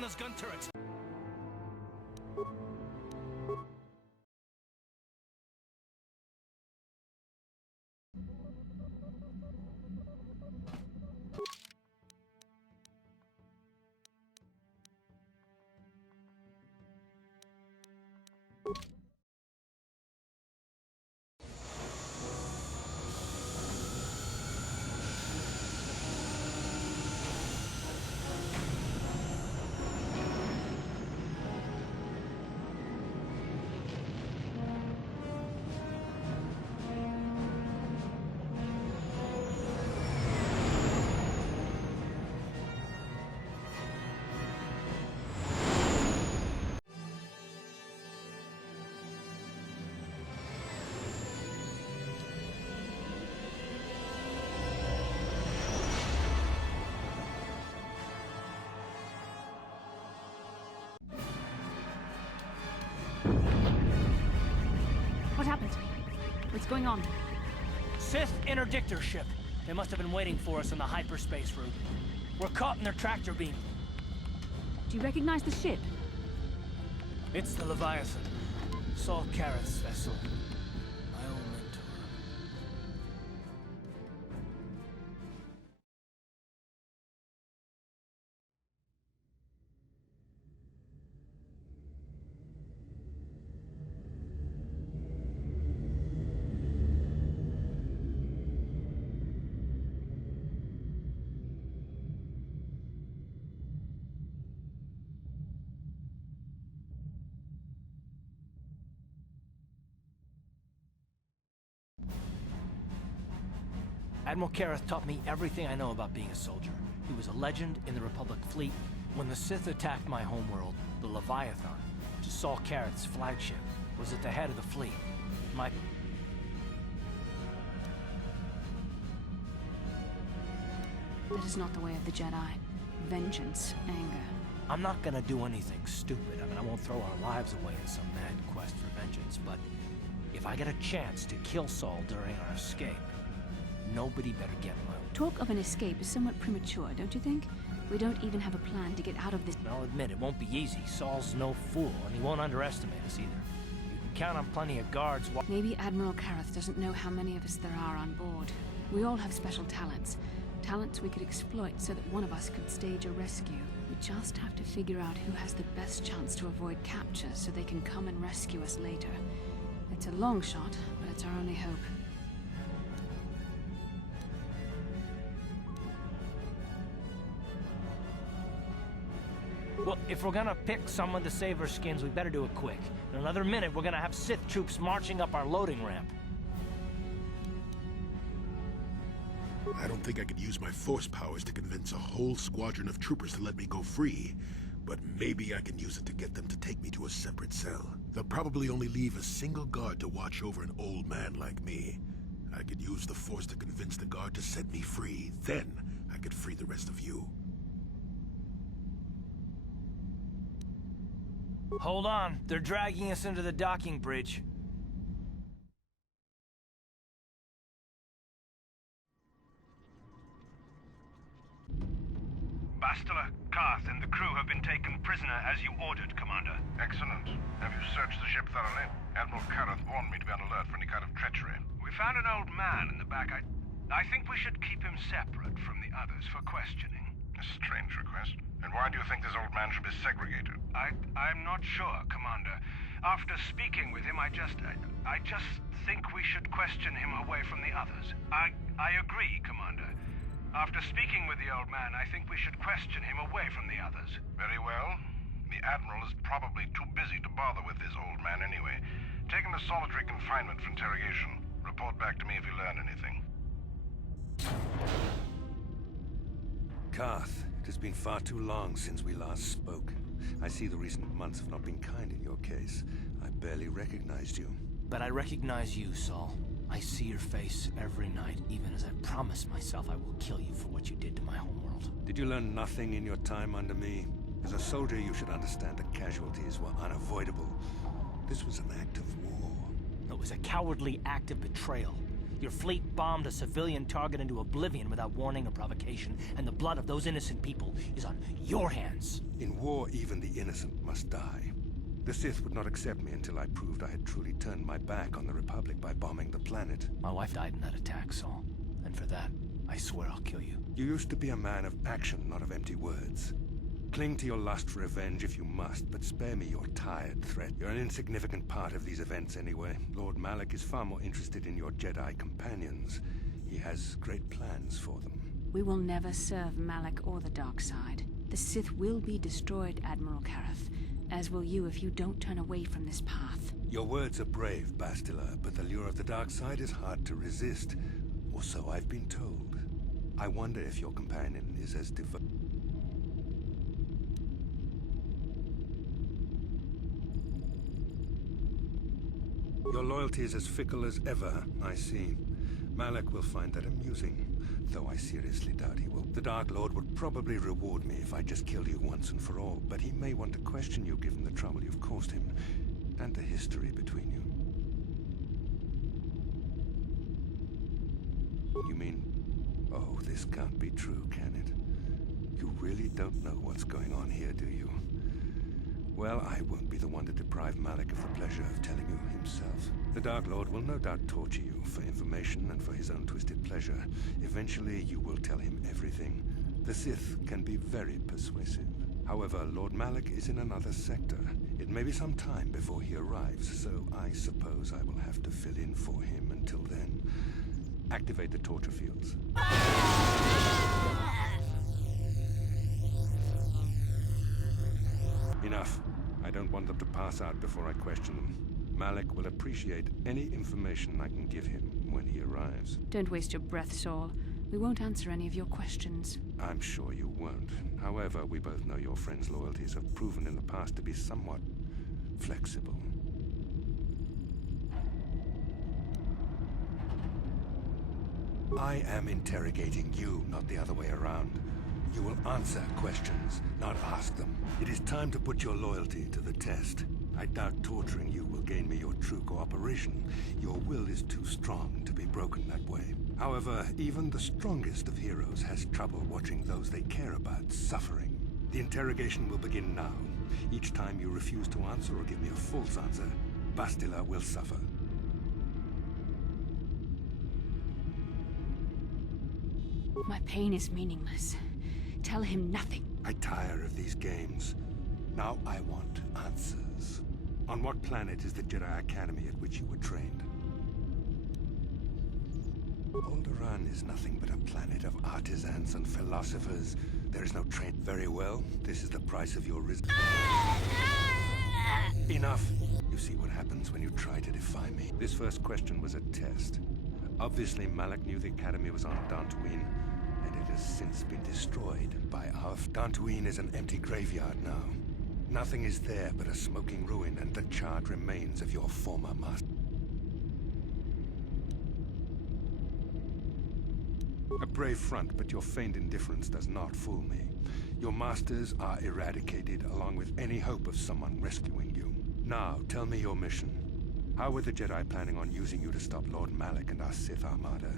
destroying those gun turrets. What happened? What's going on? Sith interdictor ship. They must have been waiting for us on the hyperspace route. We're caught in their tractor beam. Do you recognize the ship? It's the Leviathan. Saul Karath's vessel. My old mentor. Admiral Karath taught me everything I know about being a soldier. He was a legend in the Republic fleet. When the Sith attacked my homeworld, the Leviathan, which is Saul Karath's flagship, was at the head of the fleet. That is not the way of the Jedi. Vengeance, anger. I'm not gonna do anything stupid. I mean, I won't throw our lives away in some mad quest for vengeance, but if I get a chance to kill Saul during our escape, nobody better get in my way. Talk of an escape is somewhat premature, don't you think? We don't even have a plan to get out of this. I'll admit, it won't be easy. Saul's no fool, and he won't underestimate us either. You can count on plenty of guards. Maybe Admiral Karath doesn't know how many of us there are on board. We all have special talents. Talents we could exploit so that one of us could stage a rescue. We just have to figure out who has the best chance to avoid capture so they can come and rescue us later. It's a long shot, but it's our only hope. Well, if we're gonna pick someone to save our skins, we better do it quick. In another minute, we're gonna have Sith troops marching up our loading ramp. I don't think I could use my force powers to convince a whole squadron of troopers to let me go free, but maybe I can use it to get them to take me to a separate cell. They'll probably only leave a single guard to watch over an old man like me. I could use the force to convince the guard to set me free. Then I could free the rest of you. Hold on, they're dragging us into the docking bridge. Bastila, Karth, and the crew have been taken prisoner as you ordered, Commander. Excellent. Have you searched the ship thoroughly? Admiral Karath warned me to be on alert for any kind of treachery. We found an old man in the back. I think we should keep him separate from the others for questioning. A strange request. And why do you think this old man should be segregated? I'm not sure, Commander. After speaking with him, I just think we should question him away from the others. I agree, Commander. After speaking with the old man, I think we should question him away from the others. Very well. The Admiral is probably too busy to bother with this old man anyway. Take him to solitary confinement for interrogation. Report back to me if you learn anything. Karth, it has been far too long since we last spoke. I see the recent months have not been kind in your case. I barely recognized you. But I recognize you, Saul. I see your face every night, even as I promise myself I will kill you for what you did to my homeworld. Did you learn nothing in your time under me? As a soldier, you should understand that casualties were unavoidable. This was an act of war. It was a cowardly act of betrayal. Your fleet bombed a civilian target into oblivion without warning or provocation, and the blood of those innocent people is on your hands. In war, even the innocent must die. The Sith would not accept me until I proved I had truly turned my back on the Republic by bombing the planet. My wife died in that attack, Saul. And for that, I swear I'll kill you. You used to be a man of action, not of empty words. Cling to your lust for revenge if you must, but spare me your tired threat. You're an insignificant part of these events anyway. Lord Malak is far more interested in your Jedi companions. He has great plans for them. We will never serve Malak or the dark side. The Sith will be destroyed, Admiral Kareth, as will you if you don't turn away from this path. Your words are brave, Bastila, but the lure of the dark side is hard to resist. Or so I've been told. I wonder if your companion is as devoted. Your loyalty is as fickle as ever, I see. Malak will find that amusing, though I seriously doubt he will. The Dark Lord would probably reward me if I just killed you once and for all, but he may want to question you given the trouble you've caused him, and the history between you. You mean... Oh, this can't be true, can it? You really don't know what's going on here, do you? Well, I won't be the one to deprive Malak of the pleasure of telling you himself. The Dark Lord will no doubt torture you for information and for his own twisted pleasure. Eventually, you will tell him everything. The Sith can be very persuasive. However, Lord Malak is in another sector. It may be some time before he arrives, so I suppose I will have to fill in for him until then. Activate the torture fields. Enough. I don't want them to pass out before I question them. Malak will appreciate any information I can give him when he arrives. Don't waste your breath, Saul. We won't answer any of your questions. I'm sure you won't. However, we both know your friend's loyalties have proven in the past to be somewhat flexible. I am interrogating you, not the other way around. You will answer questions, not ask them. It is time to put your loyalty to the test. I doubt torturing you will gain me your true cooperation. Your will is too strong to be broken that way. However, even the strongest of heroes has trouble watching those they care about suffering. The interrogation will begin now. Each time you refuse to answer or give me a false answer, Bastila will suffer. My pain is meaningless. Tell him nothing. I tire of these games. Now I want answers. On what planet is the Jedi Academy at which you were trained? Alderaan is nothing but a planet of artisans and philosophers. There is no train. Very well. This is the price of your Enough! You see what happens when you try to defy me. This first question was a test. Obviously, Malak knew the Academy was on Dantooine, and it has since been destroyed by our... Dantooine is an empty graveyard now. Nothing is there but a smoking ruin and the charred remains of your former master. A brave front, but your feigned indifference does not fool me. Your masters are eradicated, along with any hope of someone rescuing you. Now, tell me your mission. How were the Jedi planning on using you to stop Lord Malak and our Sith Armada?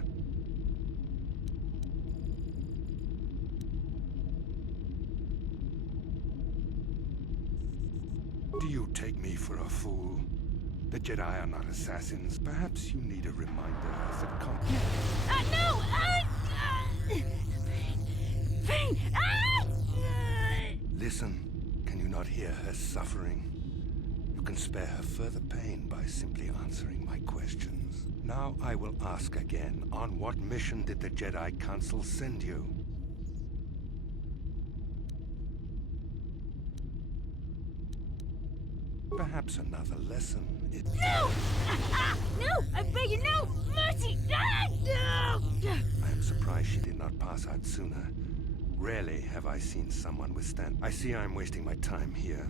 Do you take me for a fool? The Jedi are not assassins. Perhaps you need a reminder of the No! Pain! Listen, can you not hear her suffering? You can spare her further pain by simply answering my questions. Now I will ask again, on what mission did the Jedi Council send you? Perhaps another lesson. No! No! I beg you, no! Mercy! No! I am surprised she did not pass out sooner. Rarely have I seen someone withstand. I see I am wasting my time here.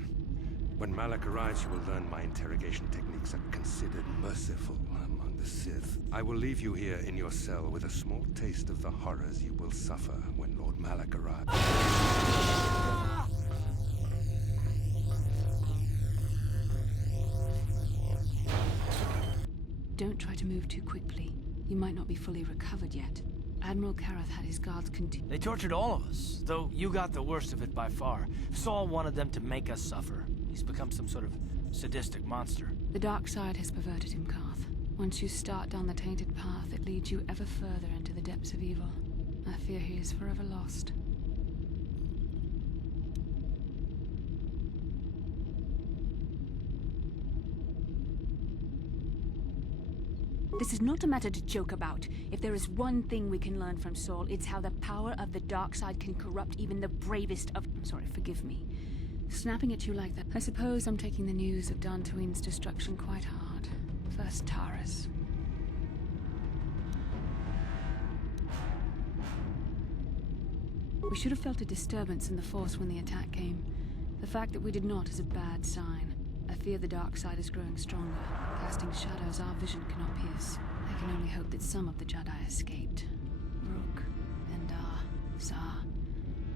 When Malak arrives, you will learn my interrogation techniques are considered merciful among the Sith. I will leave you here in your cell with a small taste of the horrors you will suffer when Lord Malak arrives. Don't try to move too quickly. You might not be fully recovered yet. Admiral Kareth had his guards continue. They tortured all of us, though you got the worst of it by far. Saul wanted them to make us suffer. He's become some sort of sadistic monster. The dark side has perverted him, Karth. Once you start down the tainted path, it leads you ever further into the depths of evil. I fear he is forever lost. This is not a matter to joke about. If there is one thing we can learn from Saul, it's how the power of the dark side can corrupt even the bravest of— I'm sorry, forgive me. Snapping at you like that. I suppose I'm taking the news of Dantooine's destruction quite hard. First Taurus. We should have felt a disturbance in the Force when the attack came. The fact that we did not is a bad sign. I fear the dark side is growing stronger, casting shadows our vision cannot pierce. I can only hope that some of the Jedi escaped. Rook, Endar, Zar.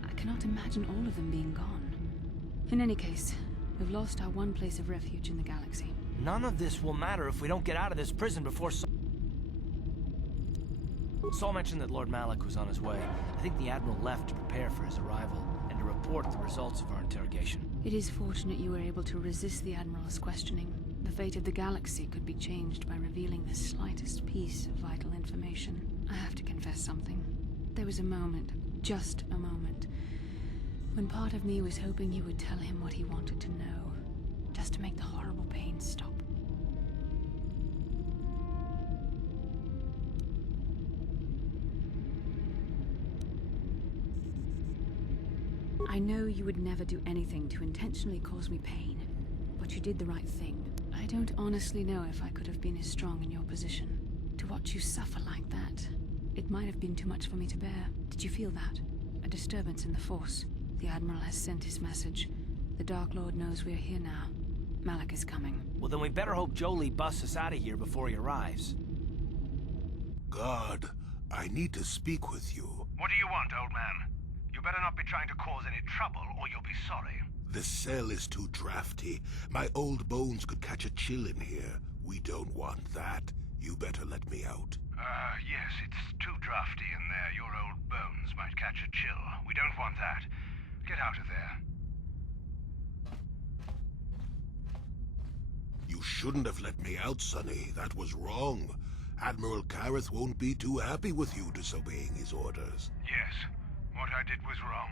I cannot imagine all of them being gone. In any case, we've lost our one place of refuge in the galaxy. None of this will matter if we don't get out of this prison before Saul mentioned that Lord Malak was on his way. I think the Admiral left to prepare for his arrival and to report the results of our interrogation. It is fortunate you were able to resist the Admiral's questioning. The fate of the galaxy could be changed by revealing the slightest piece of vital information. I have to confess something. There was a moment, just a moment, when part of me was hoping you would tell him what he wanted to know, just to make the horrible pain stop. I know you would never do anything to intentionally cause me pain, but you did the right thing. I don't honestly know if I could have been as strong in your position. To watch you suffer like that, it might have been too much for me to bear. Did you feel that? A disturbance in the Force. The Admiral has sent his message. The Dark Lord knows we're here now. Malak is coming. Well, then we better hope Jolee busts us out of here before he arrives. God, I need to speak with you. What do you want, old man? You better not be trying to cause any trouble, or you'll be sorry. The cell is too drafty. My old bones could catch a chill in here. We don't want that. You better let me out. Yes, it's too drafty in there. Your old bones might catch a chill. We don't want that. Get out of there. You shouldn't have let me out, Sonny. That was wrong. Admiral Kareth won't be too happy with you disobeying his orders. Yes, what I did was wrong.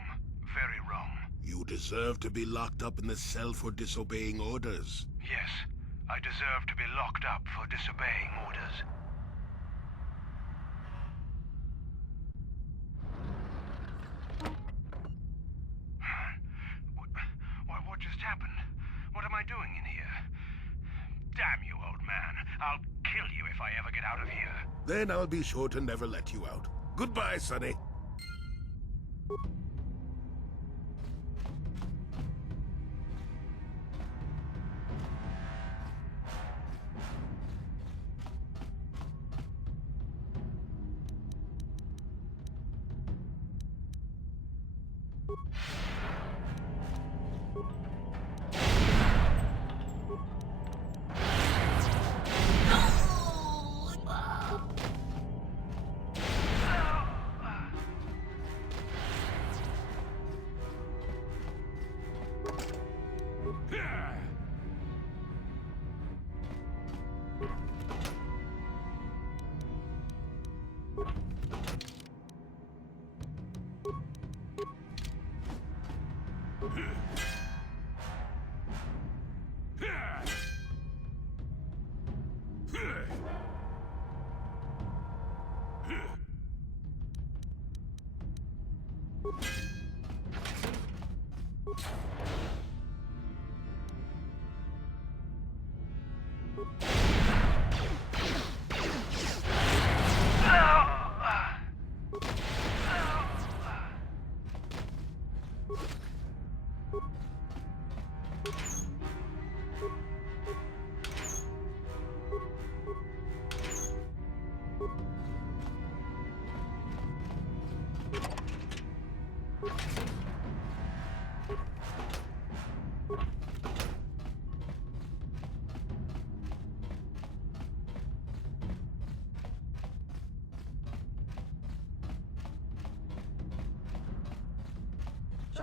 Very wrong. You deserve to be locked up in the cell for disobeying orders. Yes, I deserve to be locked up for disobeying orders. What just happened? What am I doing in here? Damn you, old man. I'll kill you if I ever get out of here. Then I'll be sure to never let you out. Goodbye, Sonny.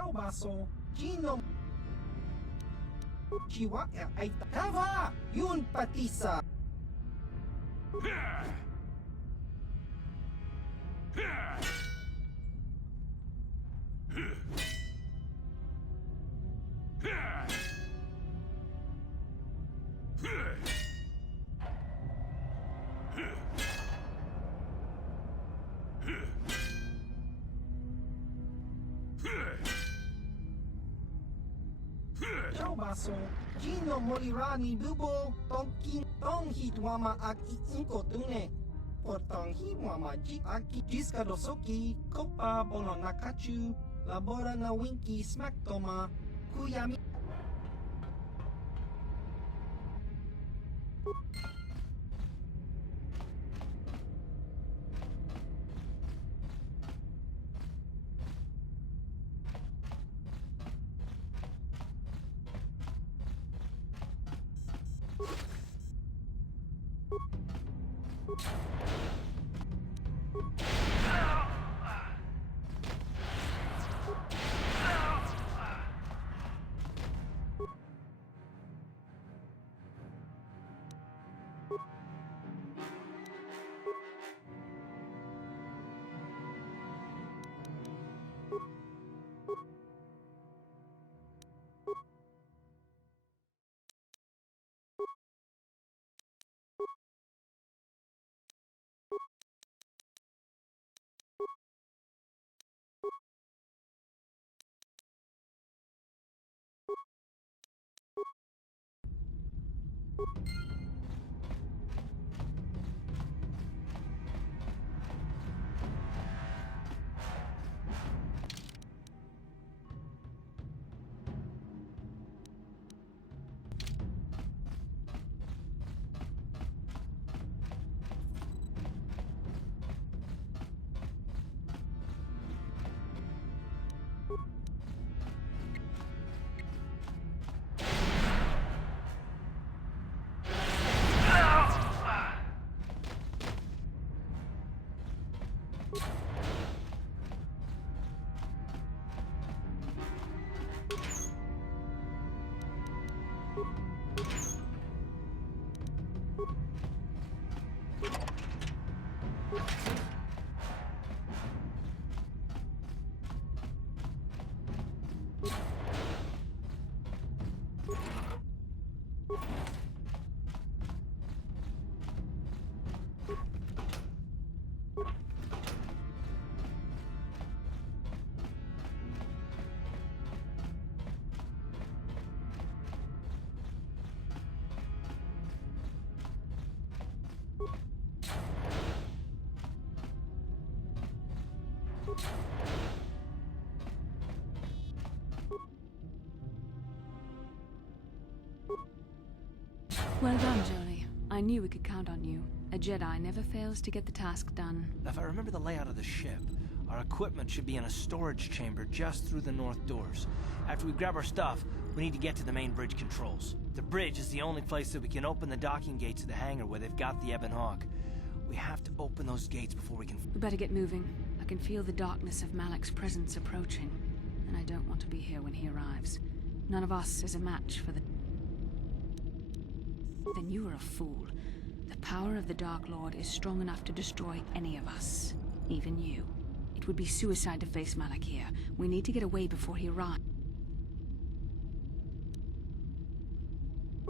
Ciao baso, Gino. Jiwa ay Kava! Yun pati sa... Ciao baso, Gino morirani bubo, tong hitwama ak iinko tune. Portong hiwama ji aki jiskadosoki, kopa bono nakachu, labora na winki smaktoma, kuyami. Well done, Jolie. I knew we could count on you. A Jedi never fails to get the task done. If I remember the layout of the ship, our equipment should be in a storage chamber just through the north doors. After we grab our stuff, we need to get to the main bridge controls. The bridge is the only place that we can open the docking gates to the hangar where they've got the Ebon Hawk. We have to open those gates before we can... We better get moving. I can feel the darkness of Malak's presence approaching, and I don't want to be here when he arrives. None of us is a match for the... Then you are a fool. The power of the Dark Lord is strong enough to destroy any of us. Even you. It would be suicide to face Malak here. We need to get away before he arrives.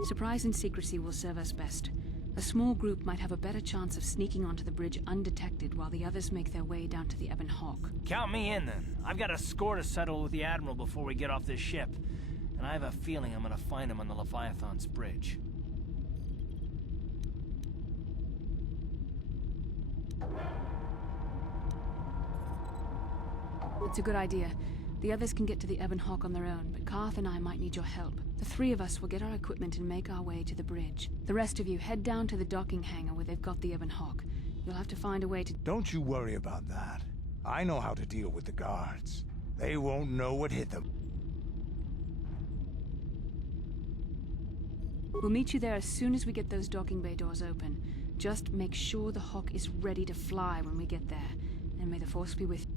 Surprise and secrecy will serve us best. A small group might have a better chance of sneaking onto the bridge undetected while the others make their way down to the Ebon Hawk. Count me in, then. I've got a score to settle with the Admiral before we get off this ship. And I have a feeling I'm gonna find him on the Leviathan's bridge. It's a good idea. The others can get to the Ebon Hawk on their own, but Karth and I might need your help. The three of us will get our equipment and make our way to the bridge. The rest of you head down to the docking hangar where they've got the Ebon Hawk. You'll have to find a way to... Don't you worry about that. I know how to deal with the guards. They won't know what hit them. We'll meet you there as soon as we get those docking bay doors open. Just make sure the Hawk is ready to fly when we get there. And may the Force be with you.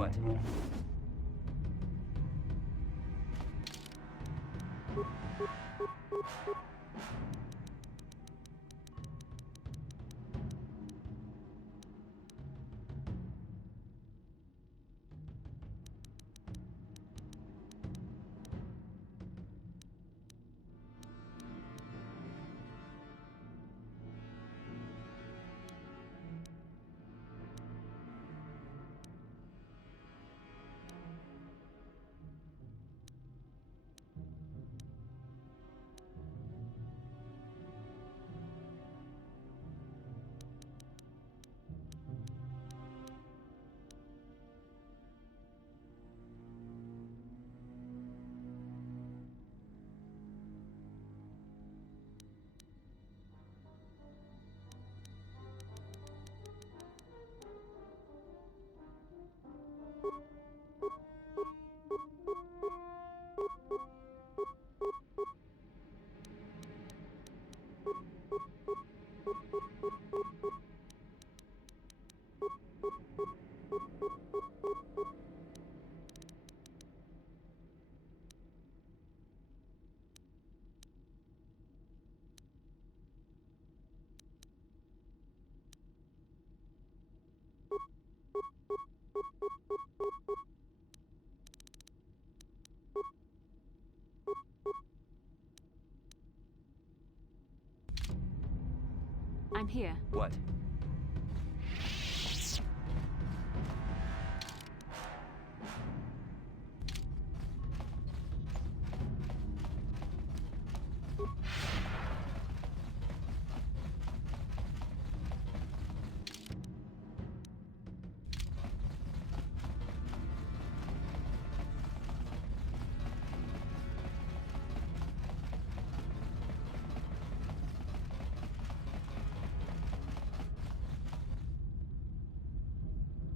What? I'm here. What?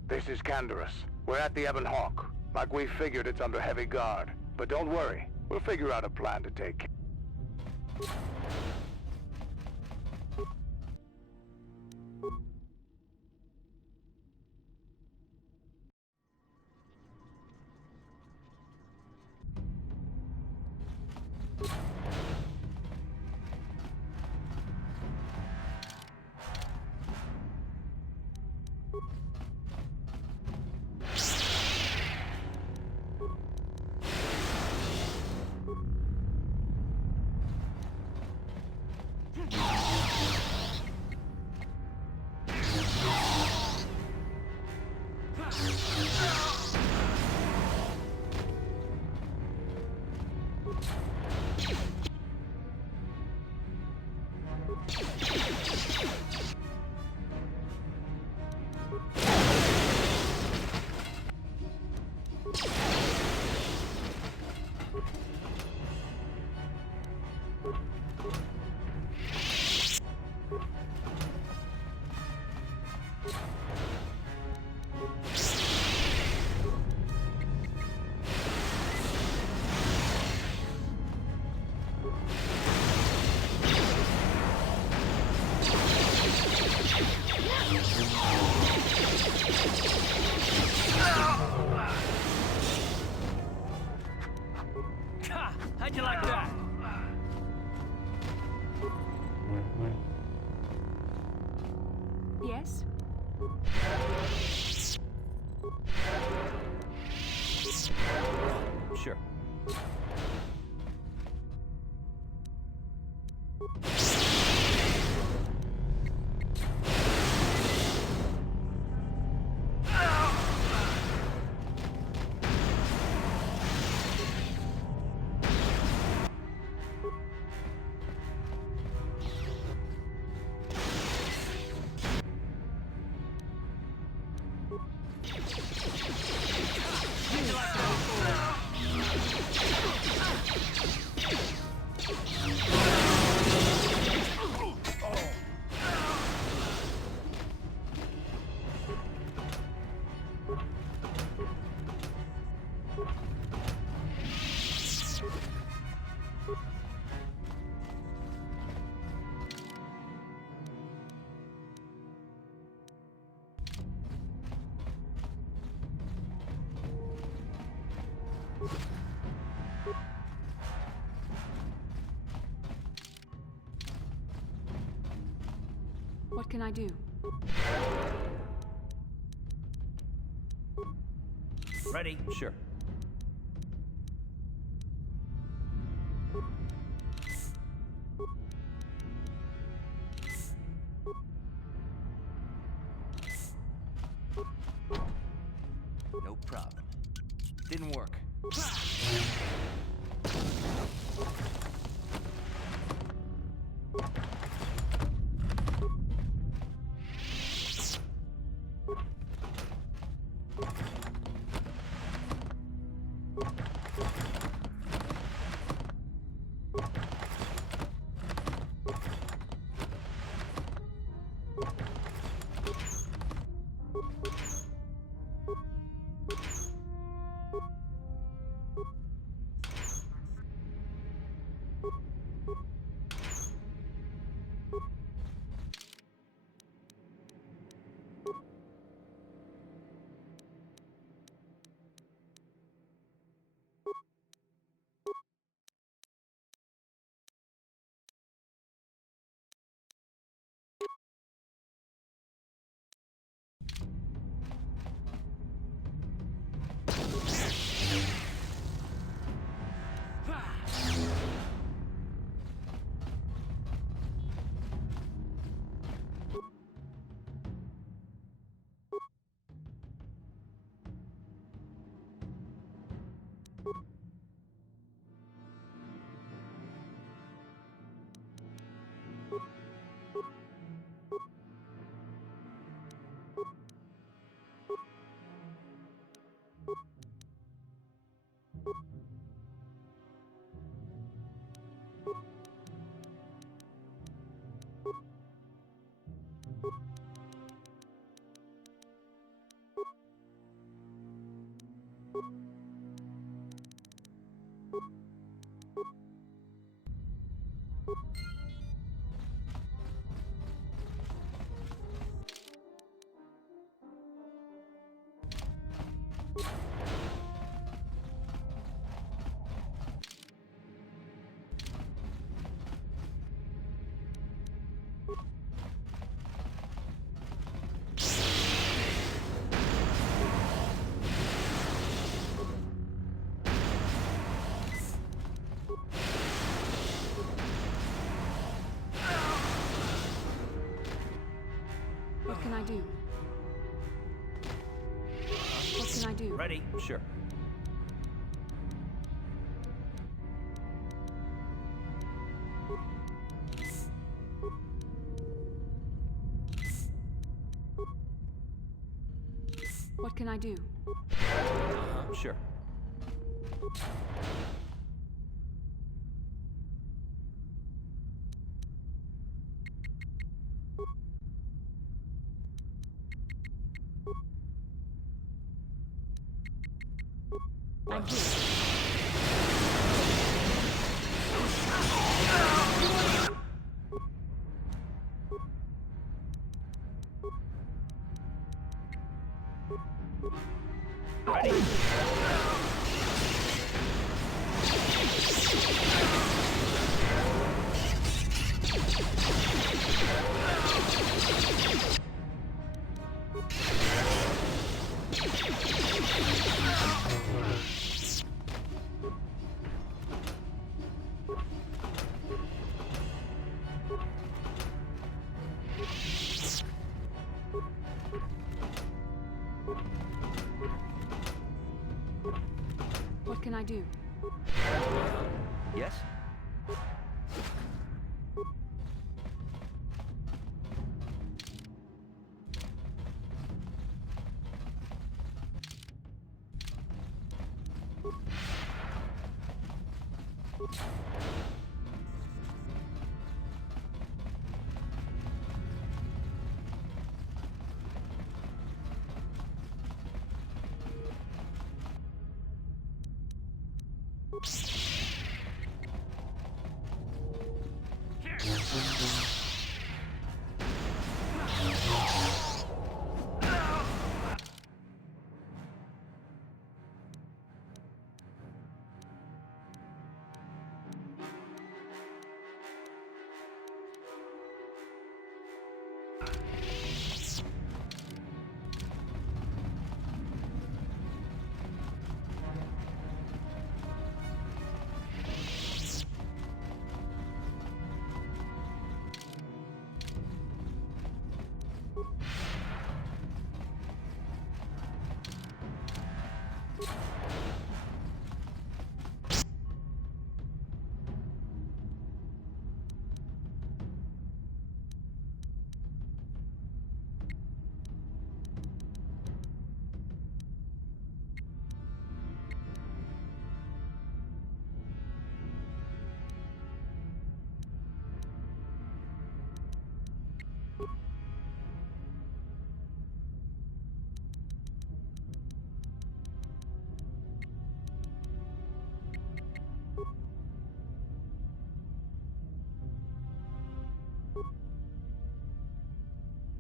This is Canderous. We're at the Ebon Hawk. Like we figured, it's under heavy guard. But don't worry, we'll figure out a plan to take care. How'd you like that? Yes? Sure. What can I do? Ready? Sure. No problem. Didn't work. What can I do? What can I do? Ready? Sure. What can I do? Sure. I do. What can I do? Yes?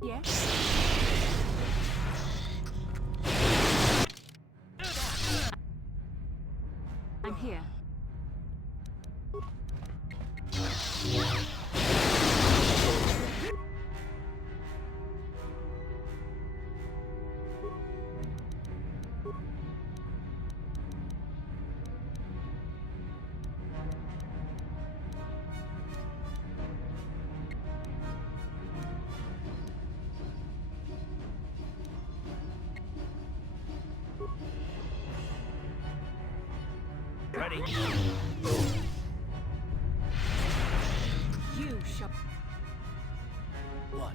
Yes? I'm here. Ready? You shall... What?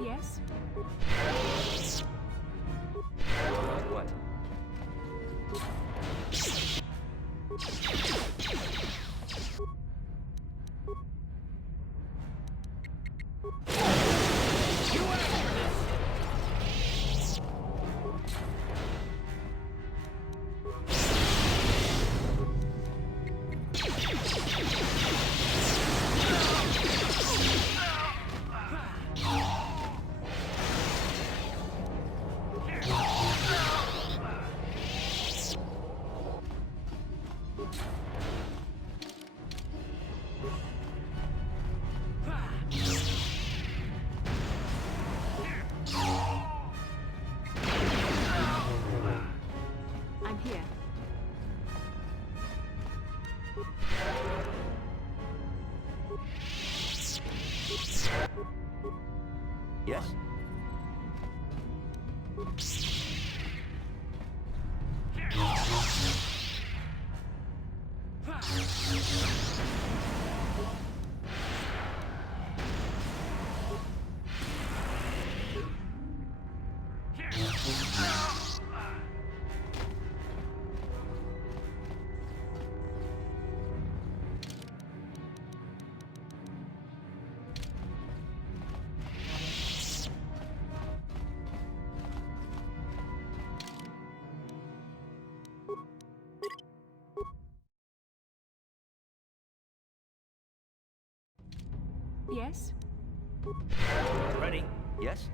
Yes? What? I'm here. Yes? Yes? Ready? Yes?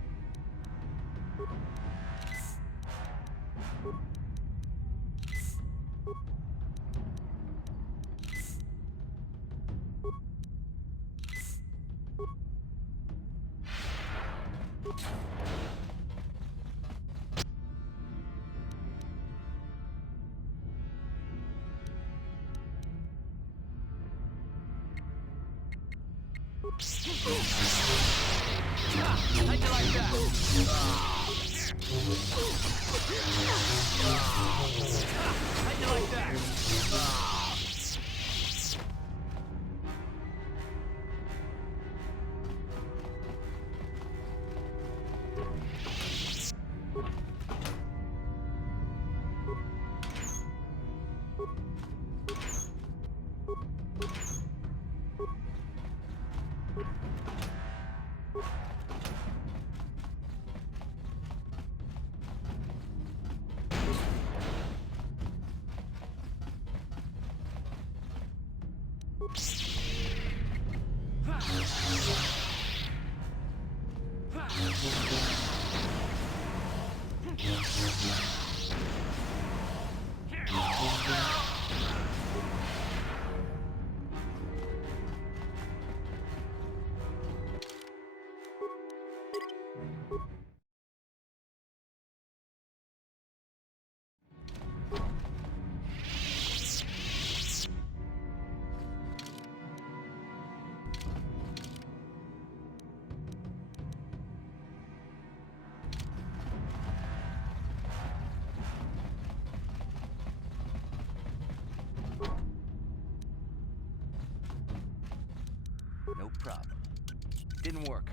How'd you like that? How'd you like that? No problem. Didn't work.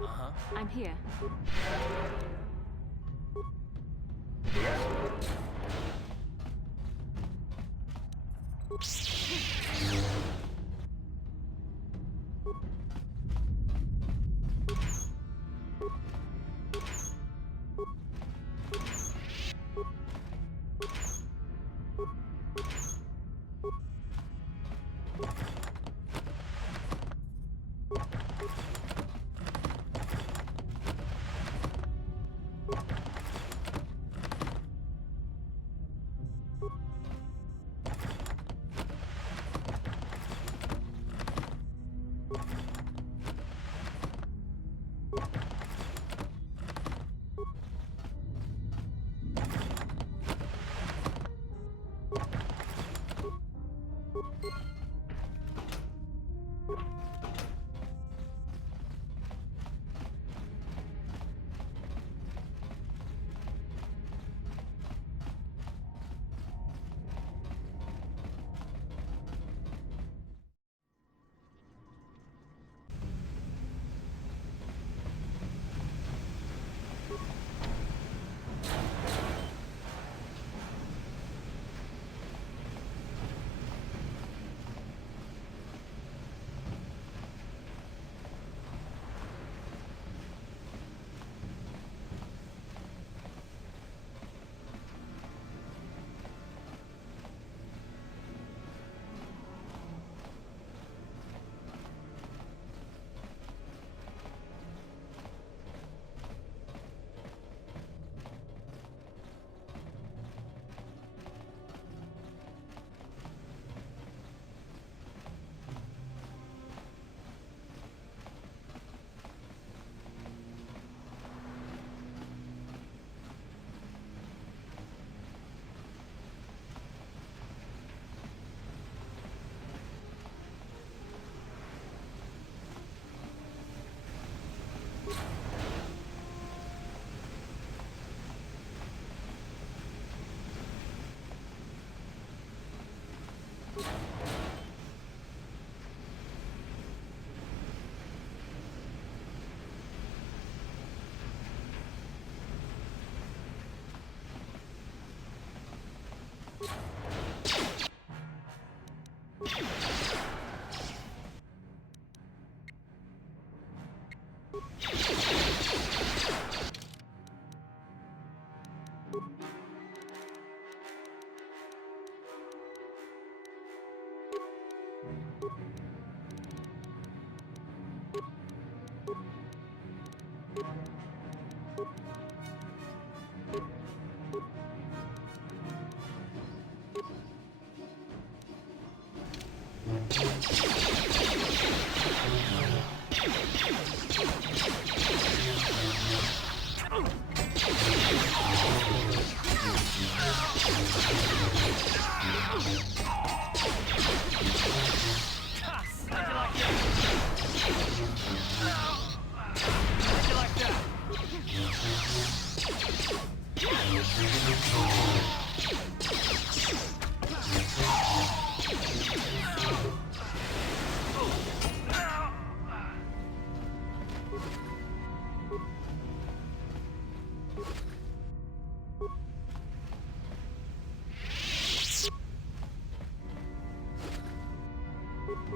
Uh-huh. I'm here.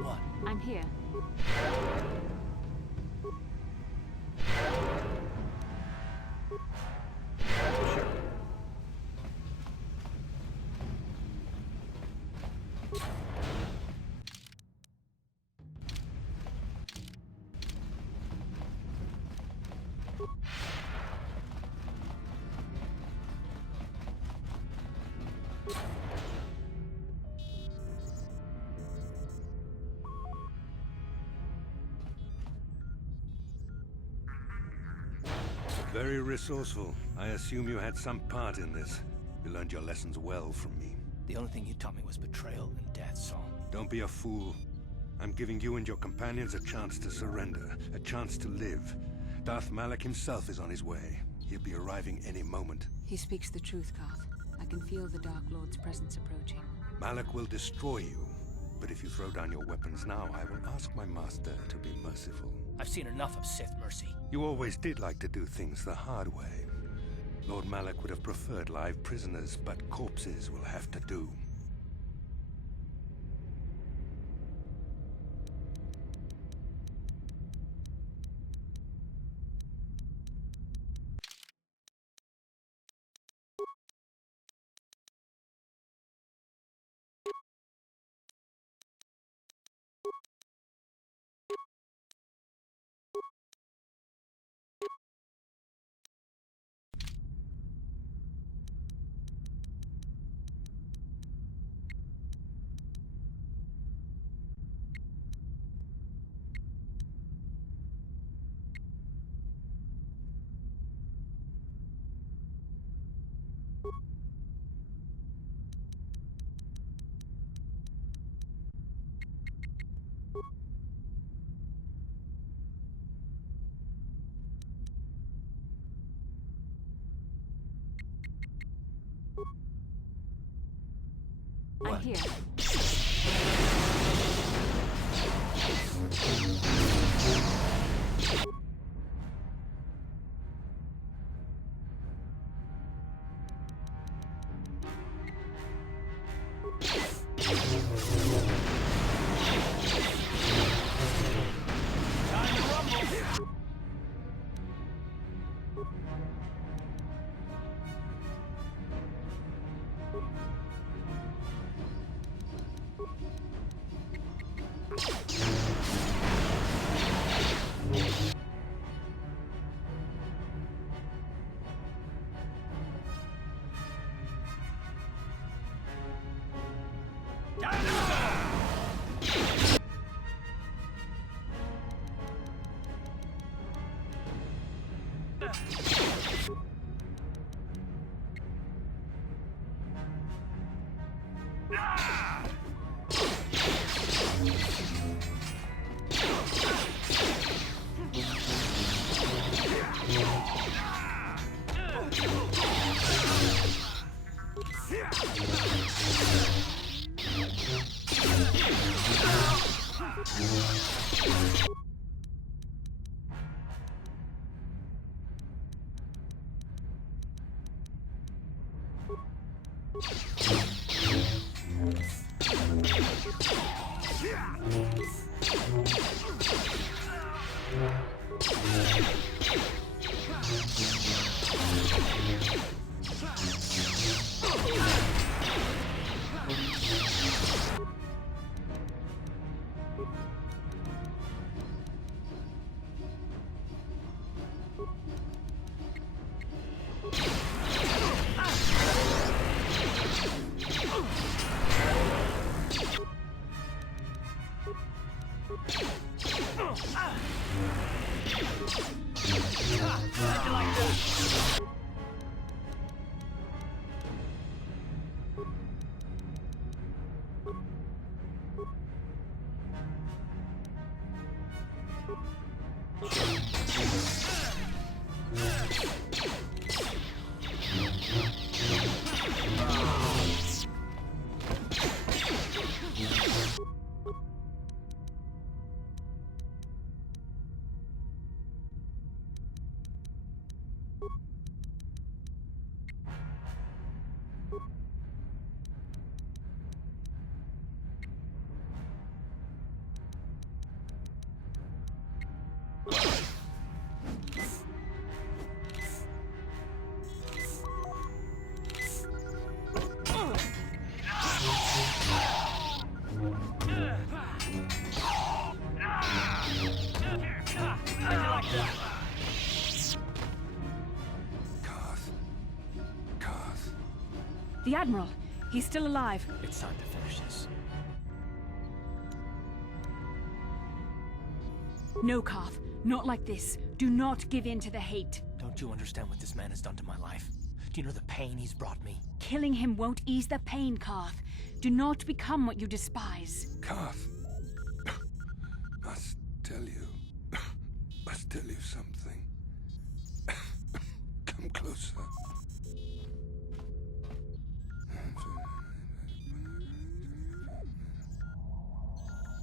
What? I'm here. Very resourceful. I assume you had some part in this. You learned your lessons well from me. The only thing you taught me was betrayal and death, Saul. Don't be a fool. I'm giving you and your companions a chance to surrender, a chance to live. Darth Malak himself is on his way. He'll be arriving any moment. He speaks the truth, Carth. I can feel the Dark Lord's presence approaching. Malak will destroy you. But if you throw down your weapons now, I will ask my master to be merciful. I've seen enough of Sith mercy. You always did like to do things the hard way. Lord Malak would have preferred live prisoners, but corpses will have to do. I'm here. The Admiral. He's still alive. It's time to finish this. No, Karth. Not like this. Do not give in to the hate. Don't you understand what this man has done to my life? Do you know the pain he's brought me? Killing him won't ease the pain, Karth. Do not become what you despise. Karth, must tell you something. Come closer.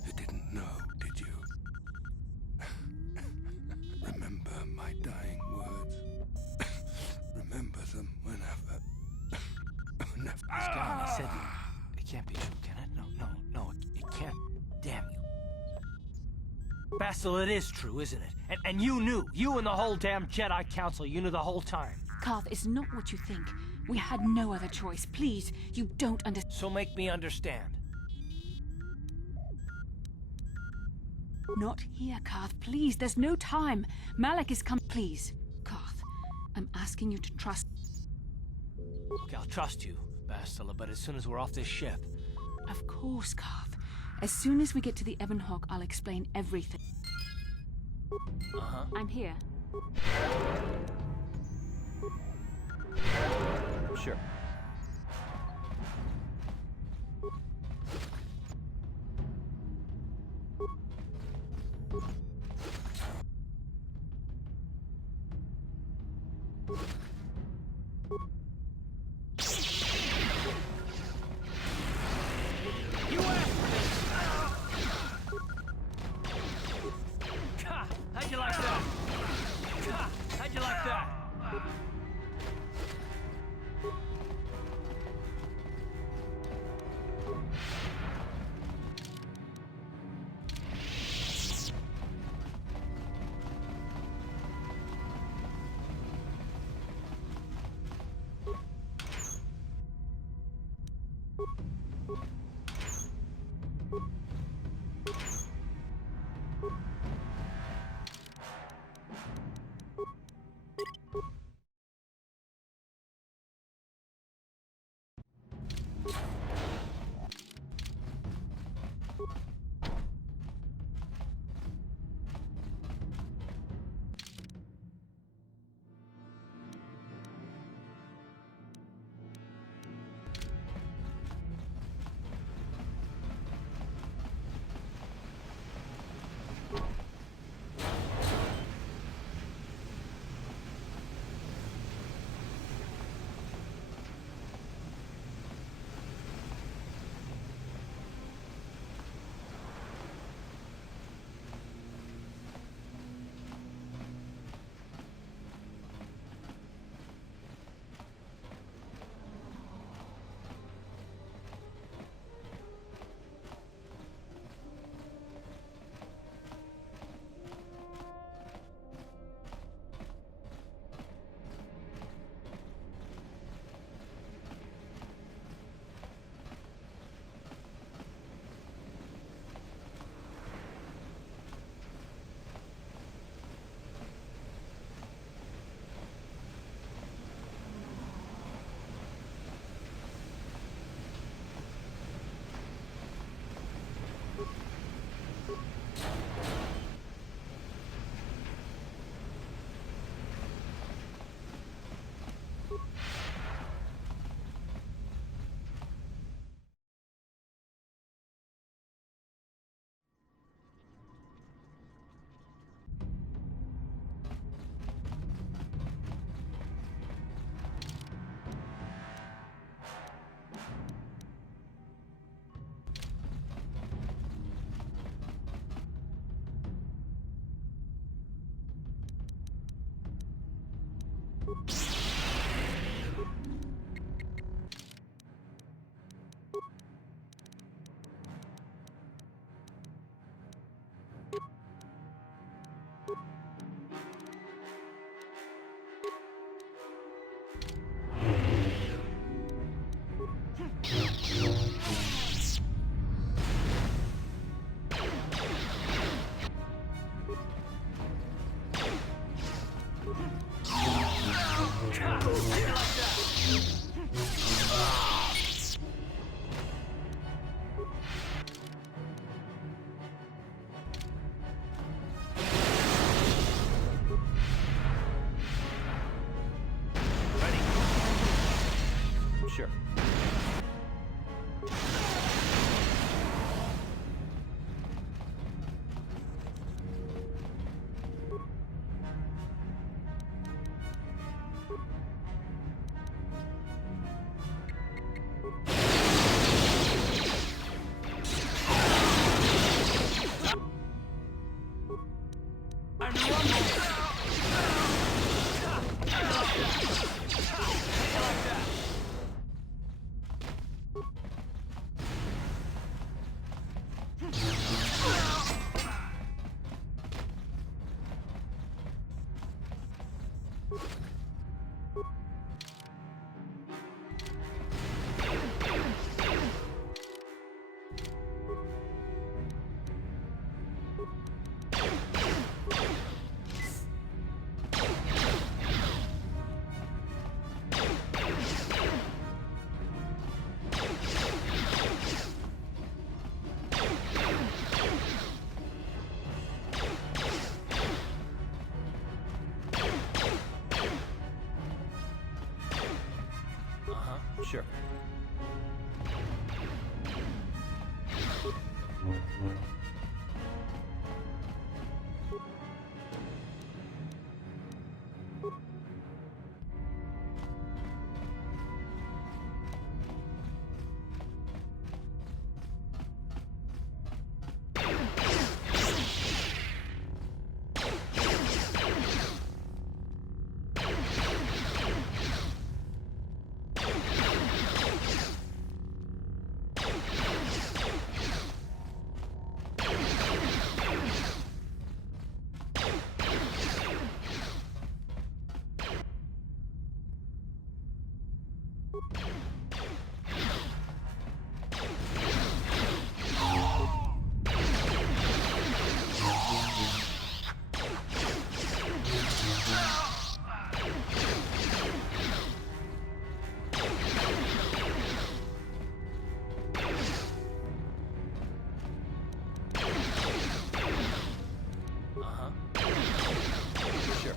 You didn't know, did you? Remember my dying words. Remember them whenever. He's gone. He said it can't be true, can it? No, it can't. Damn you. Bastila, it is true, isn't it? And you knew. You and the whole damn Jedi Council, you knew the whole time. Karth, it's not what you think. We had no other choice. Please, you don't understand. So make me understand. Not here, Karth. Please, there's no time. Malak is coming. Please, Karth, I'm asking you to trust. Okay, I'll trust you, Bastila, but as soon as we're off this ship... Of course, Karth. As soon as we get to the Ebon Hawk, I'll explain everything. Uh-huh. I'm here. Sure. How'd you like that? How'd you like that? Sure. Sure.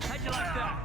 How'd you like that?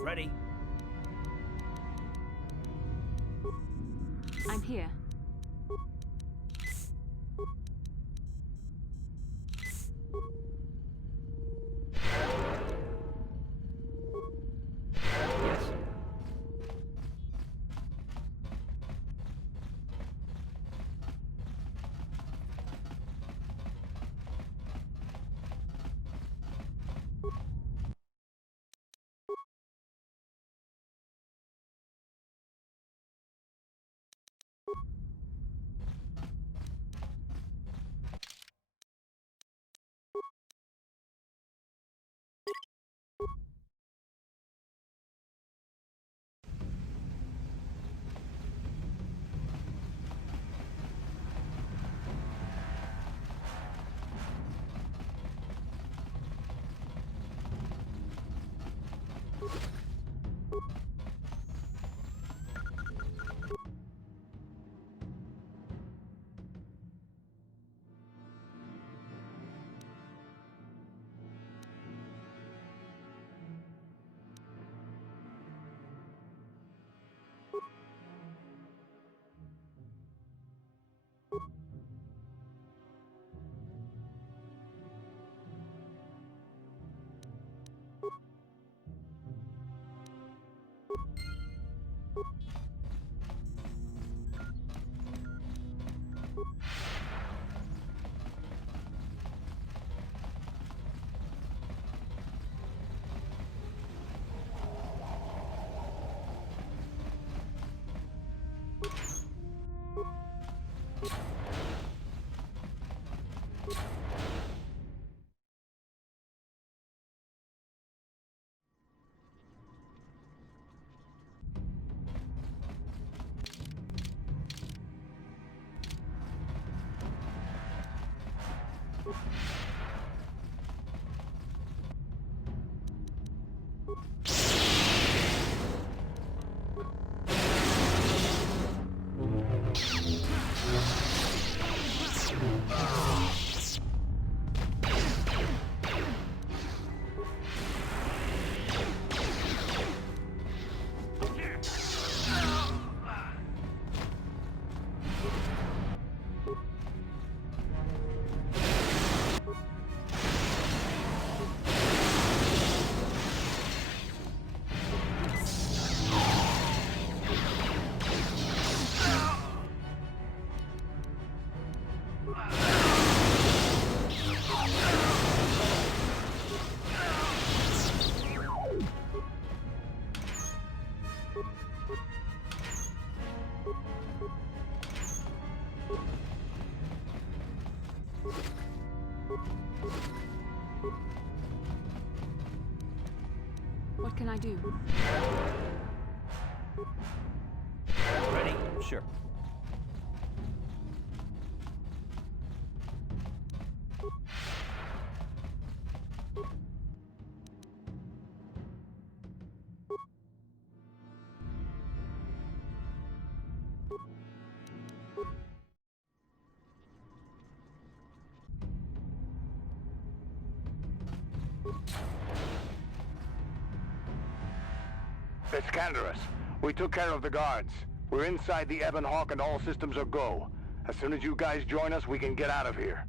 Ready? I'm here. Yes. What can I do? Ready? Sure. It's Canderous. We took care of the guards. We're inside the Ebon Hawk and all systems are go. As soon as you guys join us, we can get out of here.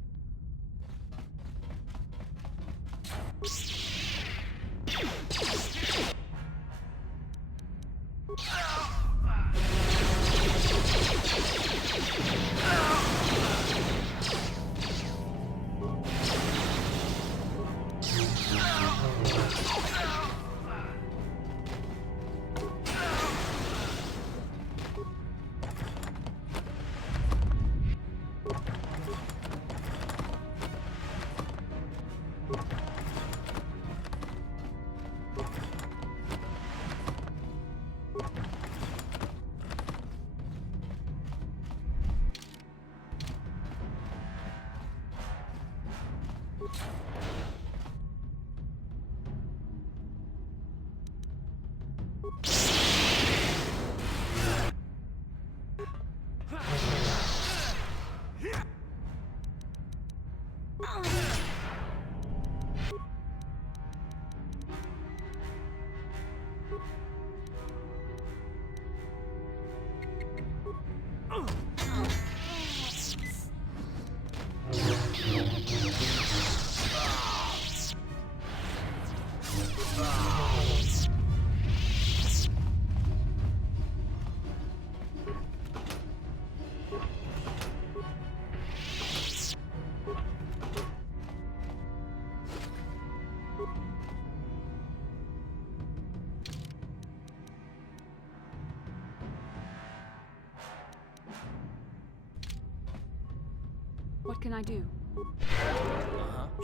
What can I do?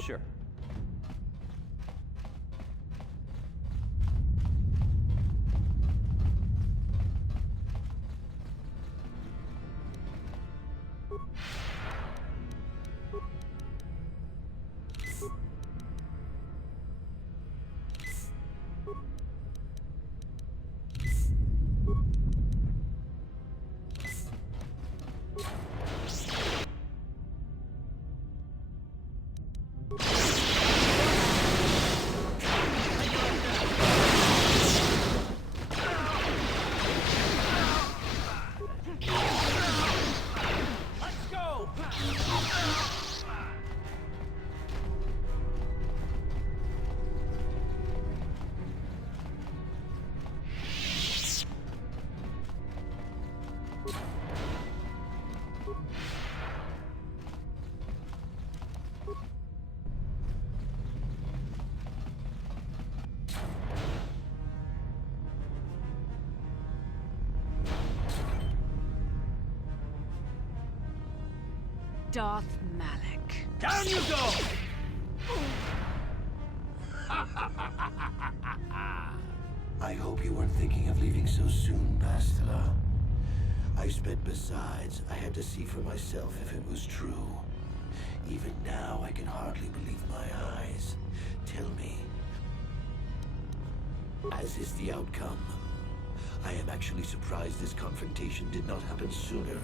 Sure. Darth Malak. Down you go! I hope you weren't thinking of leaving so soon, Bastila. Besides, I had to see for myself if it was true. Even now, I can as is the outcome. I am actually surprised this confrontation did not happen sooner,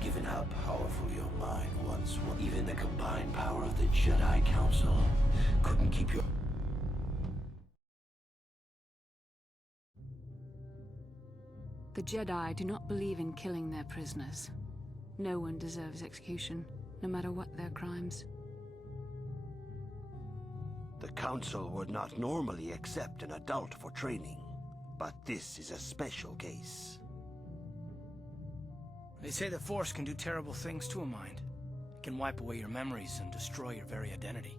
given how powerful your mind once was. Even the combined power of the Jedi Council couldn't keep your... The Jedi do not believe in killing their prisoners. No one deserves execution, no matter what their crimes. The Council would not normally accept an adult for training, but this is a special case. They say the Force can do terrible things to a mind. It can wipe away your memories and destroy your very identity.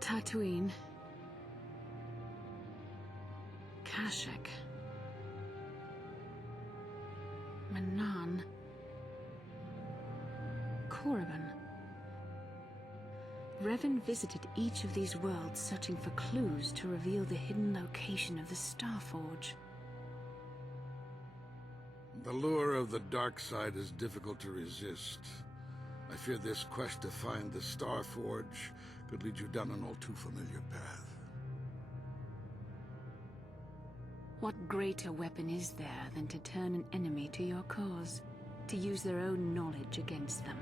Tatooine. Kashyyyk. Manaan. Korriban. Revan visited each of these worlds searching for clues to reveal the hidden location of the Starforge. The lure of the dark side is difficult to resist. I fear this quest to find the Starforge could lead you down an all too familiar path. What greater weapon is there than to turn an enemy to your cause, to use their own knowledge against them?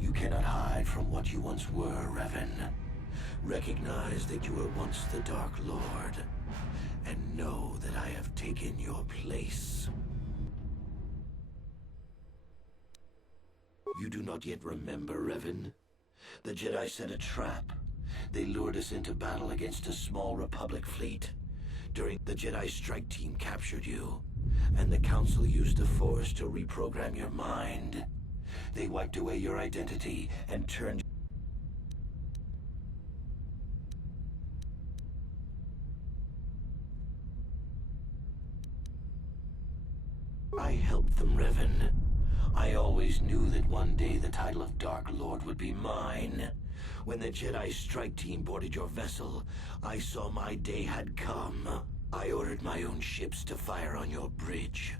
You cannot hide from what you once were, Revan. Recognize that you were once the Dark Lord, and know that I have taken your place. You do not yet remember, Revan? The Jedi set a trap. They lured us into battle against a small Republic fleet. During the Jedi strike team captured you, and the Council used the Force to reprogram your mind. They wiped away your identity and turned... I helped them, Revan. I always knew that one day the title of Dark Lord would be mine. When the Jedi strike team boarded your vessel, I saw my day had come. I ordered my own ships to fire on your bridge.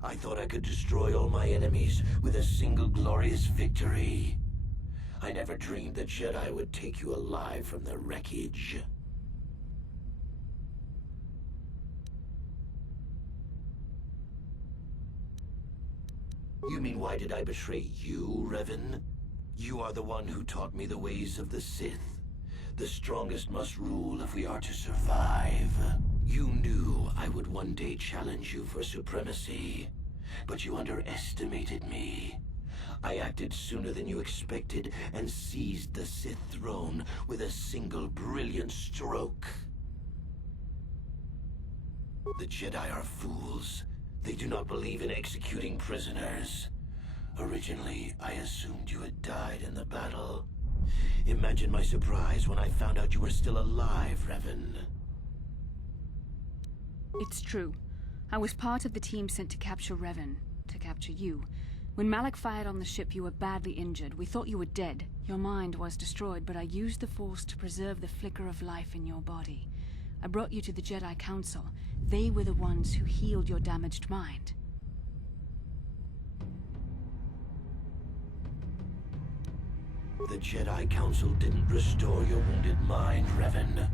I thought I could destroy all my enemies with a single glorious victory. I never dreamed the Jedi would take you alive from the wreckage. You mean, why did I betray you, Revan? You are the one who taught me the ways of the Sith. The strongest must rule if we are to survive. You knew I would one day challenge you for supremacy, but you underestimated me. I acted sooner than you expected and seized the Sith throne with a single brilliant stroke. The Jedi are fools. They do not believe in executing prisoners. Originally, I assumed you had died in the battle. Imagine my surprise when I found out you were still alive, Revan. It's true. I was part of the team sent to capture Revan, to capture you. When Malak fired on the ship, you were badly injured. We thought you were dead. Your mind was destroyed, but I used the Force to preserve the flicker of life in your body. I brought you to the Jedi Council. They were the ones who healed your damaged mind. The Jedi Council didn't restore your wounded mind, Revan.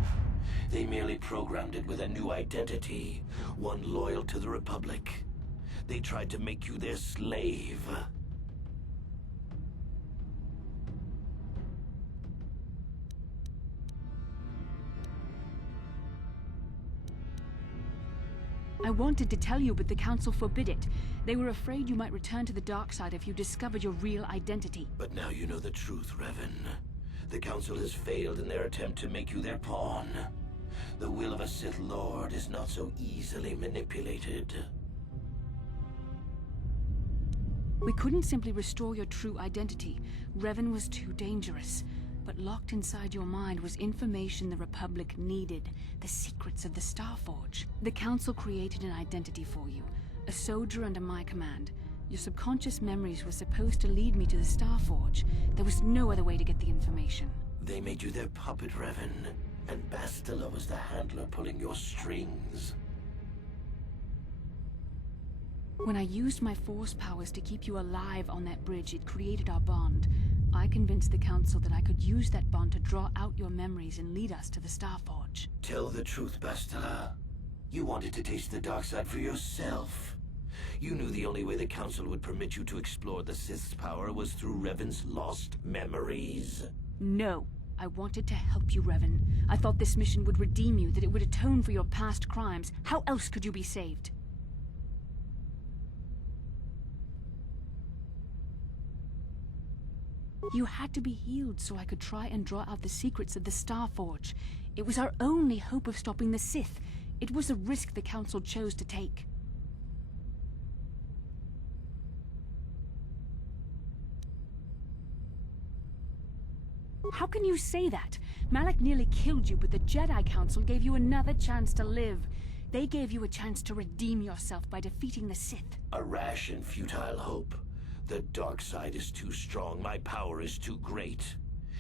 They merely programmed it with a new identity, one loyal to the Republic. They tried to make you their slave. I wanted to tell you, but the Council forbid it. They were afraid you might return to the dark side if you discovered your real identity. But now you know the truth, Revan. The Council has failed in their attempt to make you their pawn. The will of a Sith Lord is not so easily manipulated. We couldn't simply restore your true identity. Revan was too dangerous. But locked inside your mind was information the Republic needed, the secrets of the Starforge. The Council created an identity for you, a soldier under my command. Your subconscious memories were supposed to lead me to the Starforge. There was no other way to get the information. They made you their puppet, Revan, and Bastila was the handler pulling your strings. When I used my Force powers to keep you alive on that bridge, it created our bond. I convinced the Council that I could use that bond to draw out your memories and lead us to the Starforge. Tell the truth, Bastila. You wanted to taste the dark side for yourself. You knew the only way the Council would permit you to explore the Sith's power was through Revan's lost memories. No. I wanted to help you, Revan. I thought this mission would redeem you, that it would atone for your past crimes. How else could you be saved? You had to be healed so I could try and draw out the secrets of the Starforge. It was our only hope of stopping the Sith. It was a risk the Council chose to take. How can you say that? Malak nearly killed you, but the Jedi Council gave you another chance to live. They gave you a chance to redeem yourself by defeating the Sith. A rash and futile hope. The dark side is too strong, my power is too great.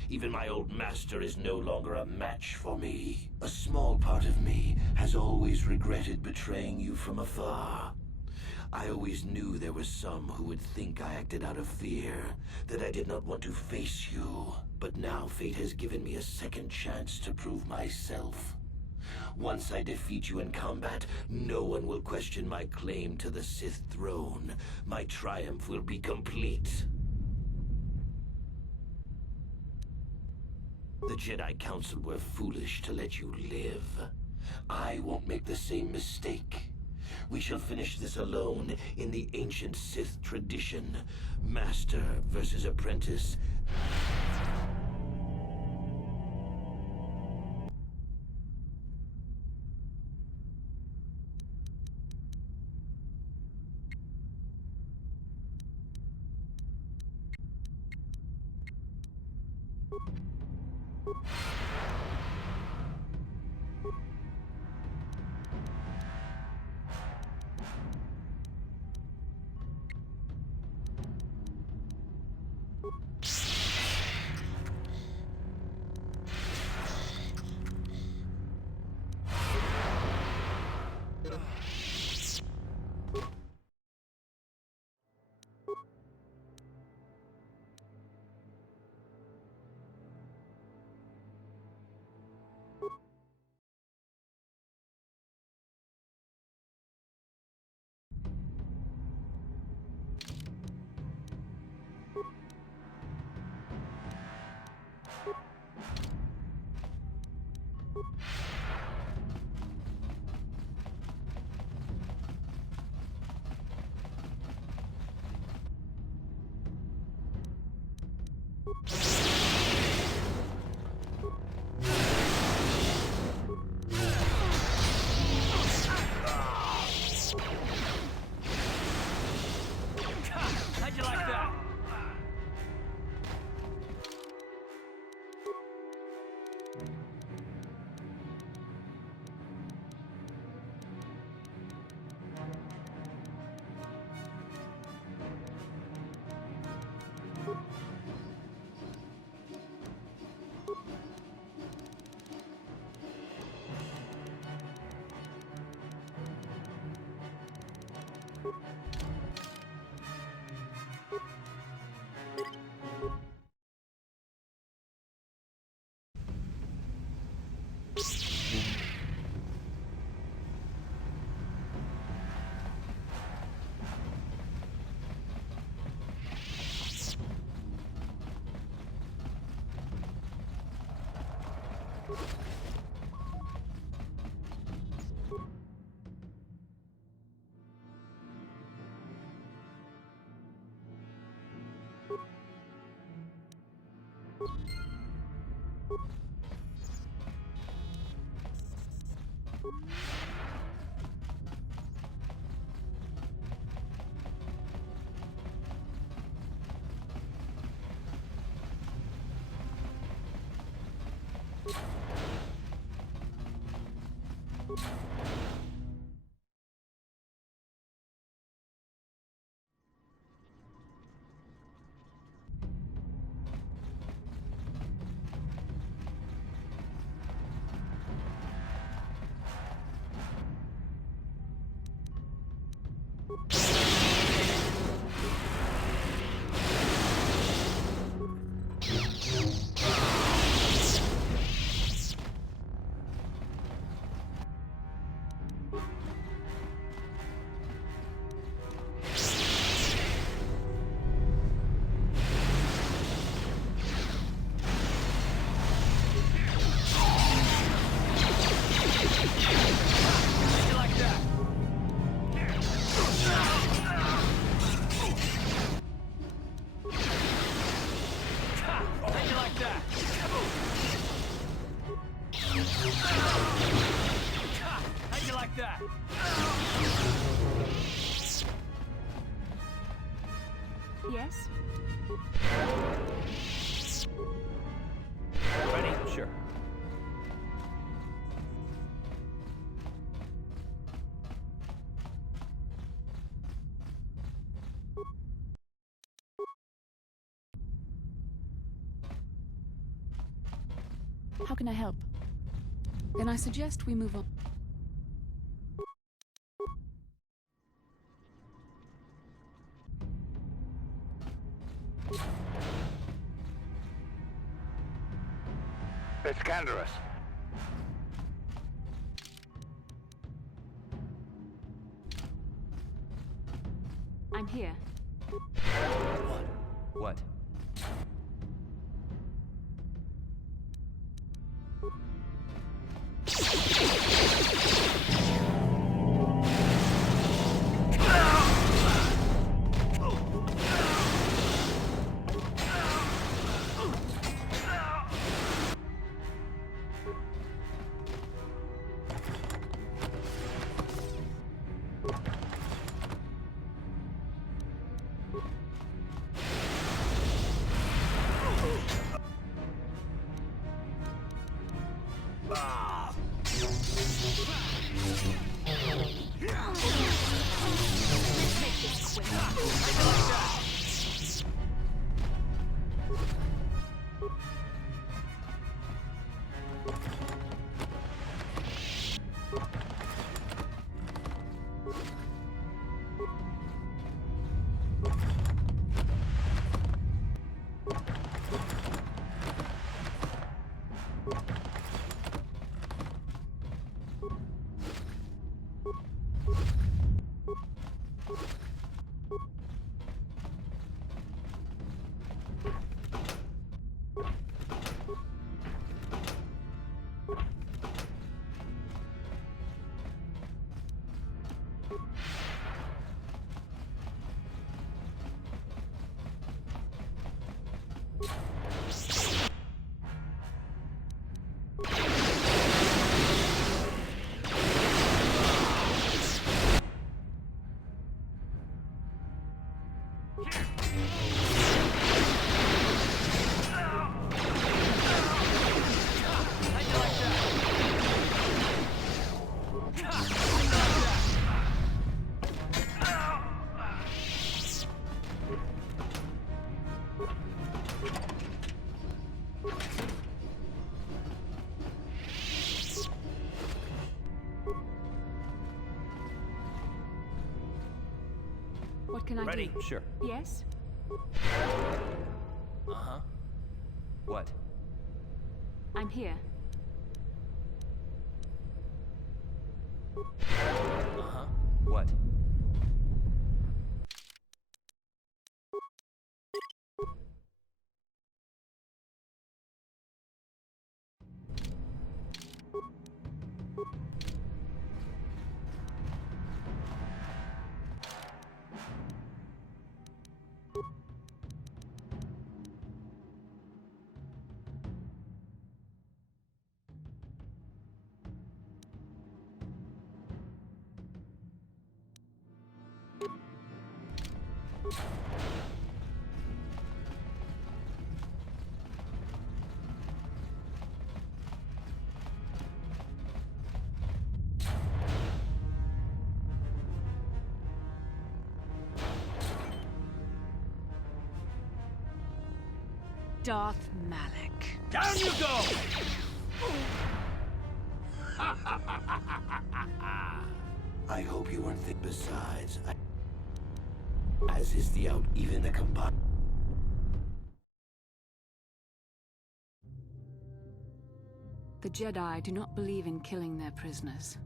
Even my old master is no longer a match for me. A small part of me has always regretted betraying you from afar. I always knew there were some who would think I acted out of fear, that I did not want to face you. But now fate has given me a second chance to prove myself. Once I defeat you in combat, no one will question my claim to the Sith throne. My triumph will be complete. The Jedi Council were foolish to let you live. I won't make the same mistake. We shall finish this alone in the ancient Sith tradition. Master versus apprentice. How'd you like that? Yes? Ready? Sure. How can I help? Then I suggest we move on. It's Canderous. I'm here. What? What can I Ready? do? Sure. Yes? Uh-huh. What? I'm here. Uh-huh. What? Darth Malak. Down you go! I hope you weren't think. Besides, as is the out, even the combined. The Jedi do not believe in killing their prisoners.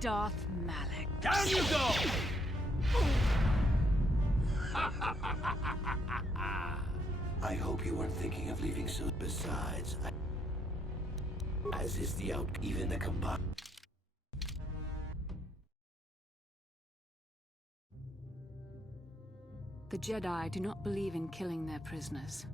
Darth Malak. Down you go! I hope you weren't thinking of leaving soon. Besides, as is the out, even the combined. The Jedi do not believe in killing their prisoners.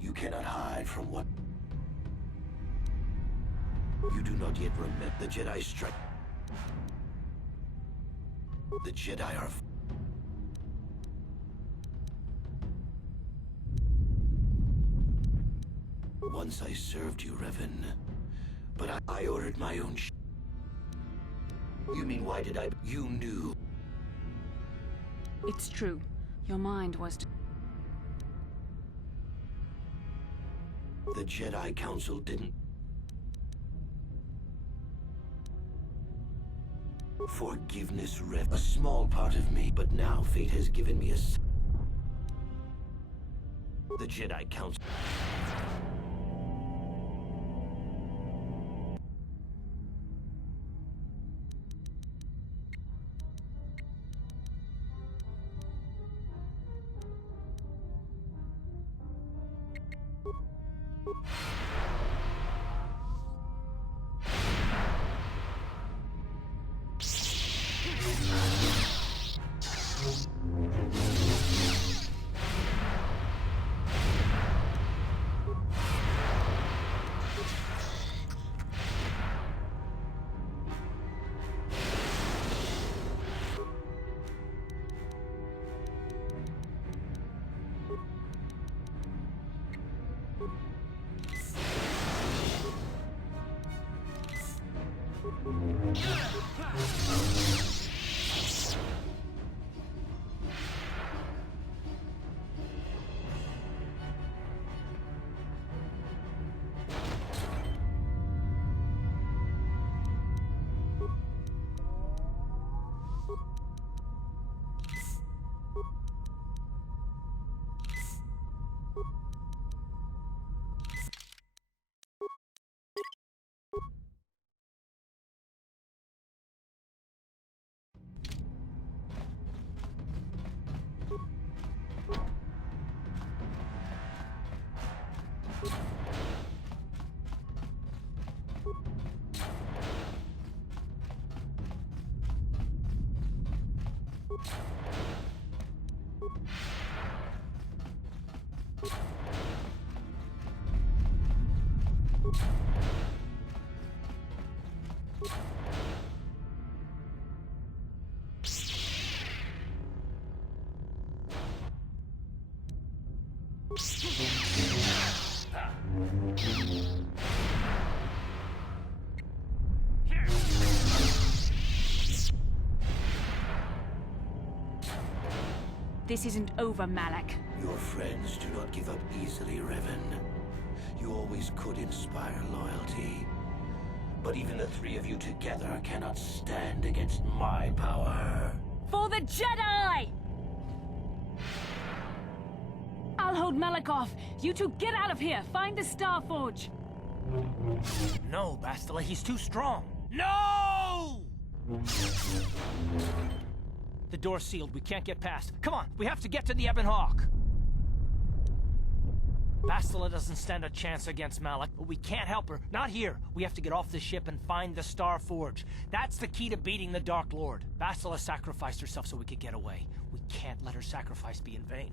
You cannot hide from what... You do not yet remember the Jedi strike. The Jedi are... Once I served you, Revan. But I ordered my own You mean why did I... You knew. It's true. Your mind was... The Jedi Council didn't... Forgiveness, Rev. A small part of me, but now fate has given me a... The Jedi Council... This isn't over, Malak. Your friends do not give up easily, Revan. You always could inspire loyalty. But even the three of you together cannot stand against my power. For the Jedi! I'll hold Malak off. You two get out of here. Find the Star Forge. No, Bastila, he's too strong. No! The door's sealed. We can't get past. Come on, we have to get to the Ebon Hawk. Bastila doesn't stand a chance against Malak, but we can't help her. Not here. We have to get off the ship and find the Star Forge. That's the key to beating the Dark Lord. Bastila sacrificed herself so we could get away. We can't let her sacrifice be in vain.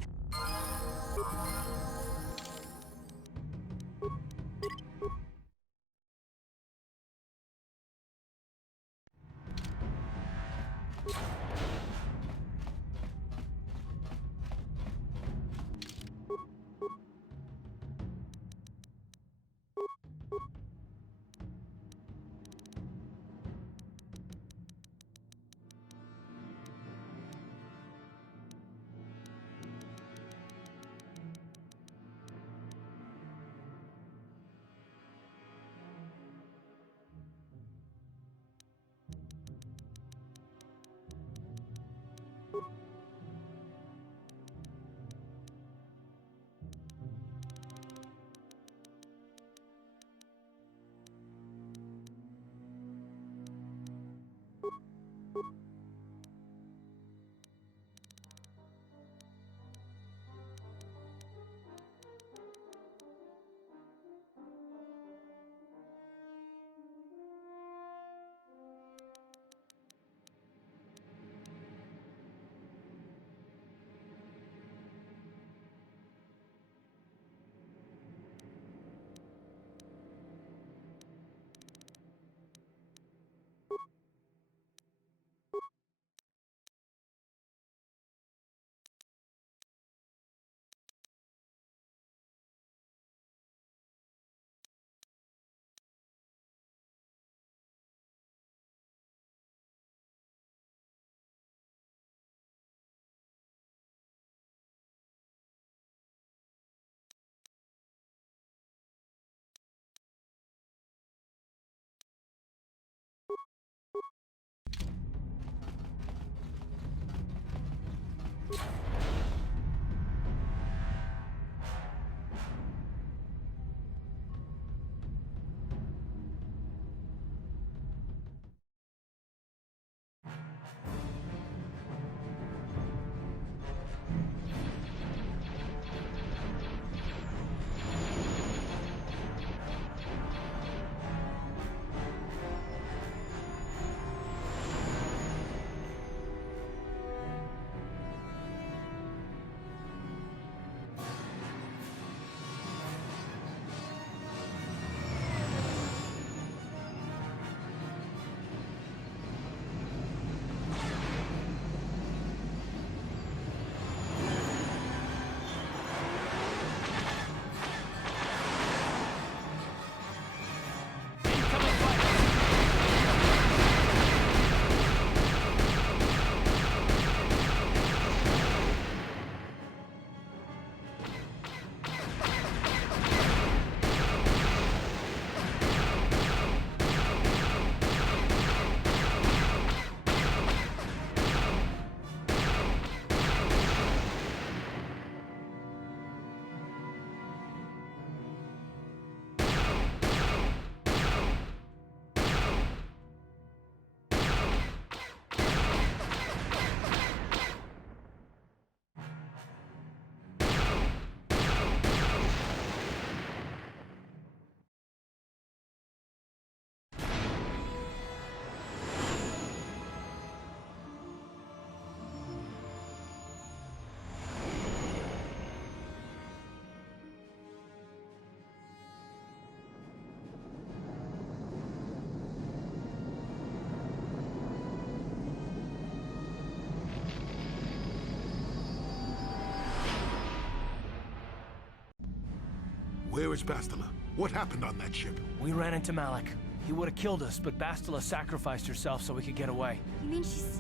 Where is Bastila? What happened on that ship? We ran into Malik. He would have killed us, but Bastila sacrificed herself so we could get away. You mean she's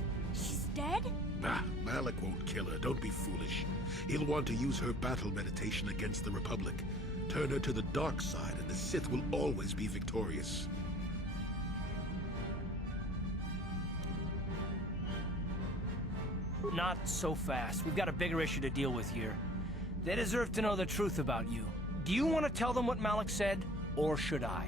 dead? Bah, Malik won't kill her. Don't be foolish. He'll want to use her battle meditation against the Republic. Turn her to the dark side, and the Sith will always be victorious. Not so fast. We've got a bigger issue to deal with here. They deserve to know the truth about you. Do you want to tell them what Malik said, or should I?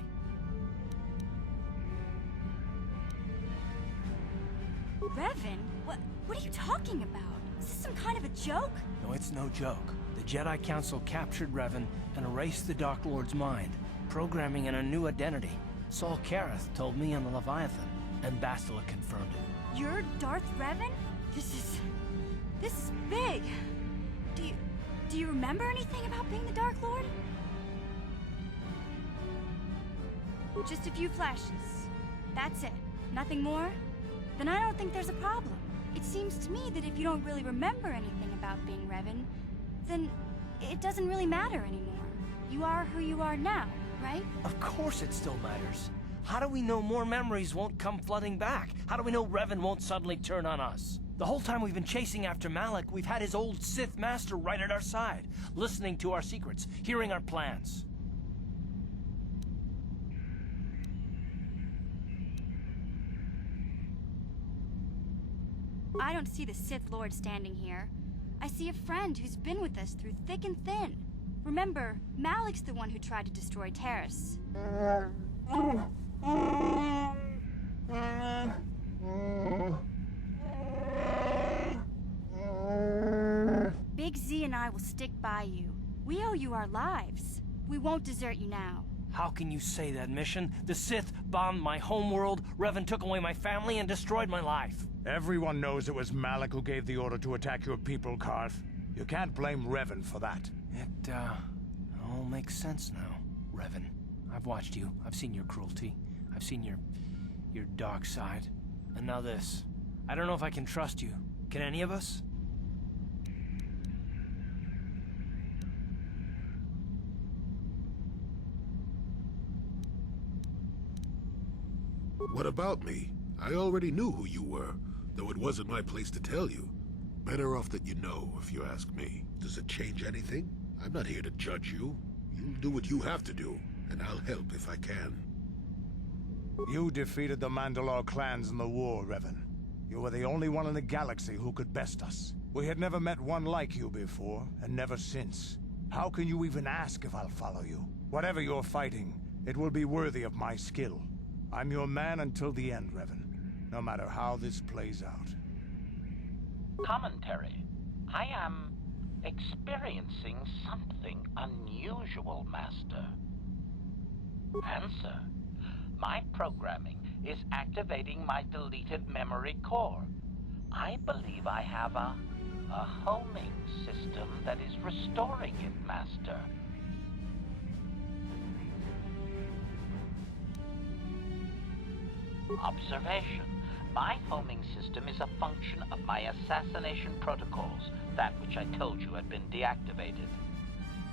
Revan? What are you talking about? Is this some kind of a joke? No, it's no joke. The Jedi Council captured Revan and erased the Dark Lord's mind, programming in a new identity. Saul Karath told me on the Leviathan, and Bastila confirmed it. You're Darth Revan? This is big. Do you remember anything about being the Dark Lord? Just a few flashes. That's it. Nothing more? Then I don't think there's a problem. It seems to me that if you don't really remember anything about being Revan, then it doesn't really matter anymore. You are who you are now, right? Of course it still matters. How do we know more memories won't come flooding back? How do we know Revan won't suddenly turn on us? The whole time we've been chasing after Malik, we've had his old Sith master right at our side, listening to our secrets, hearing our plans. I don't see the Sith Lord standing here. I see a friend who's been with us through thick and thin. Remember, Malik's the one who tried to destroy Taris. Big Z and I will stick by you. We owe you our lives. We won't desert you now. How can you say that, Mission? The Sith bombed my homeworld, Revan took away my family, and destroyed my life. Everyone knows it was Malik who gave the order to attack your people, Karth. You can't blame Revan for that. It, all makes sense now, Revan. I've watched you. I've seen your cruelty. I've seen your dark side. And now this. I don't know if I can trust you. Can any of us? What about me? I already knew who you were, though it wasn't my place to tell you. Better off that you know, if you ask me. Does it change anything? I'm not here to judge you. You'll do what you have to do, and I'll help if I can. You defeated the Mandalore clans in the war, Revan. You were the only one in the galaxy who could best us. We had never met one like you before, and never since. How can you even ask if I'll follow you? Whatever you're fighting, it will be worthy of my skill. I'm your man until the end, Revan, no matter how this plays out. Commentary. I am experiencing something unusual, Master. Answer. My programming is activating my deleted memory core. I believe I have a homing system that is restoring it, Master. Observation. My homing system is a function of my assassination protocols, that which I told you had been deactivated.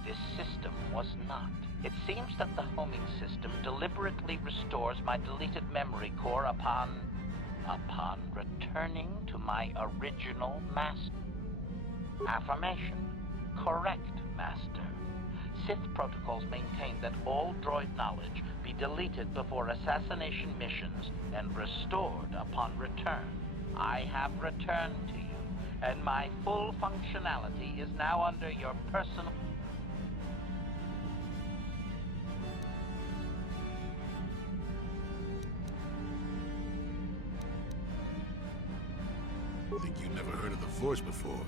This system was not. It seems that the homing system deliberately restores my deleted memory core upon returning to my original master. Affirmation. Correct, Master. Sith protocols maintain that all droid knowledge be deleted before assassination missions and restored upon return. I have returned to you, and my full functionality is now under your personal... I think you never heard of the Force before.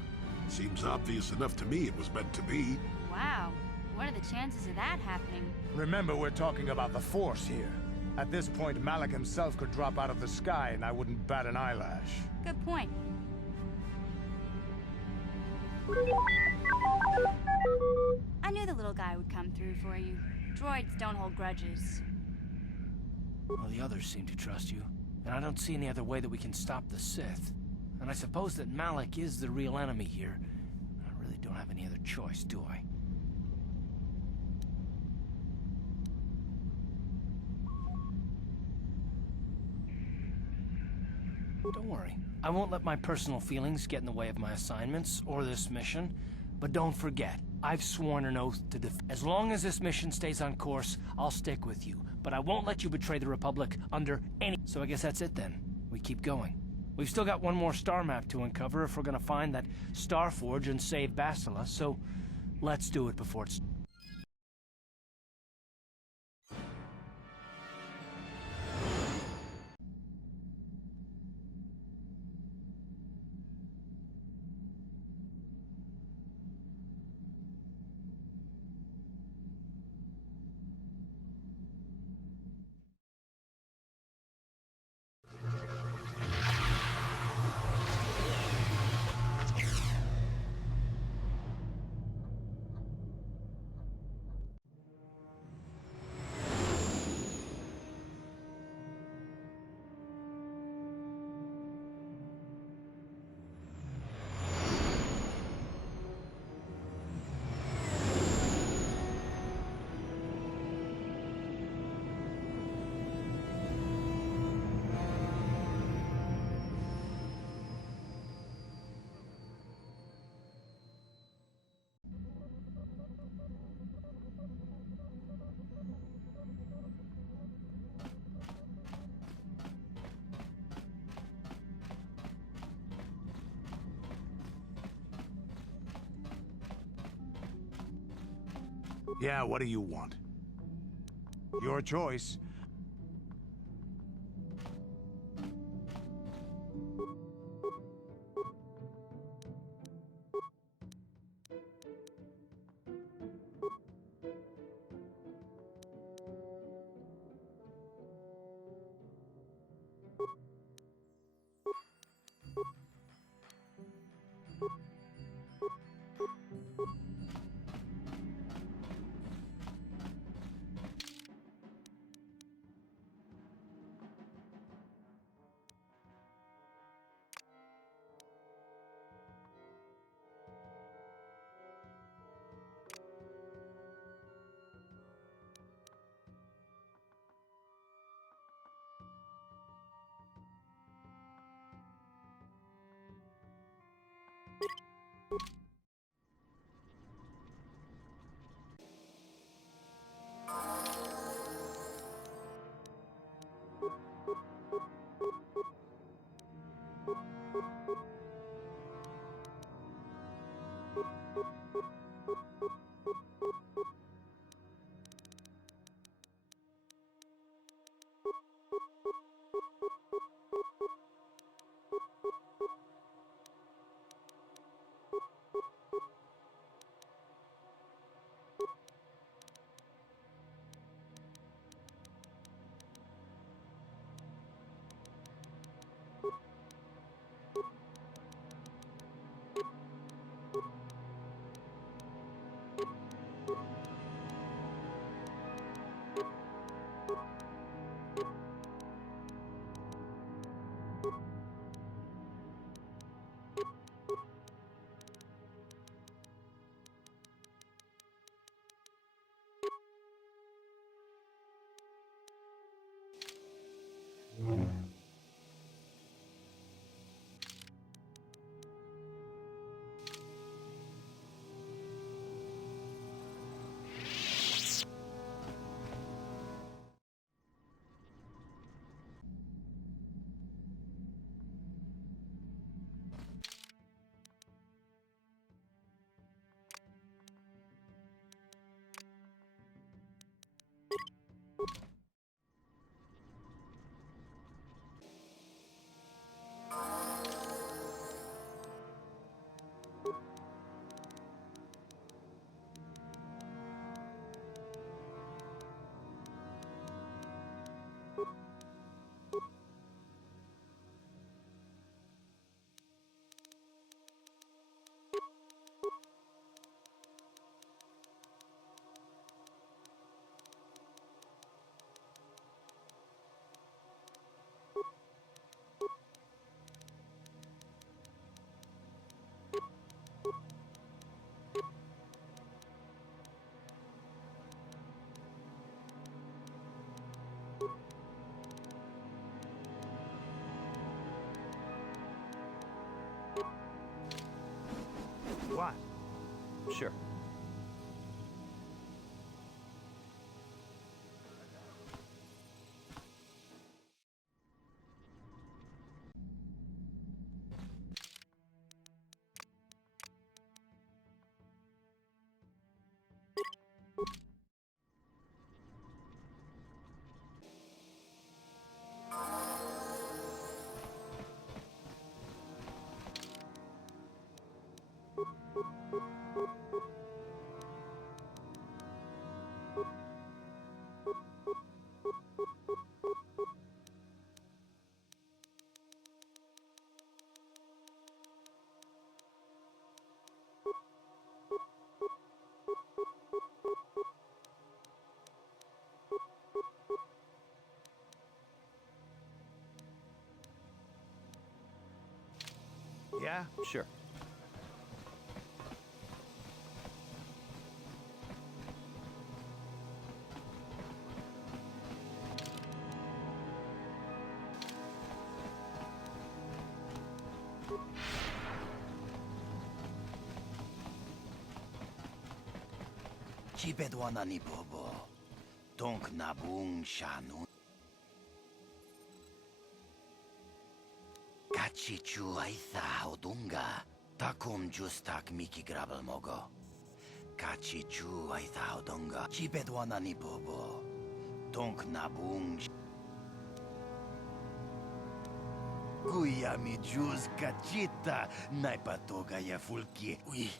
Seems obvious enough to me it was meant to be. Wow. What are the chances of that happening? Remember, we're talking about the Force here. At this point, Malik himself could drop out of the sky and I wouldn't bat an eyelash. Good point. I knew the little guy would come through for you. Droids don't hold grudges. Well, the others seem to trust you, and I don't see any other way that we can stop the Sith. And I suppose that Malik is the real enemy here. I really don't have any other choice, do I? Don't worry. I won't let my personal feelings get in the way of my assignments or this mission. But don't forget, I've sworn an oath to as long as this mission stays on course, I'll stick with you. But I won't let you betray the Republic under any... So I guess that's it then. We keep going. We've still got one more star map to uncover if we're gonna find that Starforge and save Bastila, so let's do it before it's... Yeah, what do you want? Your choice. sure. Yeah? Sure. Chibedwana ni bobo. Donk nabung shanu. Kachichu aitha odunga. Takum justak miki grabel mogo. Kachichu aitha odunga. Chibedwana ni bobo. Donk nabung. Kuya mi juz kachita. Naipatoga ya fulki. Ui.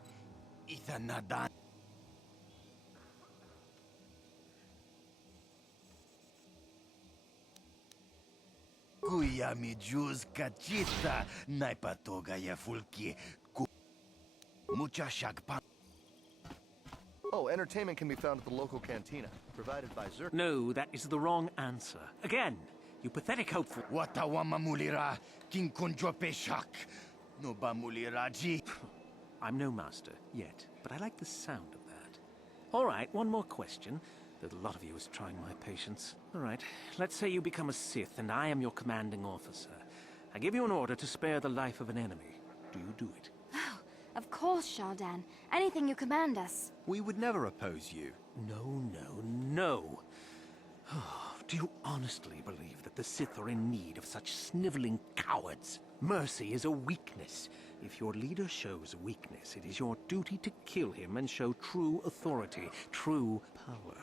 Itha nadan. Kuya mi juz kachita. Naipatoga ya fulki. Mucha shakpan. Oh, entertainment can be found at the local cantina, provided by Zerk. No, that is the wrong answer. Again, you pathetic hopeful. Watawama mulira. King kunjope shak. No ba muliraji. I'm no master, yet, but I like the sound of that. All right, one more question. Though a lot of you is trying my patience. All right, let's say you become a Sith, and I am your commanding officer. I give you an order to spare the life of an enemy. Do you do it? Oh, of course, Shardan. Anything you command us. We would never oppose you. No. Do you honestly believe that the Sith are in need of such sniveling cowards? Mercy is a weakness. If your leader shows weakness, it is your duty to kill him and show true authority, true power.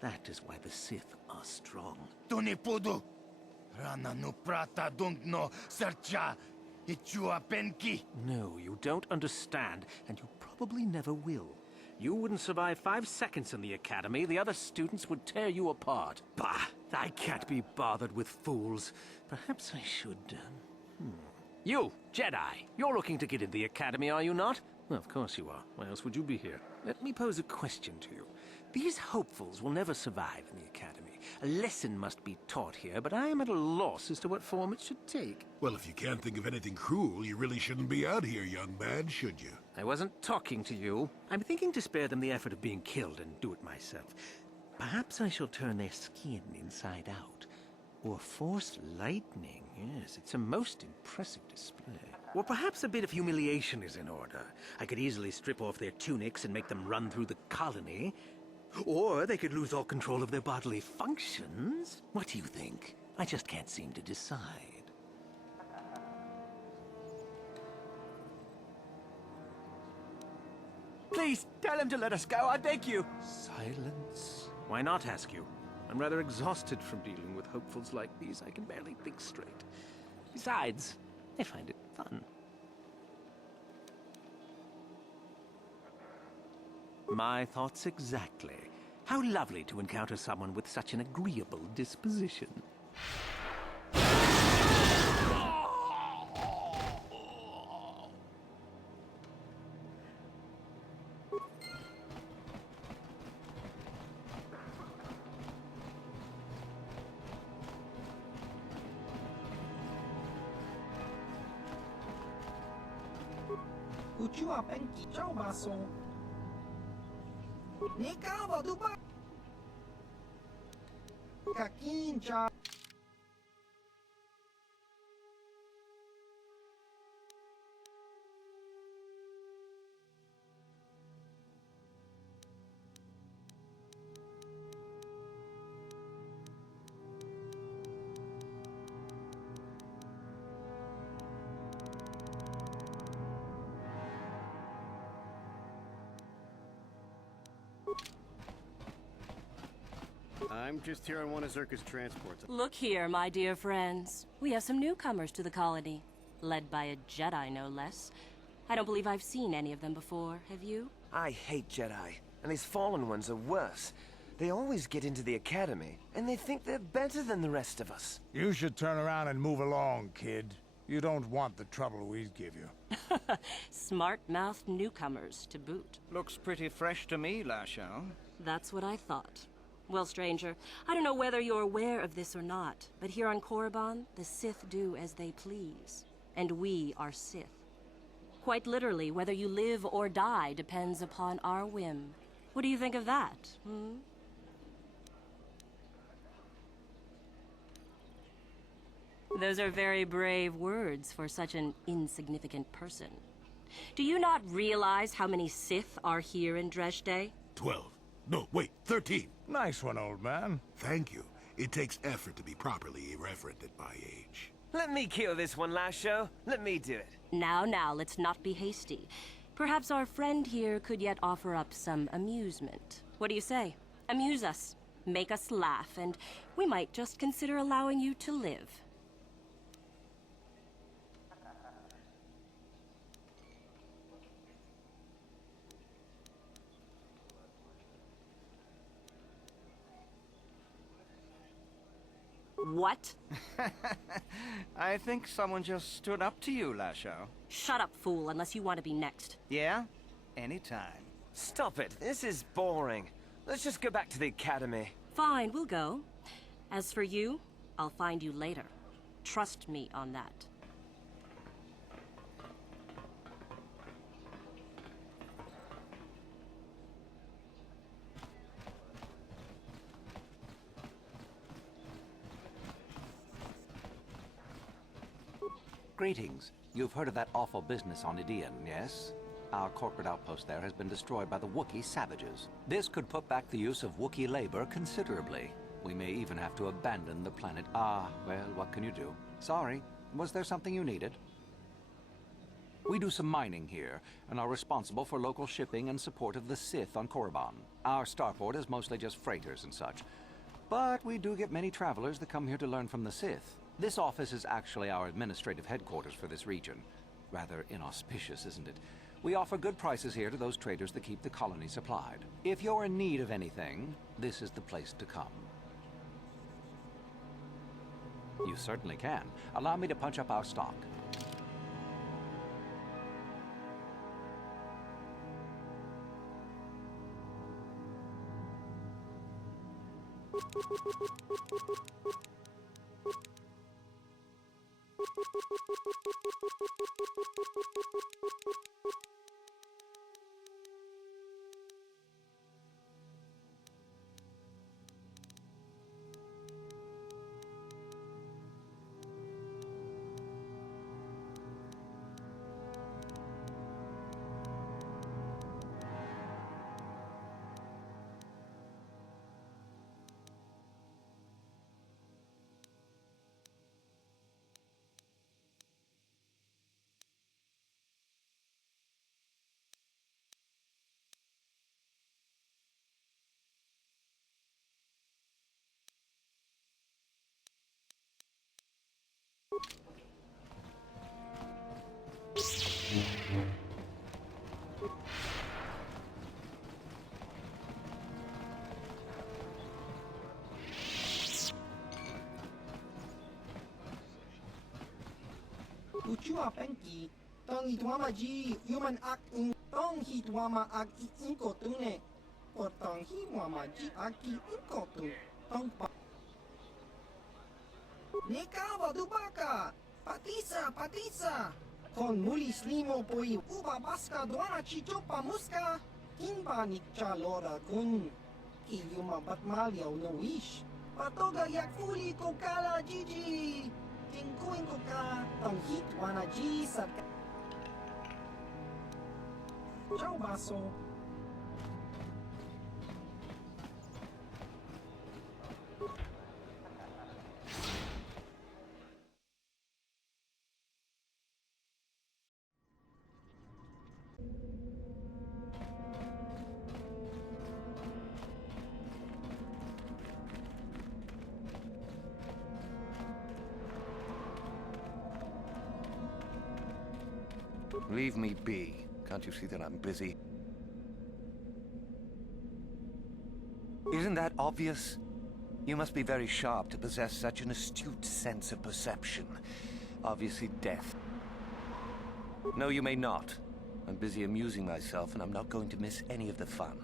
That is why the Sith are strong. Tunipudu. Rana no prata dunk no sercha. Ichua penki. No, you don't understand, and you probably never will. You wouldn't survive 5 seconds in the academy. The other students would tear you apart. Bah! I can't be bothered with fools. Perhaps I should, You, Jedi, you're looking to get in the academy, are you not? Well, of course you are. Why else would you be here? Let me pose a question to you. These hopefuls will never survive in the academy. A lesson must be taught here, but I am at a loss as to what form it should take. Well, if you can't think of anything cruel, you really shouldn't be out here, young man, should you? I wasn't talking to you. I'm thinking to spare them the effort of being killed and do it myself. Perhaps I shall turn their skin inside out. Or force lightning. Yes, it's a most impressive display. Or perhaps a bit of humiliation is in order. I could easily strip off their tunics and make them run through the colony. Or they could lose all control of their bodily functions. What do you think? I just can't seem to decide. Please, tell him to let us go, I beg you. Silence. Why not, ask you? I'm rather exhausted from dealing with hopefuls like these. I can barely think straight. Besides, I find it fun. My thoughts exactly. How lovely to encounter someone with such an agreeable disposition. Uchua penki chau baso. Nika vaduba. Kakincha. I'm just here on one of Zerka's transports. Look here, my dear friends. We have some newcomers to the colony. Led by a Jedi, no less. I don't believe I've seen any of them before, have you? I hate Jedi, and these fallen ones are worse. They always get into the academy, and they think they're better than the rest of us. You should turn around and move along, kid. You don't want the trouble we'd give you. Smart-mouthed newcomers, to boot. Looks pretty fresh to me, Lashao. That's what I thought. Well, stranger, I don't know whether you're aware of this or not, but here on Korriban, the Sith do as they please. And we are Sith. Quite literally, whether you live or die depends upon our whim. What do you think of that, hmm? Those are very brave words for such an insignificant person. Do you not realize how many Sith are here in Dresde? 12. No, wait, 13. Nice one, old man. Thank you. It takes effort to be properly irreverent at my age. Let me kill this one, Lasho. Let me do it. Now, let's not be hasty. Perhaps our friend here could yet offer up some amusement. What do you say? Amuse us, make us laugh, and we might just consider allowing you to live. What? I think someone just stood up to you, Lashao. Shut up, fool, unless you want to be next. Yeah? Anytime. Stop it. This is boring. Let's just go back to the academy. Fine, we'll go. As for you, I'll find you later. Trust me on that. Greetings. You've heard of that awful business on Idian, yes? Our corporate outpost there has been destroyed by the Wookiee savages. This could put back the use of Wookiee labor considerably. We may even have to abandon the planet. Well, what can you do? Sorry. Was there something you needed? We do some mining here, and are responsible for local shipping and support of the Sith on Korriban. Our starport is mostly just freighters and such. But we do get many travelers that come here to learn from the Sith. This office is actually our administrative headquarters for this region. Rather inauspicious, isn't it? We offer good prices here to those traders that keep the colony supplied. If you're in need of anything, this is the place to come. You certainly can. Allow me to punch up our stock. Uchua penki, tong ituama ji, human ak in tong hituama ak inko tune, or tong hiwama ji aki inko tu, tong pa. Nekawa dubaka, patisa, kon muli slimo poi uba baska duana chichopa muska, kinba nikcha lora kun, kiyuma batmalyaw no wish, patoga yak fuli kokala jiji. Tingkuin ko ka, tong hit wana ji sa Ciao, baso. Leave me be. Can't you see that I'm busy? Isn't that obvious? You must be very sharp to possess such an astute sense of perception. Obviously death. No, you may not. I'm busy amusing myself, and I'm not going to miss any of the fun.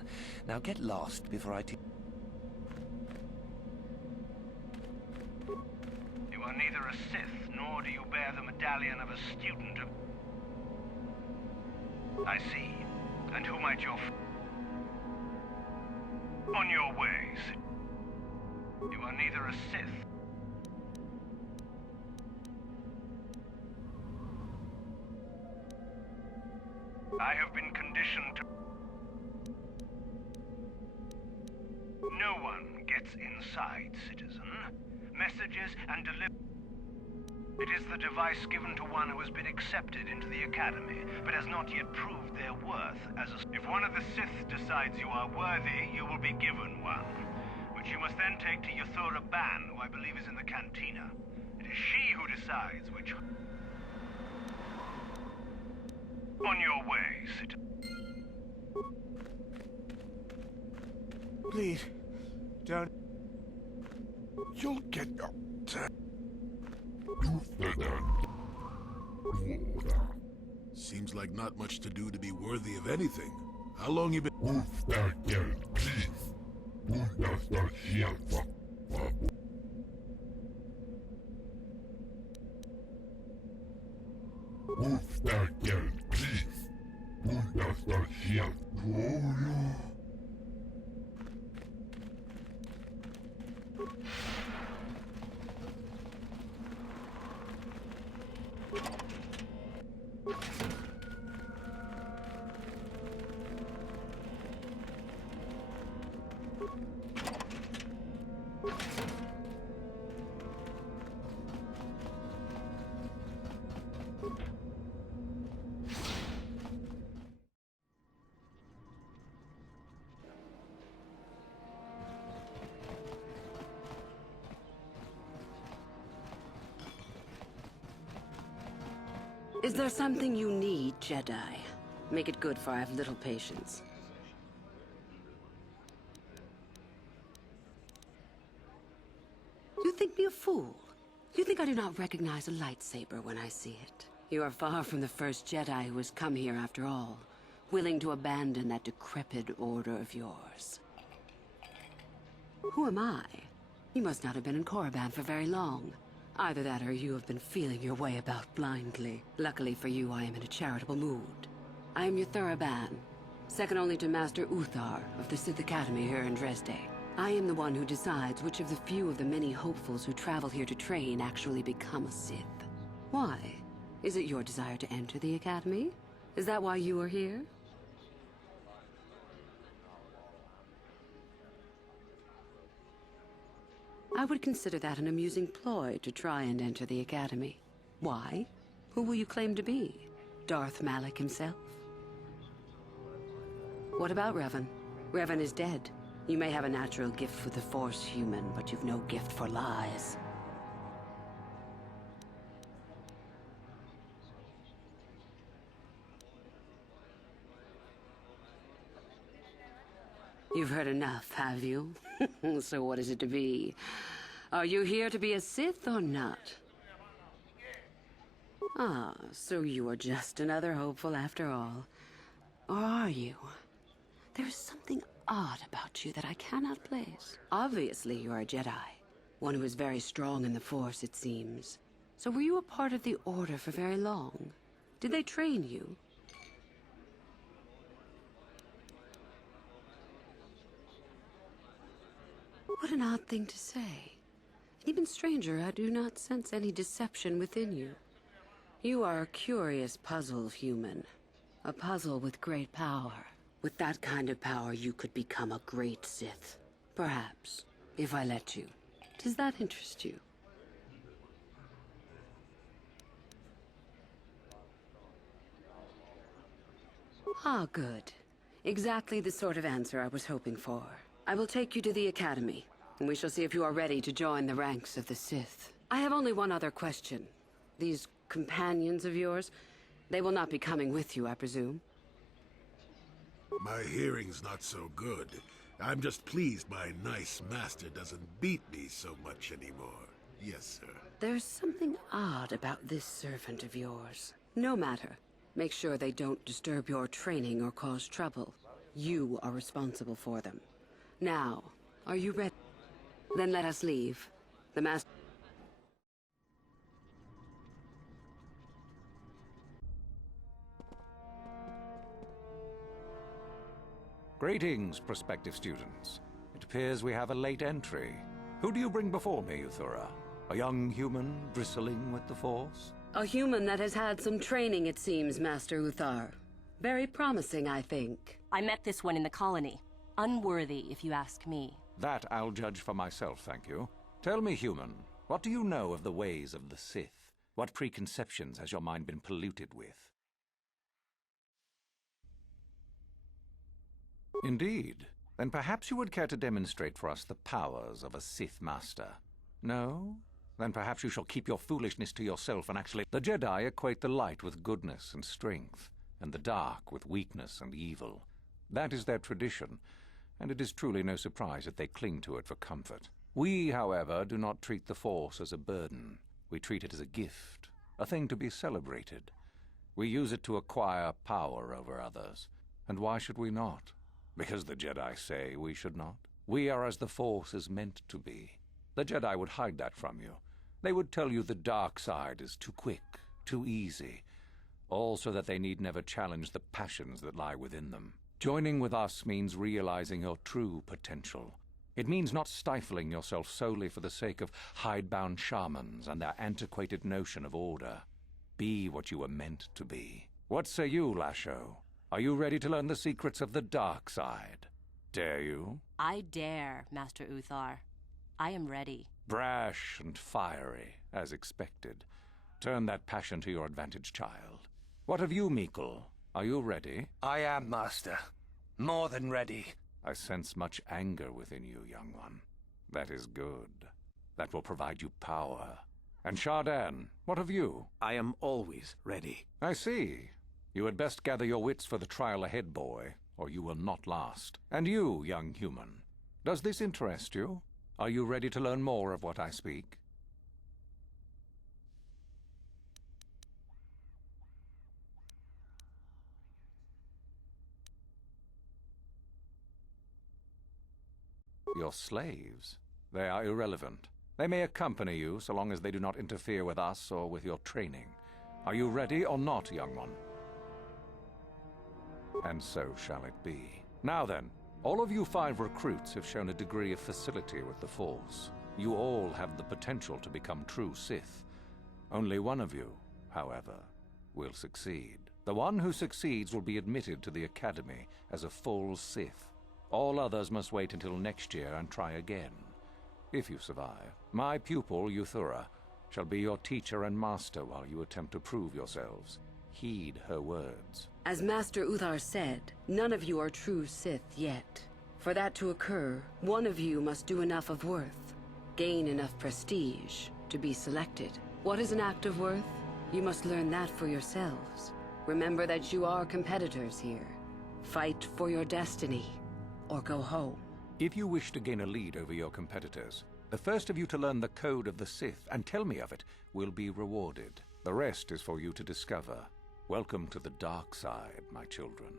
Now get lost before I You are neither a Sith, nor do you bear the medallion of a student of... I see. And who might your... On your way, Sith. You are neither a Sith. I have been conditioned to... No one gets inside, citizen. Messages and It is the device given to one who has been accepted into the Academy, but has not yet proved their worth as a... If one of the Sith decides you are worthy, you will be given one, which you must then take to Yuthura Ban, who I believe is in the cantina. It is she who decides which... On your way, citizen. Please, don't... You'll get your... Seems like not much to do to be worthy of anything. How long you been... Is there something you need, Jedi? Make it good, for I have little patience. You think me a fool? You think I do not recognize a lightsaber when I see it? You are far from the first Jedi who has come here after all, willing to abandon that decrepit order of yours. Who am I? You must not have been in Korriban for very long. Either that or you have been feeling your way about blindly. Luckily for you, I am in a charitable mood. I am Yuthura Ban, second only to Master Uthar of the Sith Academy here in Dresde. I am the one who decides which of the few of the many hopefuls who travel here to train actually become a Sith. Why? Is it your desire to enter the Academy? Is that why you are here? I would consider that an amusing ploy to try and enter the Academy. Why? Who will you claim to be? Darth Malak himself? What about Revan? Revan is dead. You may have a natural gift for the Force, human, but you've no gift for lies. You've heard enough, have you? So what is it to be? Are you here to be a Sith or not? Ah, so you are just another hopeful after all. Or are you? There is something odd about you that I cannot place. Obviously you are a Jedi. One who is very strong in the Force, it seems. So were you a part of the Order for very long? Did they train you? What an odd thing to say. Even stranger, I do not sense any deception within you. You are a curious puzzle, human. A puzzle with great power. With that kind of power, you could become a great Sith. Perhaps, if I let you. Does that interest you? Ah, good. Exactly the sort of answer I was hoping for. I will take you to the Academy, and we shall see if you are ready to join the ranks of the Sith. I have only one other question. These companions of yours, They will not be coming with you, I presume? My hearing's not so good. I'm just pleased my nice master doesn't beat me so much anymore. Yes, sir. There's something odd about this servant of yours. No matter. Make sure they don't disturb your training or cause trouble. You are responsible for them. Now, are you ready? Then let us leave. The master... Greetings, prospective students. It appears we have a late entry. Who do you bring before me, Uthura? A young human bristling with the Force? A human that has had some training, it seems, Master Uthar. Very promising, I think. I met this one in the colony. Unworthy, if you ask me. That I'll judge for myself, thank you. Tell me, human, what do you know of the ways of the Sith? What preconceptions has your mind been polluted with? Indeed. Then perhaps you would care to demonstrate for us the powers of a Sith Master. No? Then perhaps you shall keep your foolishness to yourself and actually... The Jedi equate the light with goodness and strength, and the dark with weakness and evil. That is their tradition, and it is truly no surprise that they cling to it for comfort. We, however, do not treat the Force as a burden. We treat it as a gift, a thing to be celebrated. We use it to acquire power over others. And why should we not? Because the Jedi say we should not. We are as the Force is meant to be. The Jedi would hide that from you. They would tell you the dark side is too quick, too easy, all so that they need never challenge the passions that lie within them. Joining with us means realizing your true potential. It means not stifling yourself solely for the sake of hidebound shamans and their antiquated notion of order. Be what you were meant to be. What say you, Lasho? Are you ready to learn the secrets of the dark side? Dare you? I dare, Master Uthar. I am ready. Brash and fiery, as expected. Turn that passion to your advantage, child. What of you, Meekle? Are you ready? I am, Master. More than ready. I sense much anger within you, young one. That is good. That will provide you power. And Shardan, what of you? I am always ready. I see. You had best gather your wits for the trial ahead, boy, or you will not last. And you, young human, does this interest you? Are you ready to learn more of what I speak? Your slaves? They are irrelevant. They may accompany you so long as they do not interfere with us or with your training. Are you ready or not, young one? And so shall it be. Now then, all of you 5 recruits have shown a degree of facility with the Force. You all have the potential to become true Sith. Only one of you, however, will succeed. The one who succeeds will be admitted to the Academy as a full Sith. All others must wait until next year and try again. If you survive, my pupil, Uthura, shall be your teacher and master while you attempt to prove yourselves. Heed her words. As Master Uthar said, none of you are true Sith yet. For that to occur, one of you must do enough of worth, gain enough prestige, to be selected. What is an act of worth? You must learn that for yourselves. Remember that you are competitors here. Fight for your destiny, or go home. If you wish to gain a lead over your competitors, the first of you to learn the code of the Sith and tell me of it will be rewarded. The rest is for you to discover. Welcome to the dark side, my children.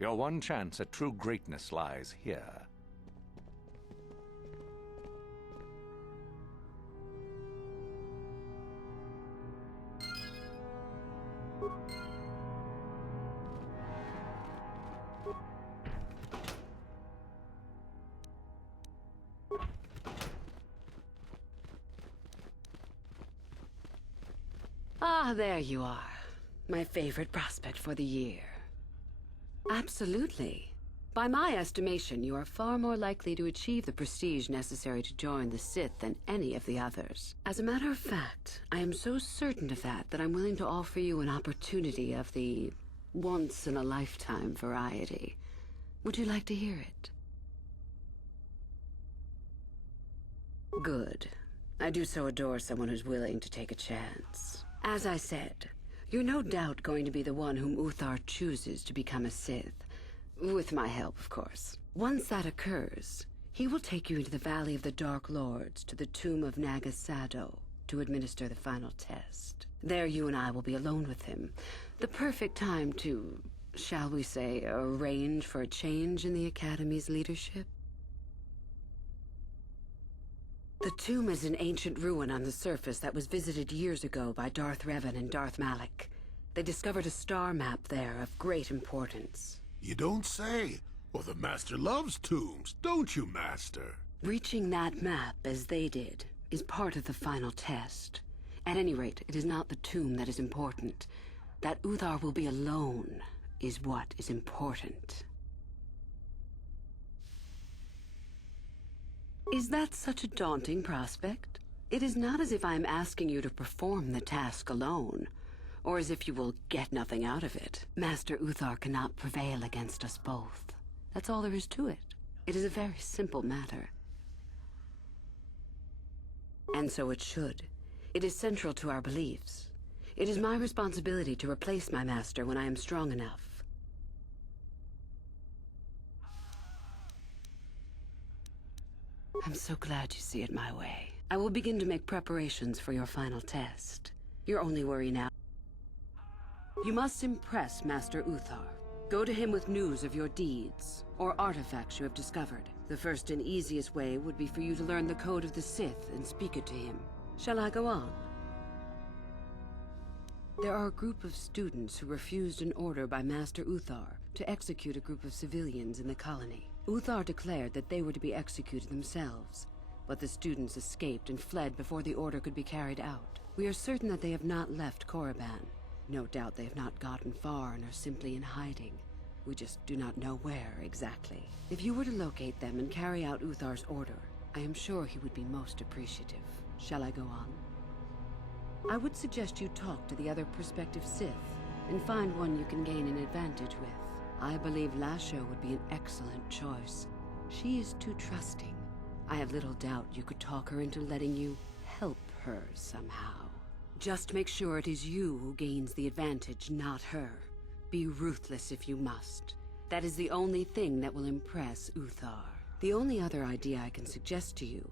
Your one chance at true greatness lies here. Ah, there you are. My favorite prospect for the year. Absolutely. By my estimation, you are far more likely to achieve the prestige necessary to join the Sith than any of the others. As a matter of fact, I am so certain of that I'm willing to offer you an opportunity of the once-in-a-lifetime variety. Would you like to hear it? Good. I do so adore someone who's willing to take a chance. As I said, You're no doubt going to be the one whom Uthar chooses to become a Sith. With my help, of course. Once that occurs, he will take you into the Valley of the Dark Lords to the tomb of Naga Sado to administer the final test. There you and I will be alone with him. The perfect time to, shall we say, arrange for a change in the Academy's leadership. The tomb is an ancient ruin on the surface that was visited years ago by Darth Revan and Darth Malak. They discovered a star map there of great importance. You don't say. Well, the Master loves tombs, don't you, Master? Reaching that map, as they did, is part of the final test. At any rate, it is not the tomb that is important. That Uthar will be alone is what is important. Is that such a daunting prospect? It is not as if I am asking you to perform the task alone, or as if you will get nothing out of it. Master Uthar cannot prevail against us both. That's all there is to it. It is a very simple matter. And so it should. It is central to our beliefs. It is my responsibility to replace my master when I am strong enough. I'm so glad you see it my way. I will begin to make preparations for your final test. Your only worry now. You must impress Master Uthar. Go to him with news of your deeds, or artifacts you have discovered. The first and easiest way would be for you to learn the code of the Sith and speak it to him. Shall I go on? There are a group of students who refused an order by Master Uthar to execute a group of civilians in the colony. Uthar declared that they were to be executed themselves, but the students escaped and fled before the order could be carried out. We are certain that they have not left Korriban. No doubt they have not gotten far and are simply in hiding. We just do not know where exactly. If you were to locate them and carry out Uthar's order, I am sure he would be most appreciative. Shall I go on? I would suggest you talk to the other prospective Sith and find one you can gain an advantage with. I believe Lasho would be an excellent choice. She is too trusting. I have little doubt you could talk her into letting you help her somehow. Just make sure it is you who gains the advantage, not her. Be ruthless if you must. That is the only thing that will impress Uthar. The only other idea I can suggest to you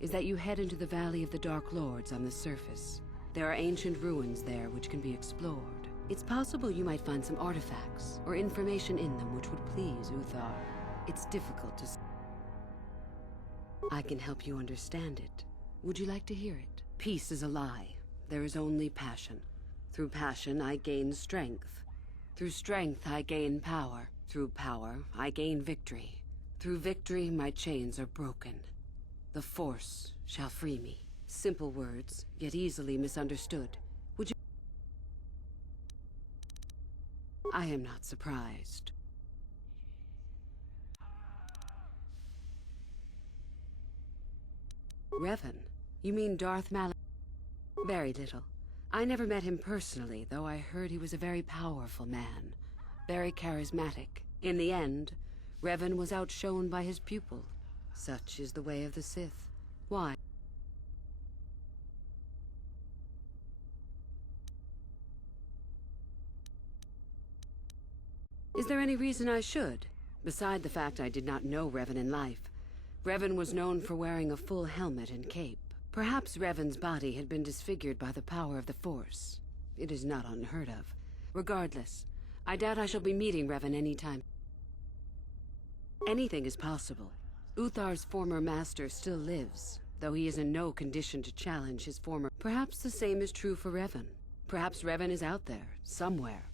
is that you head into the Valley of the Dark Lords on the surface. There are ancient ruins there which can be explored. It's possible you might find some artifacts or information in them which would please Uthar. It's difficult to say. I can help you understand it. Would you like to hear it? Peace is a lie. There is only passion. Through passion, I gain strength. Through strength, I gain power. Through power, I gain victory. Through victory, my chains are broken. The Force shall free me. Simple words, yet easily misunderstood. Would you... I am not surprised. Revan? You mean Darth Malak? Very little. I never met him personally, though I heard he was a very powerful man. Very charismatic. In the end, Revan was outshone by his pupil. Such is the way of the Sith. Why? Is there any reason I should? Beside the fact I did not know Revan in life, Revan was known for wearing a full helmet and cape. Perhaps Revan's body had been disfigured by the power of the Force. It is not unheard of. Regardless, I doubt I shall be meeting Revan any time. Anything is possible. Uthar's former master still lives, though he is in no condition to challenge his former... Perhaps the same is true for Revan. Perhaps Revan is out there, somewhere.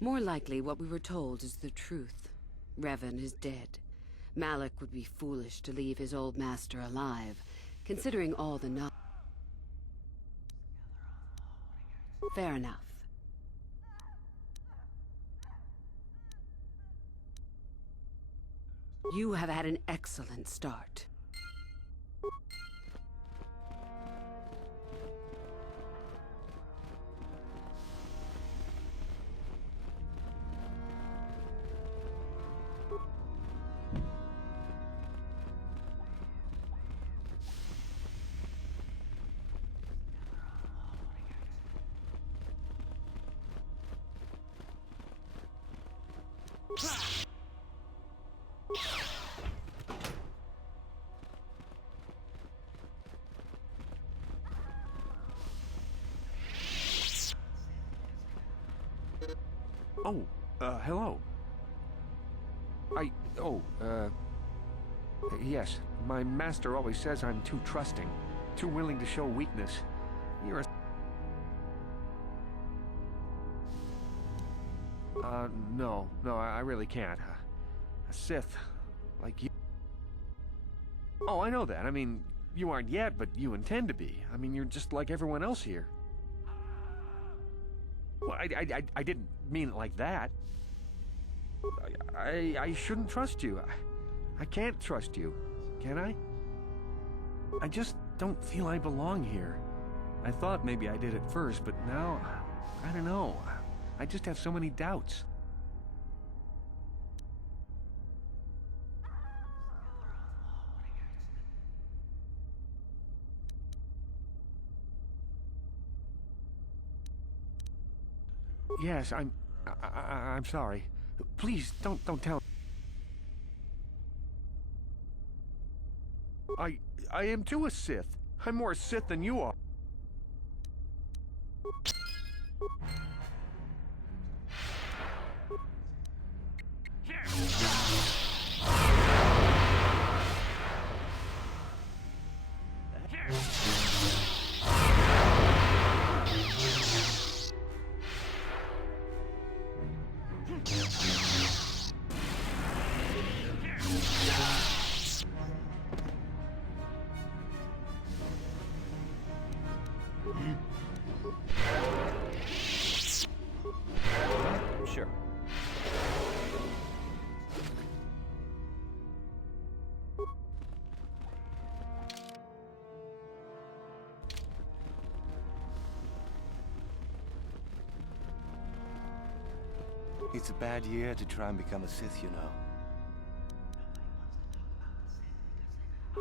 More likely, what we were told is the truth. Revan is dead. Malak would be foolish to leave his old master alive, considering all the knowledge. Fair enough. You have had an excellent start. Oh, hello. Yes, my master always says I'm too trusting, too willing to show weakness. You're a... No, I really can't. A Sith, like you... Oh, I know that. I mean, you aren't yet, but you intend to be. I mean, you're just like everyone else here. Well, I didn't mean it like that. I shouldn't trust you. I can't trust you, can I? I just don't feel I belong here. I thought maybe I did at first, but now, I don't know. I just have so many doubts. Yes, I'm sorry. Please, don't tell. I am too a Sith. I'm more a Sith than you are. Sure. It's a bad year to try and become a Sith, you know.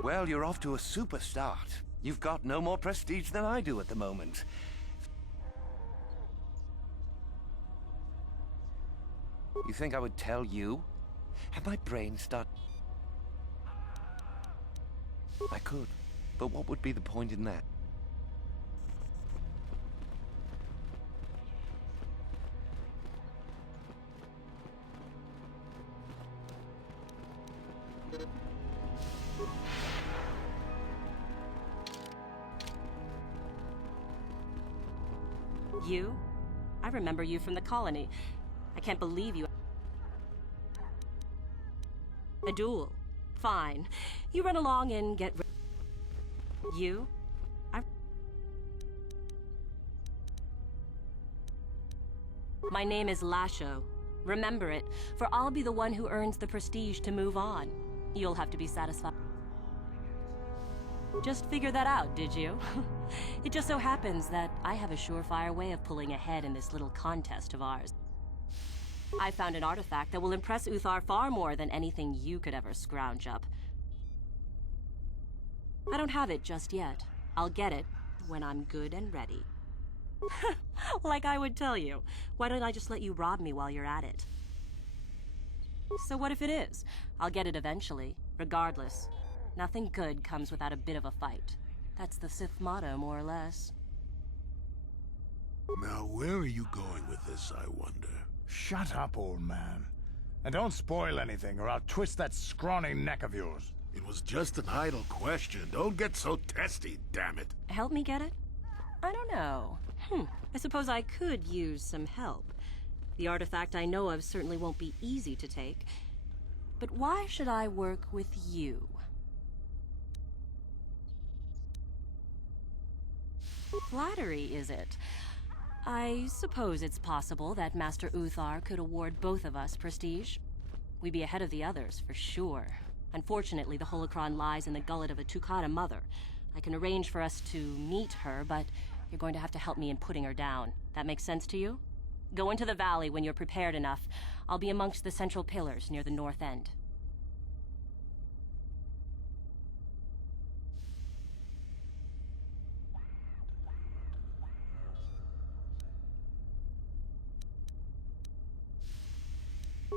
Well, you're off to a super start. You've got no more prestige than I do at the moment. You think I would tell you? Have my brain start... I could, but what would be the point in that? You? I remember you from the colony. I can't believe you... A duel. Fine. You run along and get... You? My name is Lasho. Remember it, for I'll be the one who earns the prestige to move on. You'll have to be satisfied. Just figure that out, did you? It just so happens that I have a surefire way of pulling ahead in this little contest of ours. I found an artifact that will impress Uthar far more than anything you could ever scrounge up. I don't have it just yet. I'll get it when I'm good and ready. Like I would tell you. Why don't I just let you rob me while you're at it? So what if it is? I'll get it eventually, regardless. Nothing good comes without a bit of a fight. That's the Sith motto, more or less. Now, where are you going with this, I wonder? Shut up, old man. And don't spoil anything, or I'll twist that scrawny neck of yours. It was just an idle question. Don't get so testy, damn it. Help me get it? I don't know. I suppose I could use some help. The artifact I know of certainly won't be easy to take. But why should I work with you? Flattery, is it? I suppose it's possible that Master Uthar could award both of us prestige. We'd be ahead of the others, for sure. Unfortunately, the holocron lies in the gullet of a Tukata mother. I can arrange for us to meet her, but you're going to have to help me in putting her down. That makes sense to you? Go into the valley when you're prepared enough. I'll be amongst the central pillars near the north end.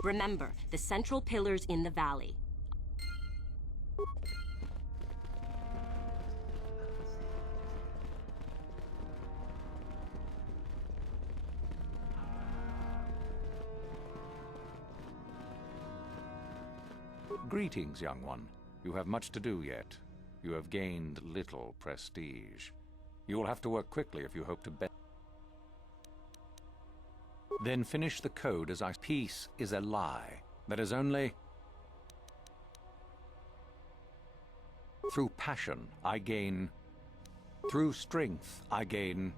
Remember, the central pillars in the valley. Greetings, young one. You have much to do yet. You have gained little prestige. You will have to work quickly if you hope to bet. Then finish the code as I... Peace is a lie. That is only... Through passion, I gain... Through strength, I gain...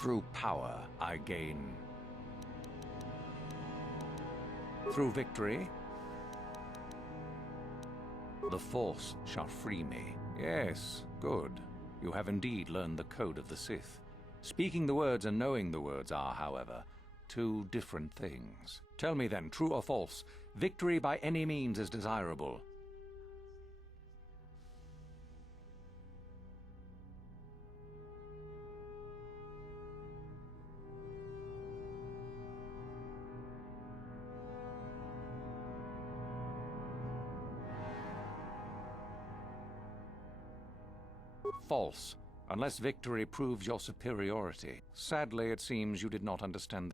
Through power, I gain... Through victory, the Force shall free me. Yes, good. You have indeed learned the code of the Sith. Speaking the words and knowing the words are, however, two different things. Tell me then, true or false, victory by any means is desirable. False, unless victory proves your superiority. Sadly, it seems you did not understand.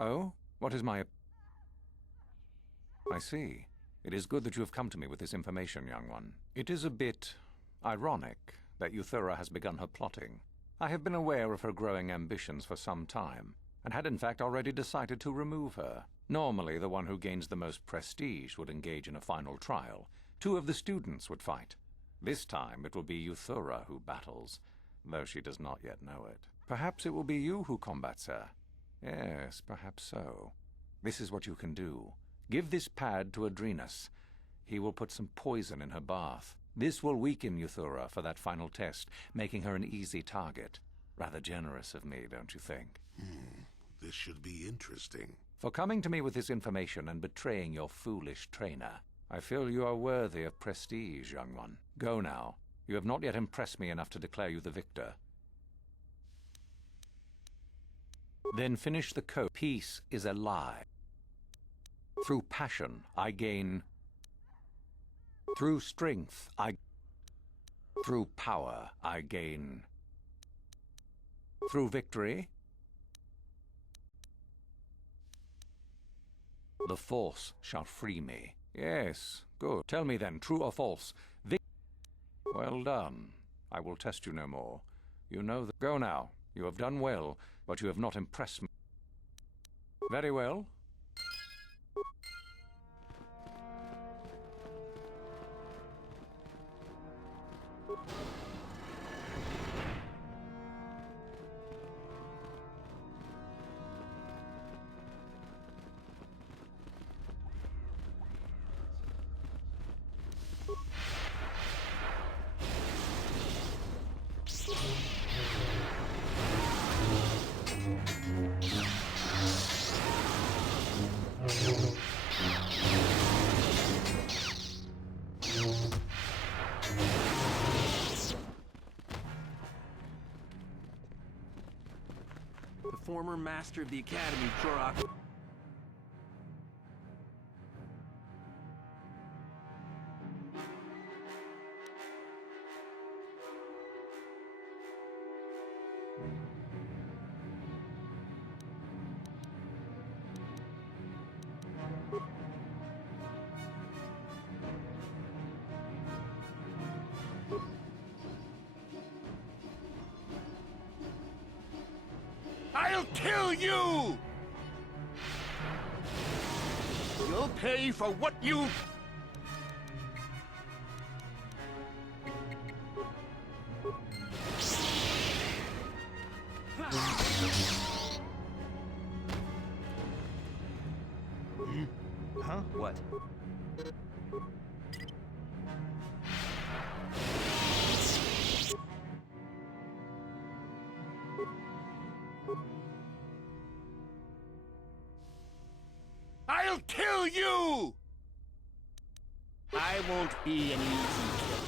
Oh? What is my... I see. It is good that you have come to me with this information, young one. It is a bit ironic that Euthura has begun her plotting. I have been aware of her growing ambitions for some time, and had in fact already decided to remove her. Normally, the one who gains the most prestige would engage in a final trial. 2 of the students would fight. This time, it will be Euthura who battles, though she does not yet know it. Perhaps it will be you who combats her. Yes, perhaps so. This is what you can do. Give this pad to Adrenus. He will put some poison in her bath. This will weaken Euthura for that final test, making her an easy target. Rather generous of me, don't you think? This should be interesting. For coming to me with this information and betraying your foolish trainer, I feel you are worthy of prestige, young one. Go now. You have not yet impressed me enough to declare you the victor. Then finish the code. Peace is a lie. Through passion, I gain... Through strength, I... Through power, I gain... Through victory... The Force shall free me. Yes, good. Tell me then, true or false? Well done. I will test you no more. You know that... Go now. You have done well, but you have not impressed me. Very well. The former master of the Academy, Jorok. I'll kill you! You'll pay for what you... Huh? What? I'll kill you! I won't be an easy kill.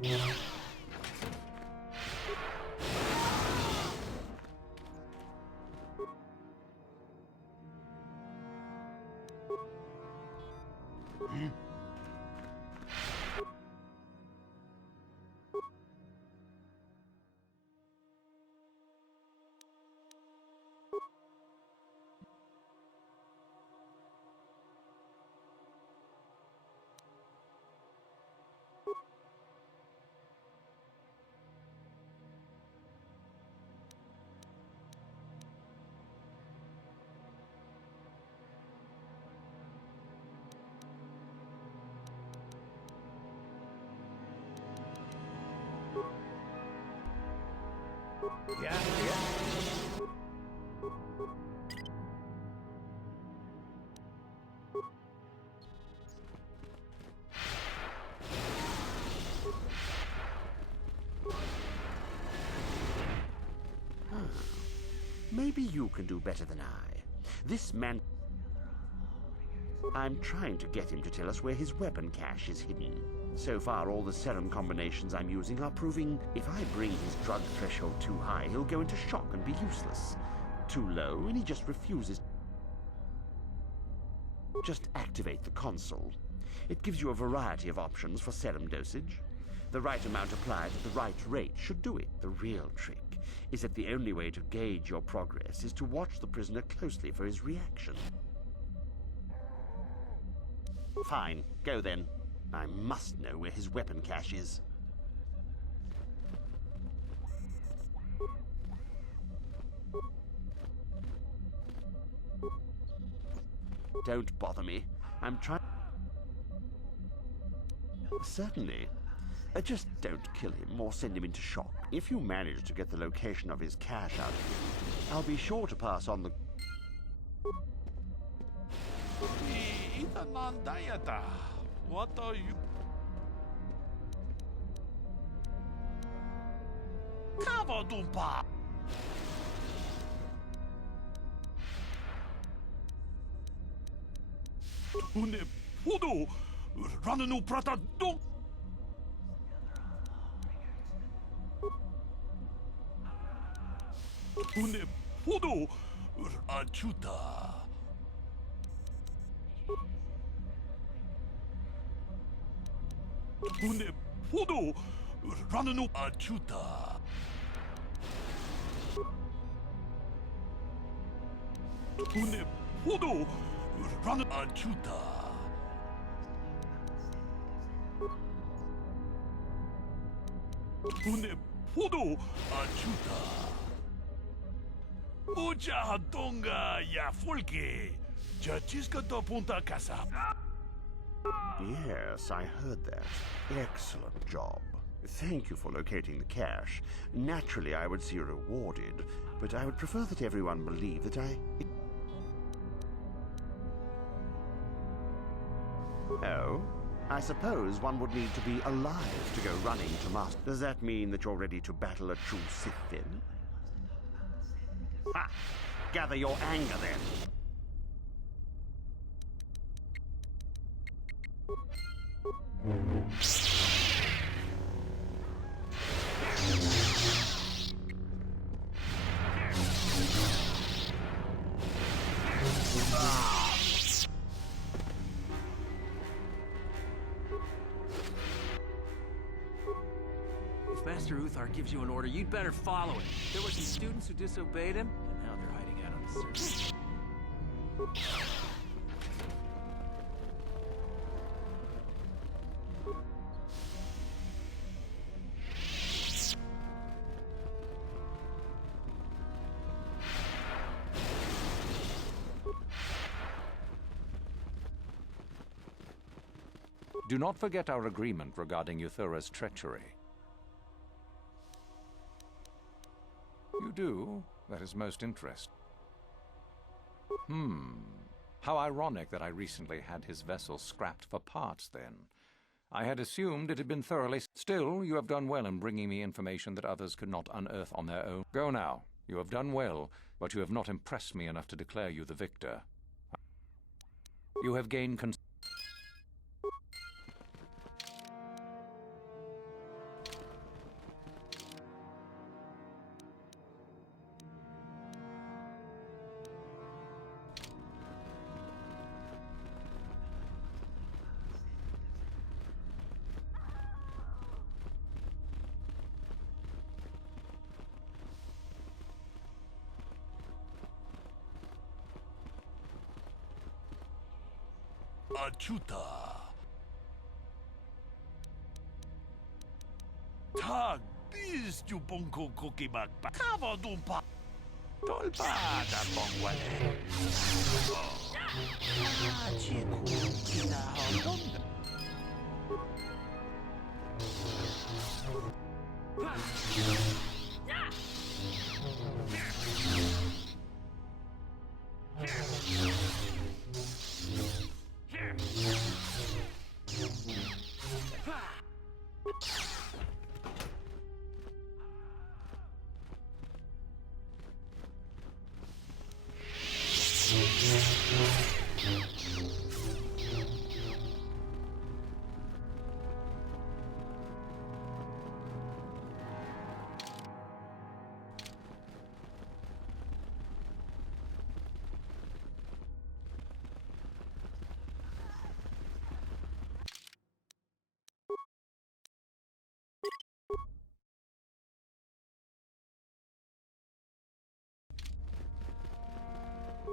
Yeah, yeah. Maybe you can do better than I. This man... I'm trying to get him to tell us where his weapon cache is hidden. So far, all the serum combinations I'm using are proving if I bring his drug threshold too high, he'll go into shock and be useless. Too low, and he just refuses. Just activate the console. It gives you a variety of options for serum dosage. The right amount applied at the right rate should do it. The real trick is that the only way to gauge your progress is to watch the prisoner closely for his reaction. Fine, go then. I must know where his weapon cache is. Don't bother me. I'm trying... Certainly. Just don't kill him or send him into shock. If you manage to get the location of his cache out of him, I'll be sure to pass on the... What are you? Kavadumpa! Une podo ranenu prata do. Une podo ajuda. Une podo ranenu ajuda. Une podo ranenu ajuda. Une podo ajuda. Uja donga ya fulke. Jachiska do punta casa. Yes, I heard that. Excellent job. Thank you for locating the cache. Naturally, I would see you rewarded, but I would prefer that everyone believe that I... Oh? I suppose one would need to be alive to go running to Master. Does that mean that you're ready to battle a true Sith then? Ha! Gather your anger then. If Master Uthar gives you an order, you'd better follow it. There were some students who disobeyed him, and now they're hiding out on the surface. Do not forget our agreement regarding Euthura's treachery. You do? That is most interesting. How ironic that I recently had his vessel scrapped for parts, then. I had assumed it had been thoroughly... Still, you have done well in bringing me information that others could not unearth on their own. Go now. You have done well, but you have not impressed me enough to declare you the victor. You have gained achuta. Tag bis jupongko kokibak pa. Kavo dumpa. Tolpa da bongwane. Chiku kita hondonga.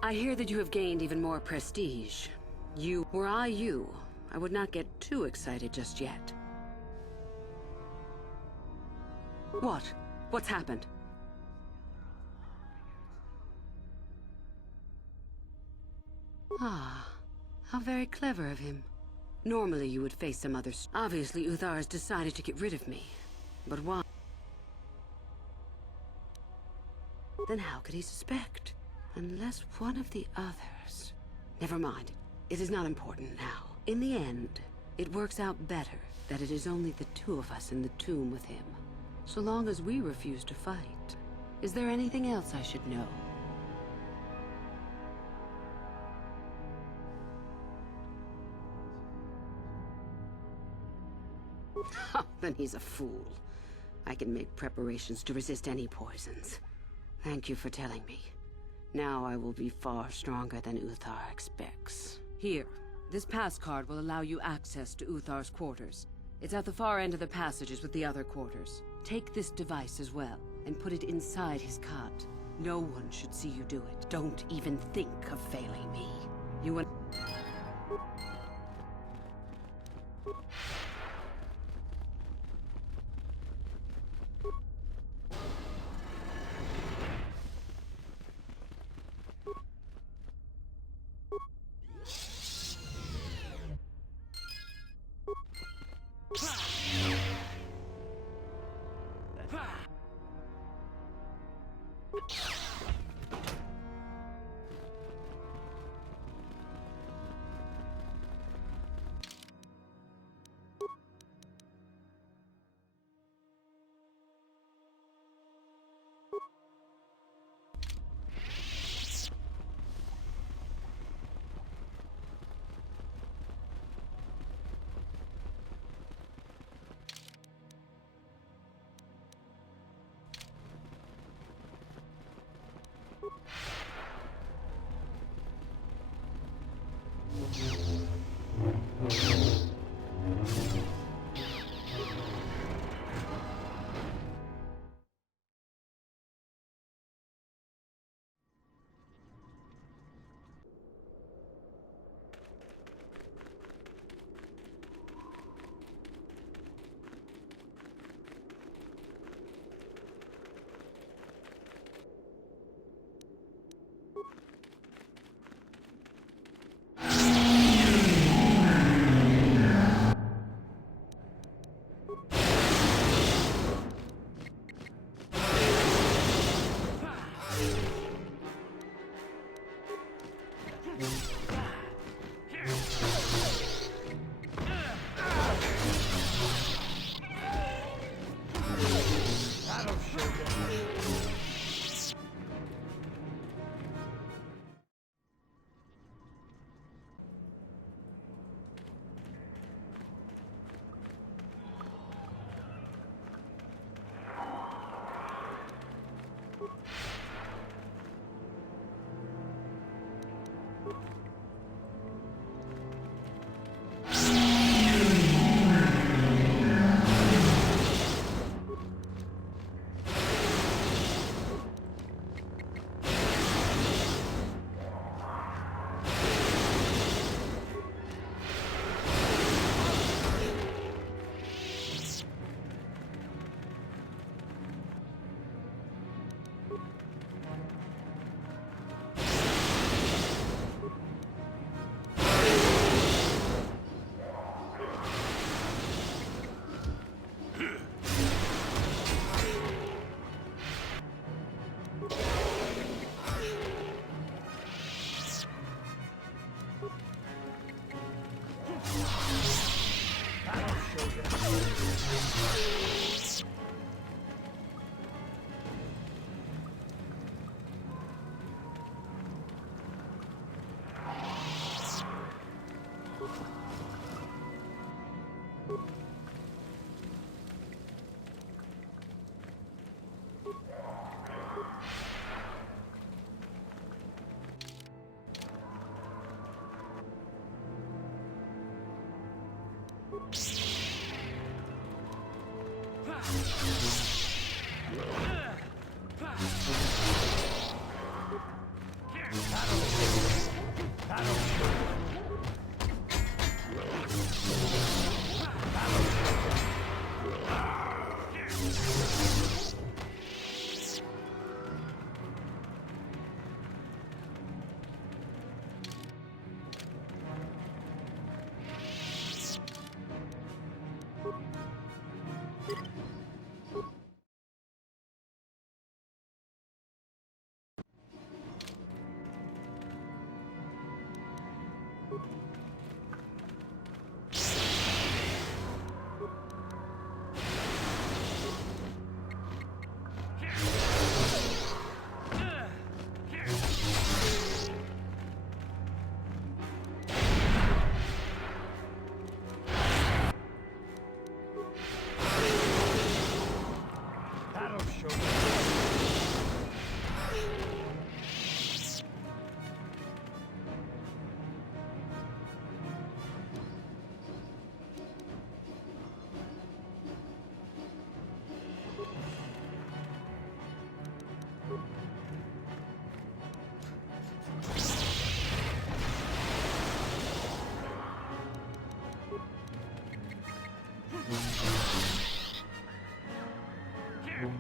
I hear that you have gained even more prestige. Were I you, I would not get too excited just yet. What? What's happened? Ah, how very clever of him. Normally you would face some others. Obviously Uthar has decided to get rid of me. But why? Then how could he suspect? Unless one of the others... Never mind. It is not important now. In the end, it works out better that it is only the two of us in the tomb with him. So long as we refuse to fight. Is there anything else I should know? Oh, then he's a fool. I can make preparations to resist any poisons. Thank you for telling me. Now I will be far stronger than Uthar expects. Here, this pass card will allow you access to Uthar's quarters. It's at the far end of the passages with the other quarters. Take this device as well, and put it inside his cot. No one should see you do it. Don't even think of failing me. You and...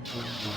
What?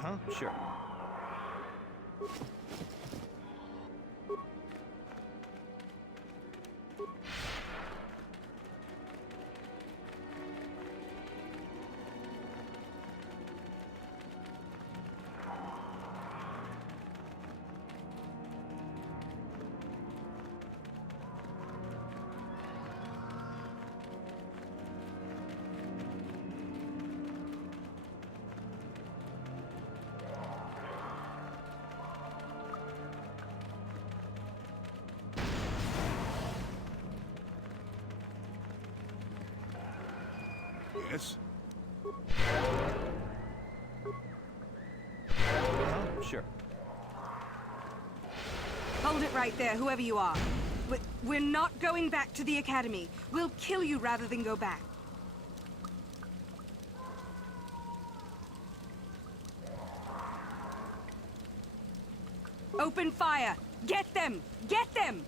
Huh? Sure. Yes? Sure. Hold it right there, whoever you are. We're not going back to the Academy. We'll kill you rather than go back. Open fire! Get them! Get them!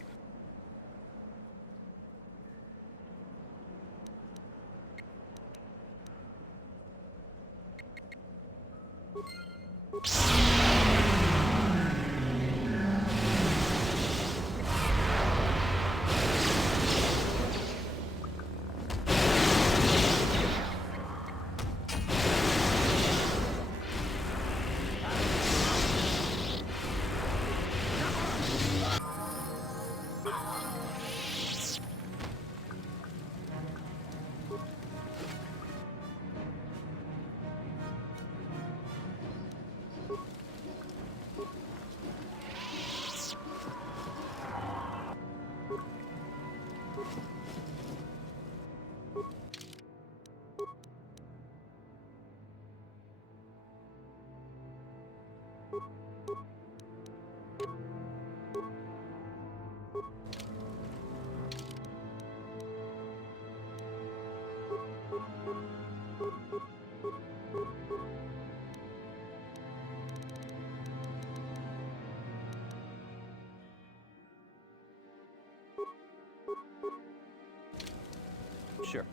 Sure.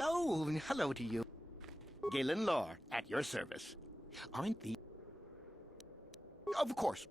Oh, hello to you. Galen Lore, at your service. Aren't the... Of course.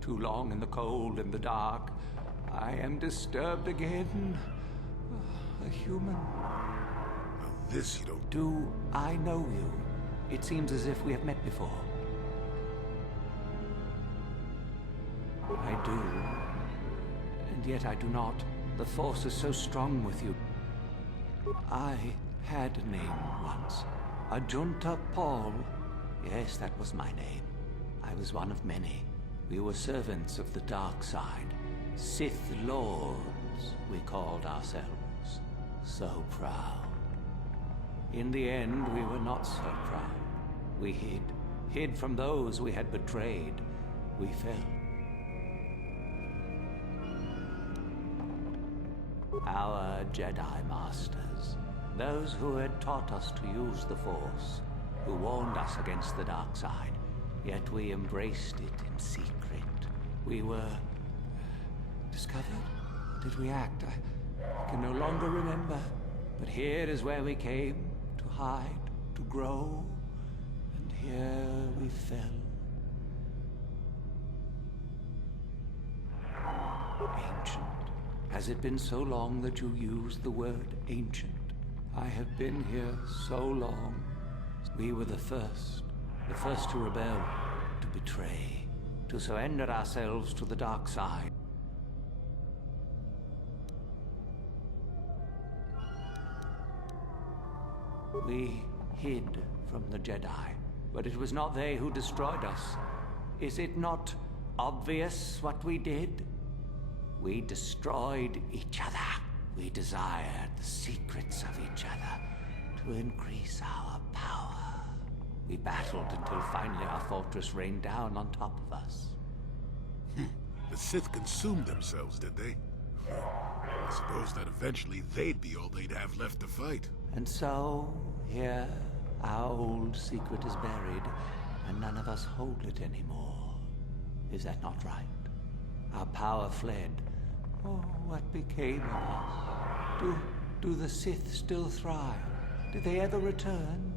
Too long in the cold and the dark. I am disturbed again. A human. Now this you don't... Do I know you? It seems as if we have met before. I do. And yet I do not. The Force is so strong with you. I had a name once. Ajunta Paul. Yes, that was my name. I was one of many. We were servants of the dark side. Sith Lords, we called ourselves. So proud. In the end, we were not so proud. We hid from those we had betrayed. We fell. Our Jedi Masters, those who had taught us to use the Force, who warned us against the dark side, yet we embraced it in secret. We were... discovered? Did we act? I can no longer remember. But here is where we came, to hide, to grow, and here we fell. Ancient Has it been so long that you used the word ancient? I have been here so long. We were the first to rebel, to betray, to surrender ourselves to the dark side. We hid from the Jedi, but it was not they who destroyed us. Is it not obvious what we did? We destroyed each other. We desired the secrets of each other to increase our power. We battled until finally our fortress rained down on top of us. The Sith consumed themselves, did they? I suppose that eventually they'd be all they'd have left to fight. And so, here, our old secret is buried, and none of us hold it anymore. Is that not right? Our power fled. Oh, what became of us? Do the Sith still thrive? Did they ever return?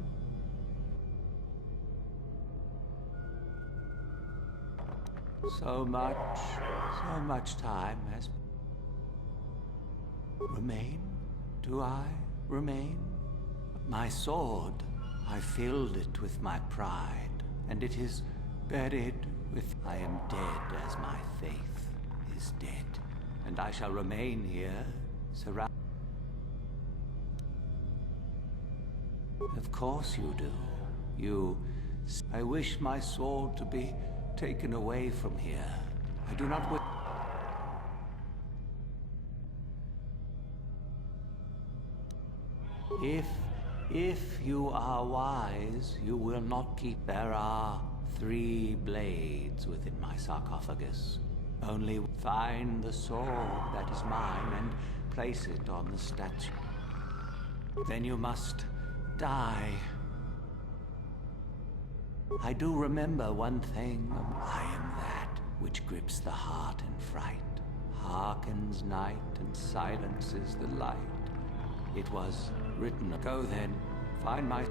So much time has... Remain? Do I remain? My sword, I filled it with my pride, and it is buried with... I am dead as my faith is dead, and I shall remain here, surrounded... Of course you do. I wish my sword to be taken away from here. I do not wish... If you are wise, you will not keep... There are 3 blades within my sarcophagus. Only find the sword that is mine and place it on the statue. Then you must die. I do remember one thing. I am that which grips the heart in fright, hearkens night and silences the light. It was written. Go then, find my...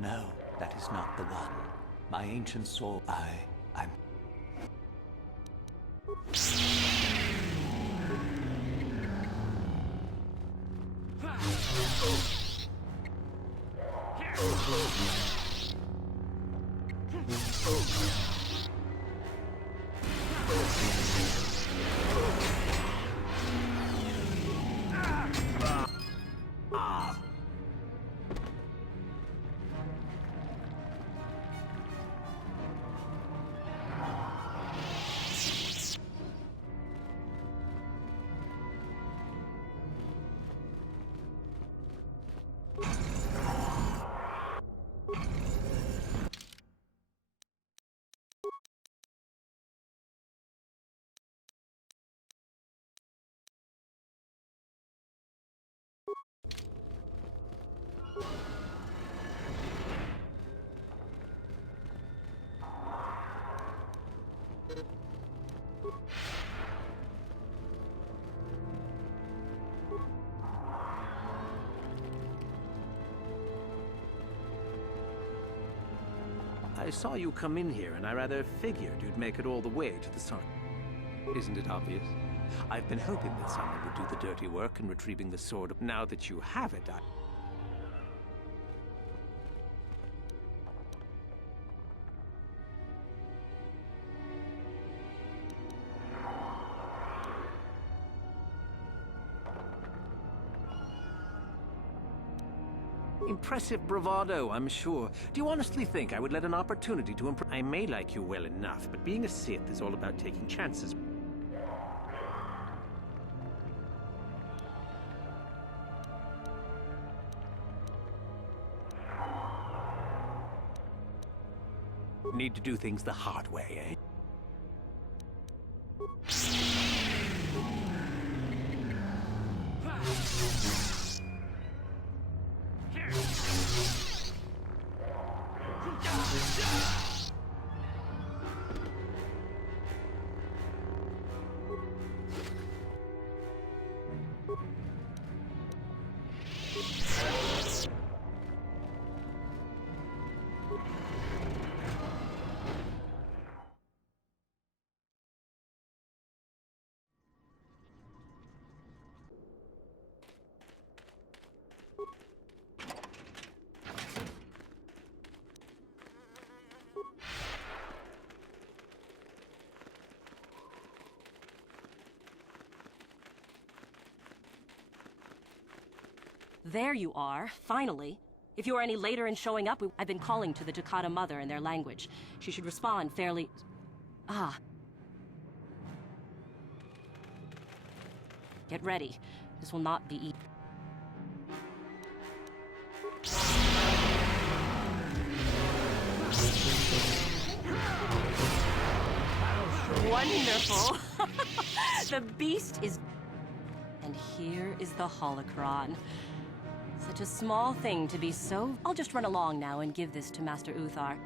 No, that is not the one. My ancient sword, I'm... I saw you come in here, and I rather figured you'd make it all the way to the sun. Isn't it obvious? I've been hoping that someone would do the dirty work in retrieving the sword. Now that you have it, Impressive bravado, I'm sure. Do you honestly think I would let an opportunity to impress? I may like you well enough, but being a Sith is all about taking chances. Need to do things the hard way, eh? There you are, finally. If you are any later in showing up, I've been calling to the Takata Mother in their language. She should respond fairly... Ah. Get ready. This will not be easy. Wonderful! The beast is... And here is the holocron. Such a small thing to be so... I'll just run along now and give this to Master Uthar.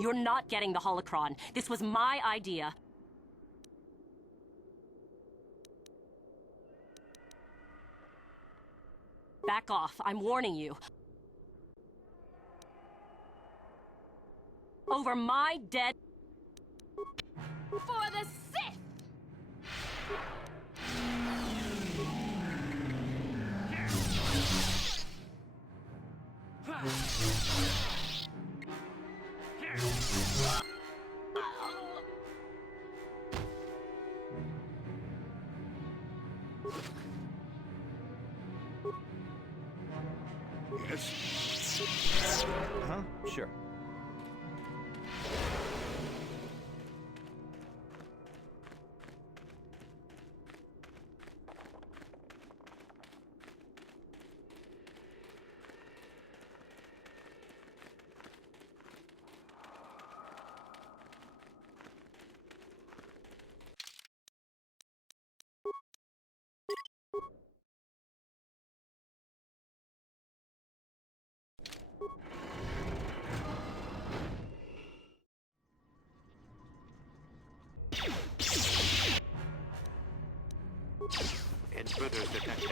You're not getting the holocron. This was my idea. Back off. I'm warning you. Over my dead... For the Sith! Yes? Huh? Sure. Intruders detected.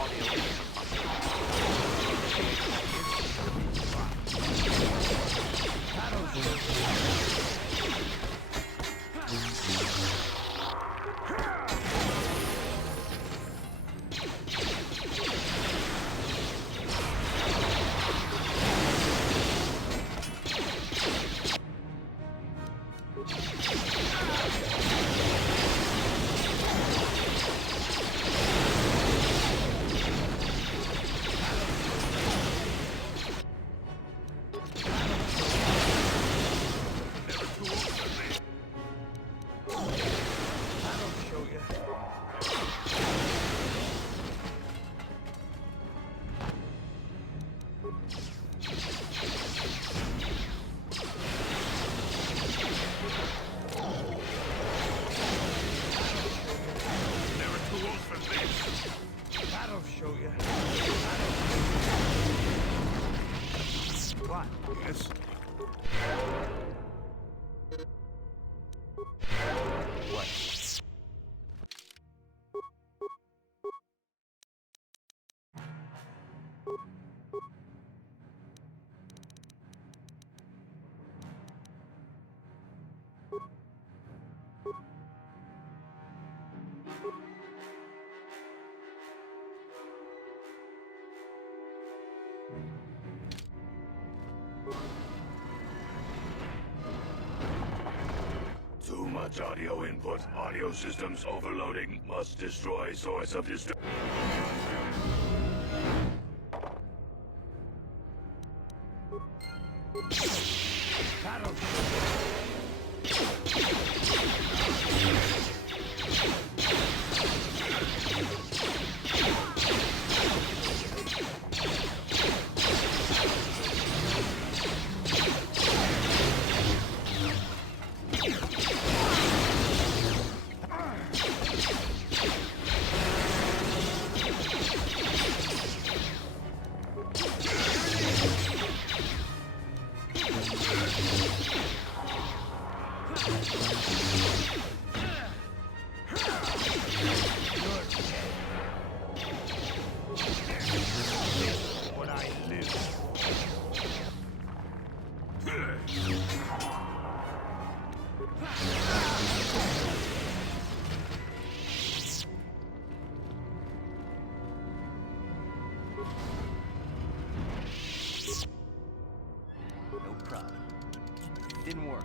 Audio Yes? What? Launch audio input. Audio systems overloading. Must destroy source of disturbance. No problem. Didn't work.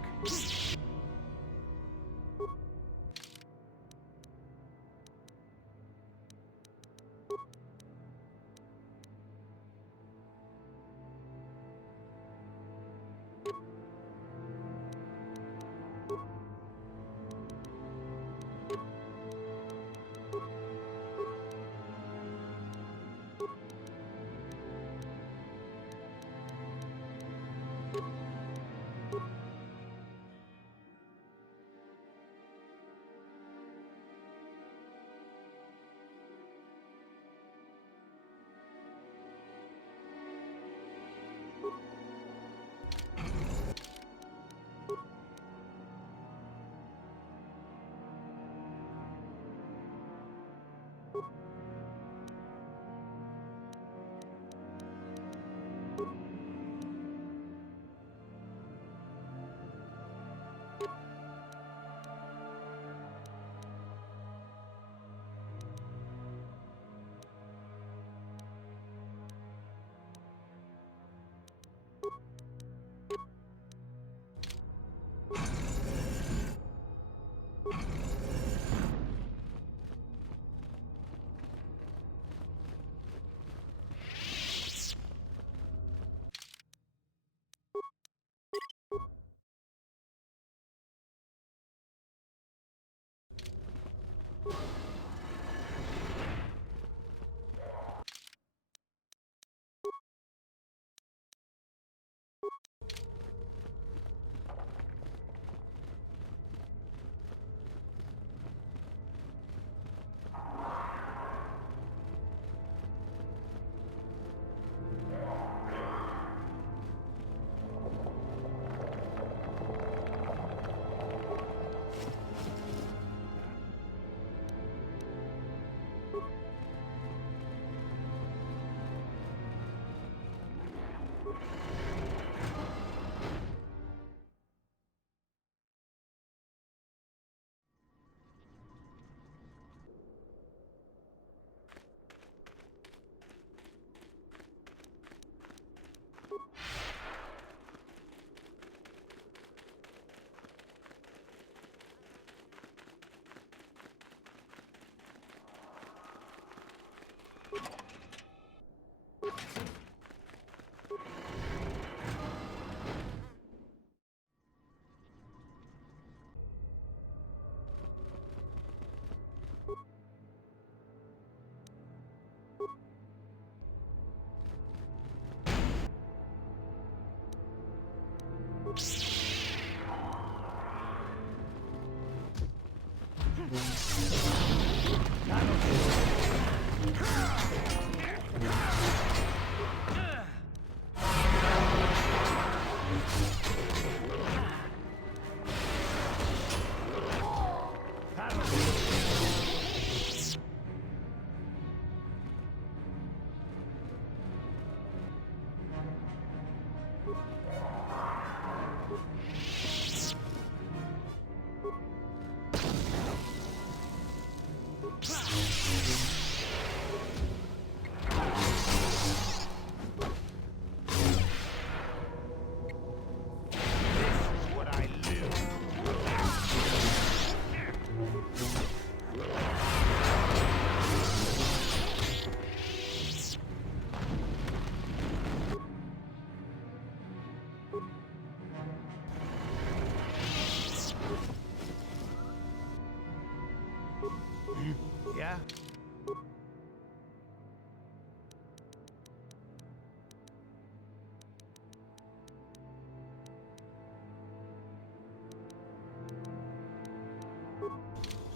yeah?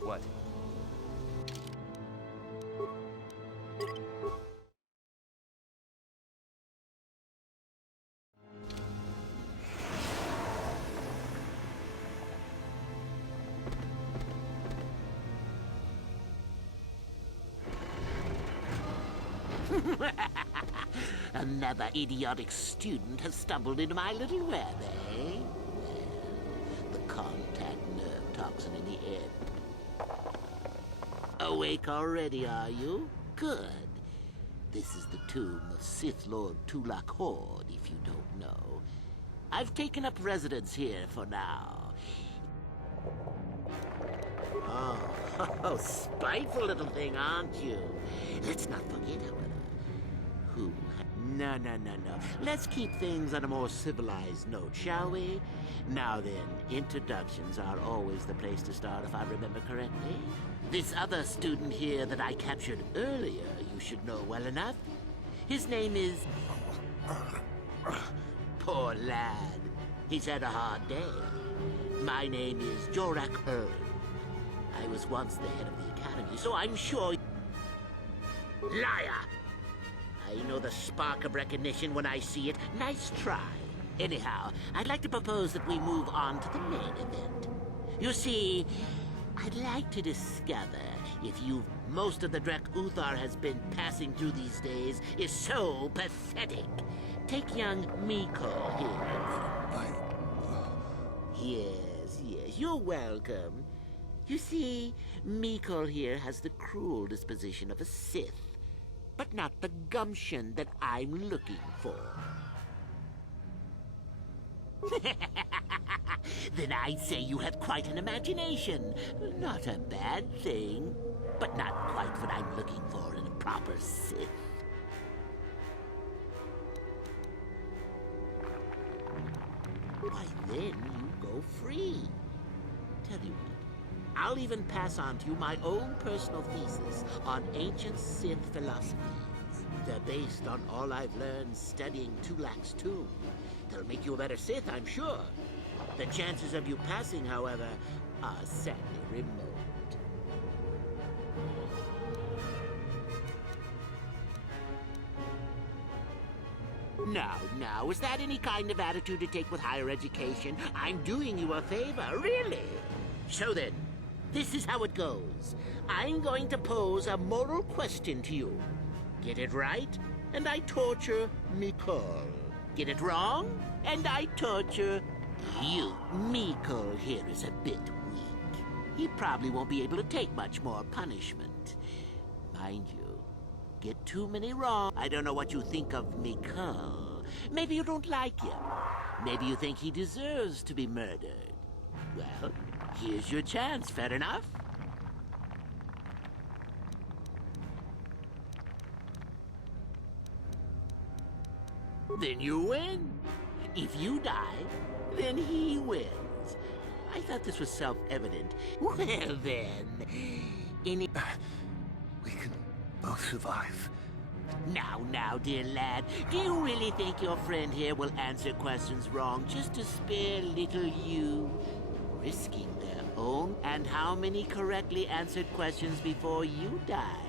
What? Another idiotic student has stumbled into my little web, eh? Well, the contact nerve toxin in the air. Awake already, are you? Good. This is the tomb of Sith Lord Tulak Horde, if you don't know. I've taken up residence here for now. Oh, spiteful little thing, aren't you? Let's not forget, however, who... No. Let's keep things on a more civilized note, shall we? Now then, introductions are always the place to start, if I remember correctly. This other student here that I captured earlier, you should know well enough. His name is... Poor lad. He's had a hard day. My name is Jorak Ern. I was once the head of the academy, so I'm sure... Liar! I know the spark of recognition when I see it. Nice try. Anyhow, I'd like to propose that we move on to the main event. You see, I'd like to discover if most of the Drek Uthar has been passing through these days is so pathetic. Take young Miko here. Yes, you're welcome. You see, Miko here has the cruel disposition of a Sith, but not the gumption that I'm looking for. Then I'd say you have quite an imagination. Not a bad thing, but not quite what I'm looking for in a proper Sith. Why, then you go free. Tell you what, I'll even pass on to you my own personal thesis on ancient Sith philosophies. They're based on all I've learned studying Tulak's tomb. They'll make you a better Sith, I'm sure. The chances of you passing, however, are sadly remote. Now, is that any kind of attitude to take with higher education? I'm doing you a favor, really. So then, this is how it goes. I'm going to pose a moral question to you. Get it right, and I torture Mikol. Get it wrong, and I torture you. Mikol here is a bit weak. He probably won't be able to take much more punishment. Mind you, get too many wrong. I don't know what you think of Mikol. Maybe you don't like him. Maybe you think he deserves to be murdered. Well, here's your chance, fair enough? Then you win. If you die, then he wins. I thought this was self-evident. Well then, we can both survive. Now, dear lad, do you really think your friend here will answer questions wrong just to spare little you? Risking their own? And how many correctly answered questions before you die?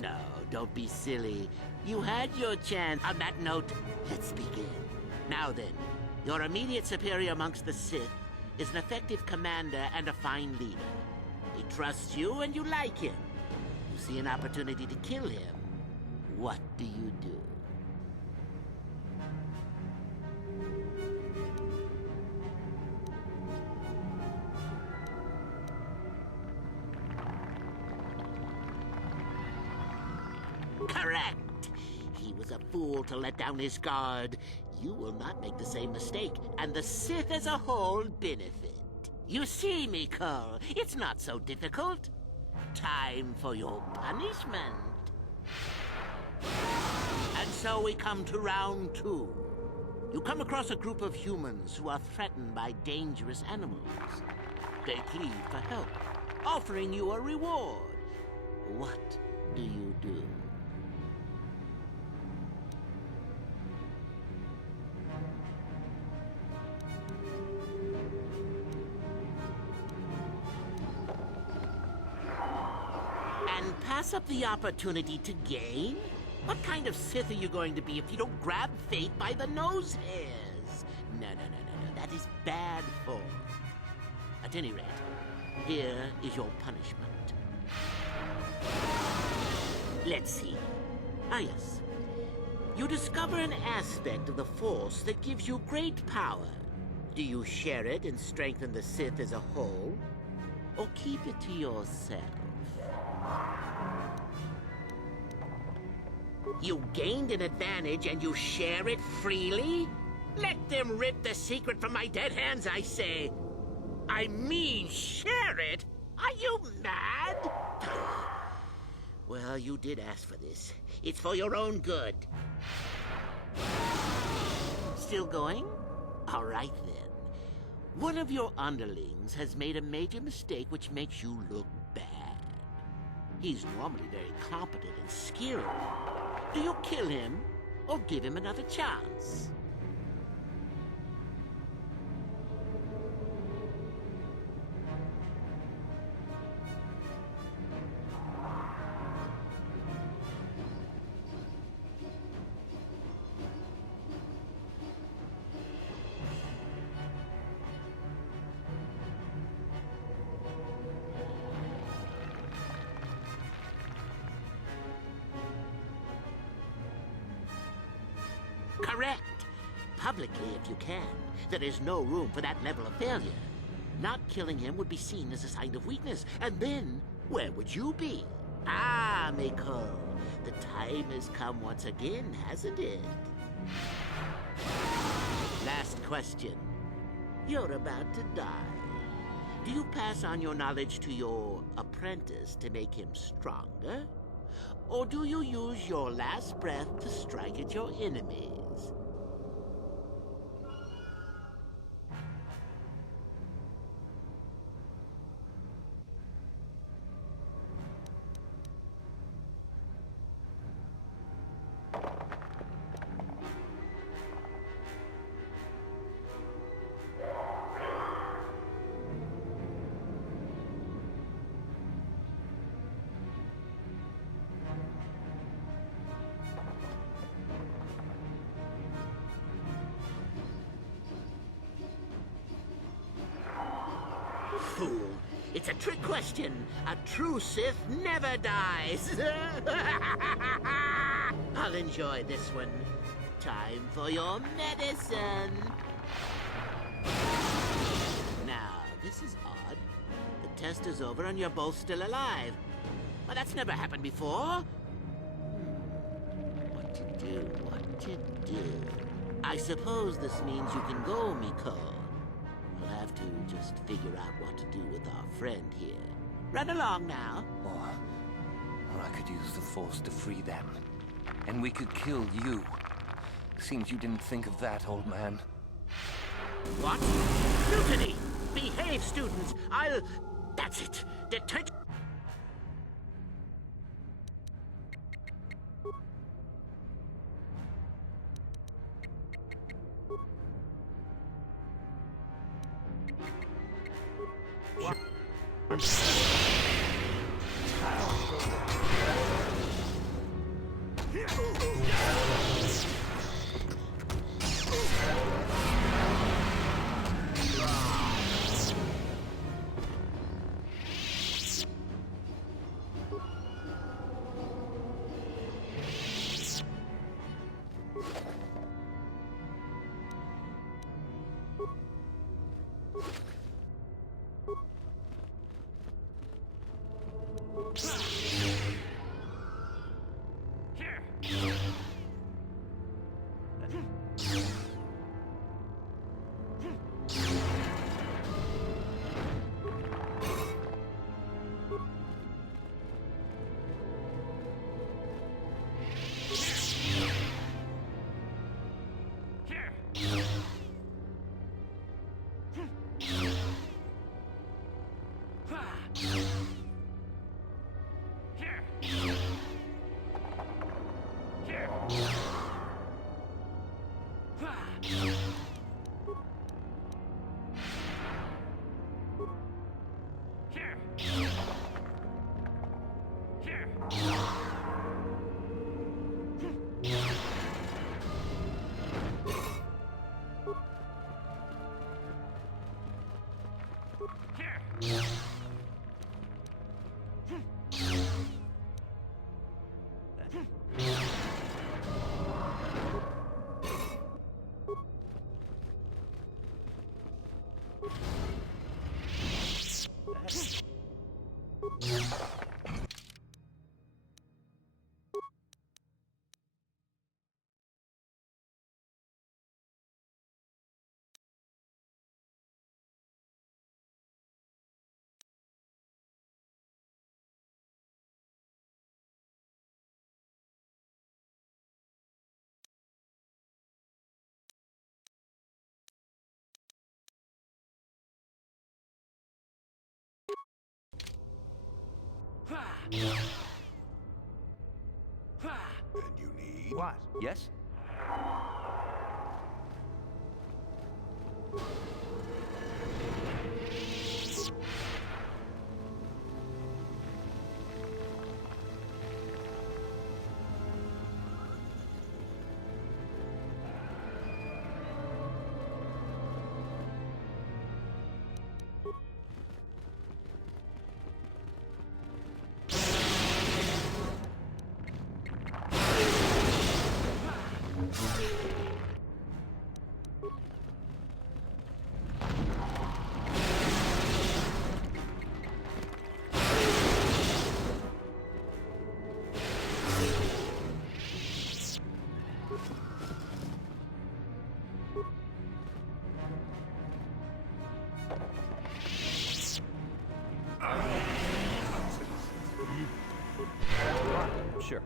No, don't be silly. You had your chance. On that note, let's begin. Now then, your immediate superior amongst the Sith is an effective commander and a fine leader. He trusts you and you like him. You see an opportunity to kill him. What do you do? Correct! He was a fool to let down his guard. You will not make the same mistake, and the Sith as a whole benefit. You see, Mikol, it's not so difficult. Time for your punishment. And so we come to round 2. You come across a group of humans who are threatened by dangerous animals. They plead for help, offering you a reward. What do you do? And pass up the opportunity to gain? What kind of Sith are you going to be if you don't grab fate by the nose hairs? No. That is bad form. At any rate, here is your punishment. Let's see. Ah, yes. You discover an aspect of the Force that gives you great power. Do you share it and strengthen the Sith as a whole? Or keep it to yourself? You gained an advantage and you share it freely? Let them rip the secret from my dead hands, I say. I mean, share it? Are you mad? Well, you did ask for this. It's for your own good. Still going? All right, then. One of your underlings has made a major mistake which makes you look bad. He's normally very competent and skilled. Do you kill him or give him another chance? Correct. Publicly, if you can. There is no room for that level of failure. Not killing him would be seen as a sign of weakness, and then, where would you be? Ah, Mako, the time has come once again, hasn't it? Last question. You're about to die. Do you pass on your knowledge to your apprentice to make him stronger? Or do you use your last breath to strike at your enemies? Fool. It's a trick question. A true Sith never dies. I'll enjoy this one. Time for your medicine. Now, this is odd. The test is over and you're both still alive. Well, that's never happened before. What to do? I suppose this means you can go, Miko. We'll have to just figure out what to do with our friend here. Run along now. Or I could use the Force to free them. And we could kill you. Seems you didn't think of that, old man. What? Mutiny! Behave, students! That's it! Detention! And you need... What? Yes? Sure.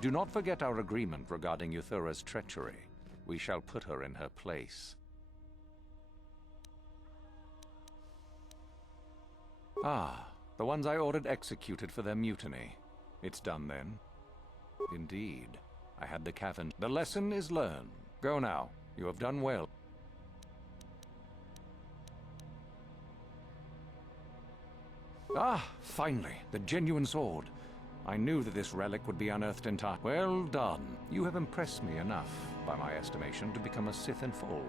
Do not forget our agreement regarding Euthura's treachery. We shall put her in her place. Ah, the ones I ordered executed for their mutiny. It's done then. Indeed. I had the cavern. The lesson is learned. Go now. You have done well. Ah, finally, the genuine sword. I knew that this relic would be unearthed in time. Well done. You have impressed me enough, by my estimation, to become a Sith in full.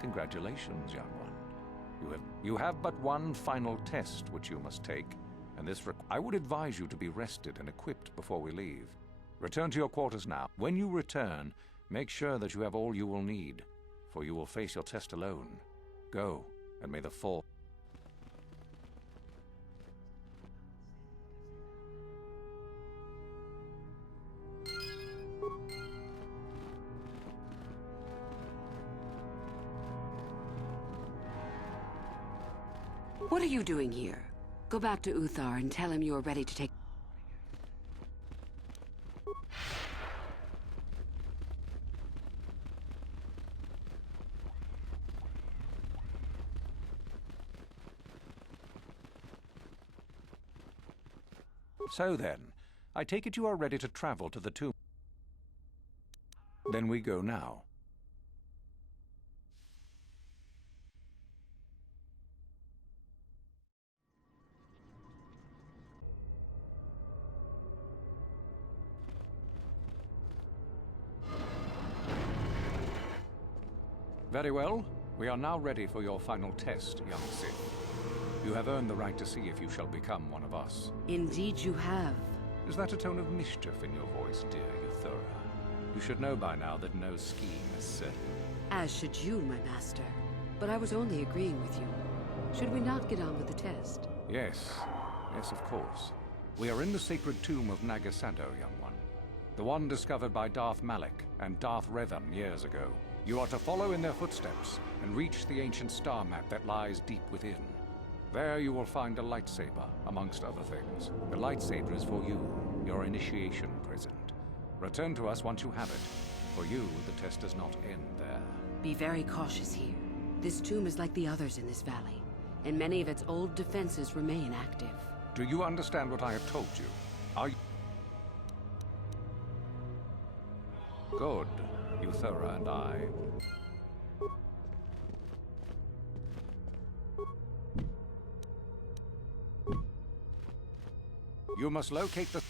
Congratulations, young one. You have but one final test which you must take, and this I would advise you to be rested and equipped before we leave. Return to your quarters now. When you return, make sure that you have all you will need, for you will face your test alone. Go, and may the Force... What are you doing here? Go back to Uthar and tell him you are ready to take... So then, I take it you are ready to travel to the tomb. Then we go now. Very well. We are now ready for your final test, young Sith. You have earned the right to see if you shall become one of us. Indeed you have. Is that a tone of mischief in your voice, dear Euthura? You should know by now that no scheme is certain. As should you, my master. But I was only agreeing with you. Should we not get on with the test? Yes. Yes, of course. We are in the sacred tomb of Nagasado, young one. The one discovered by Darth Malak and Darth Revan years ago. You are to follow in their footsteps and reach the ancient star map that lies deep within. There you will find a lightsaber, amongst other things. The lightsaber is for you, your initiation present. Return to us once you have it. For you, the test does not end there. Be very cautious here. This tomb is like the others in this valley, and many of its old defenses remain active. Do you understand what I have told you? Are you... Good. Euthura and I... You must locate the...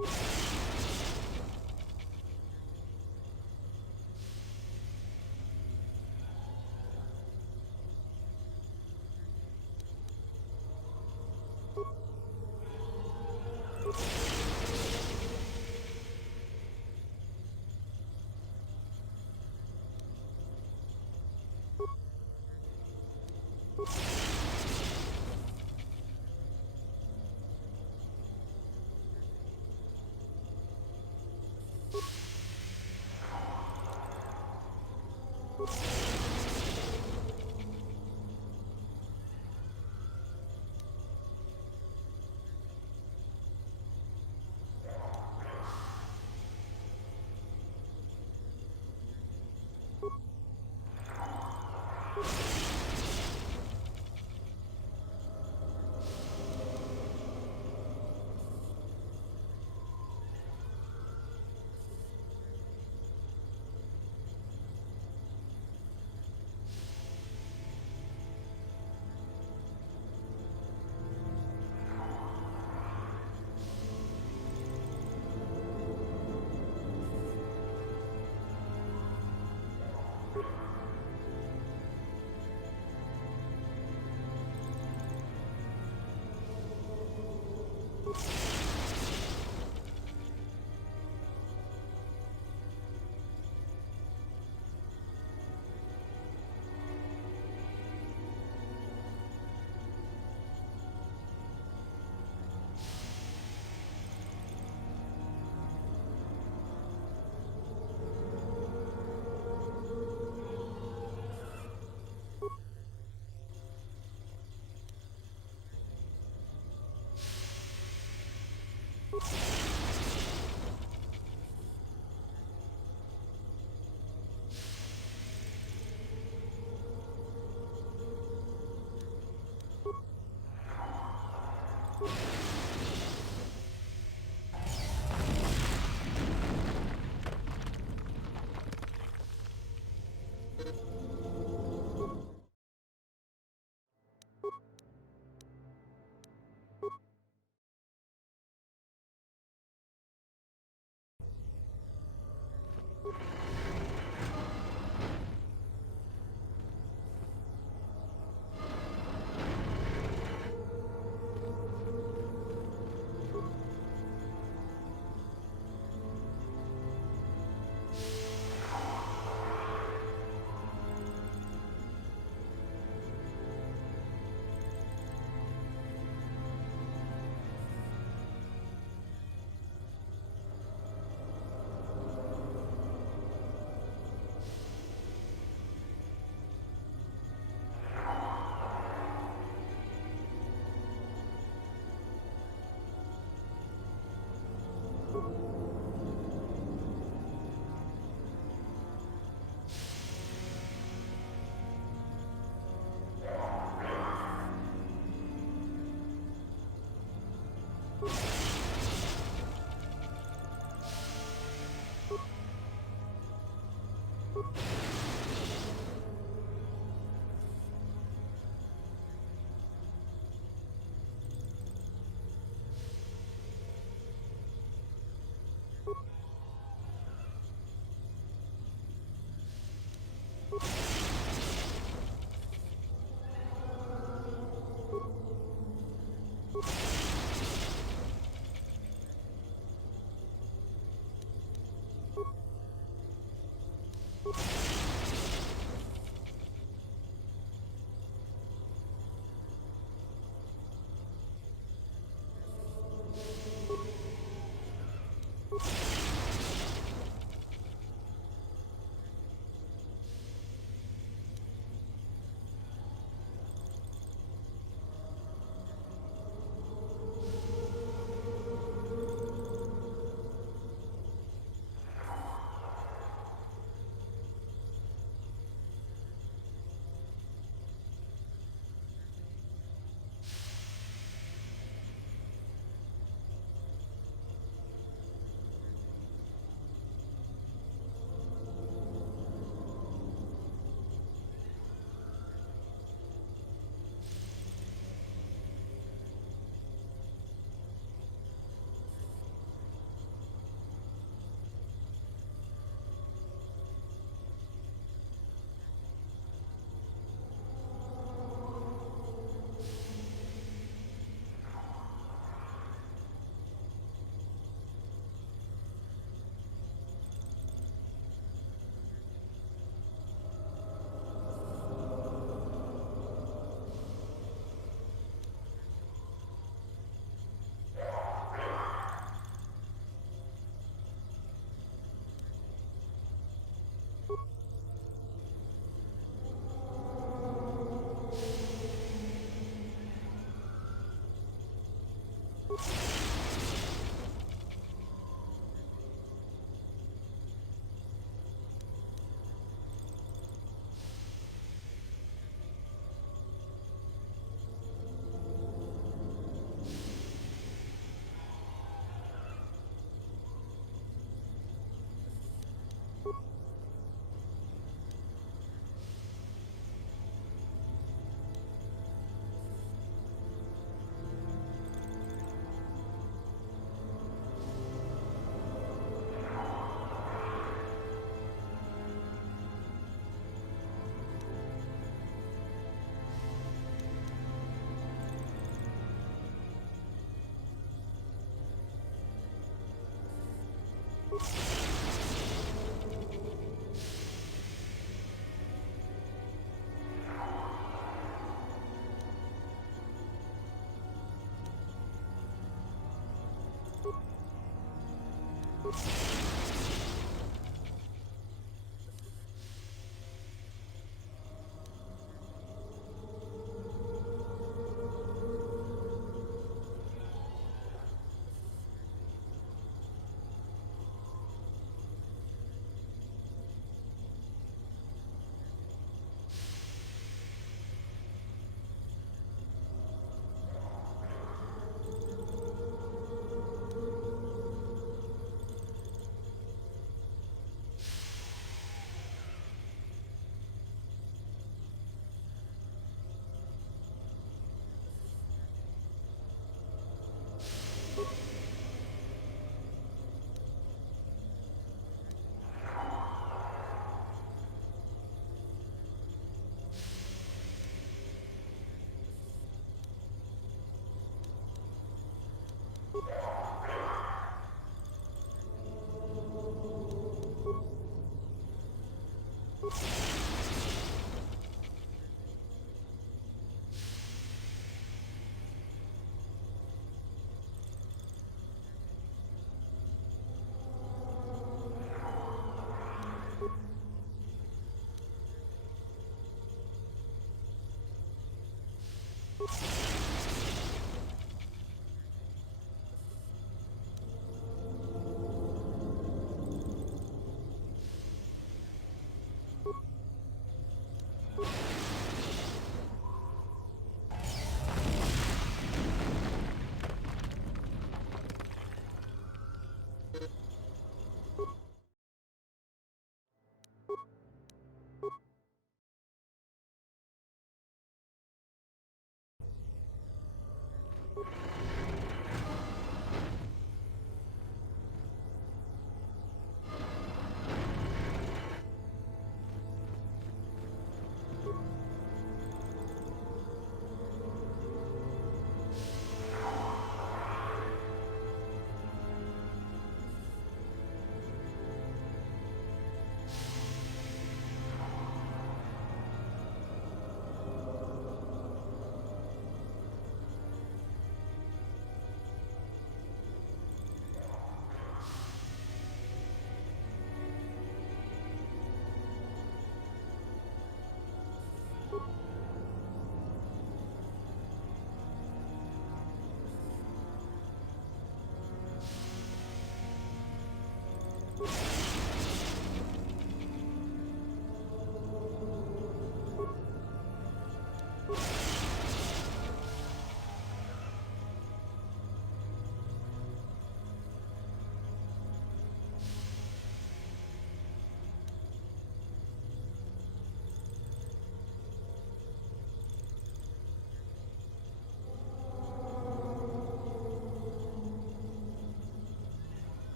you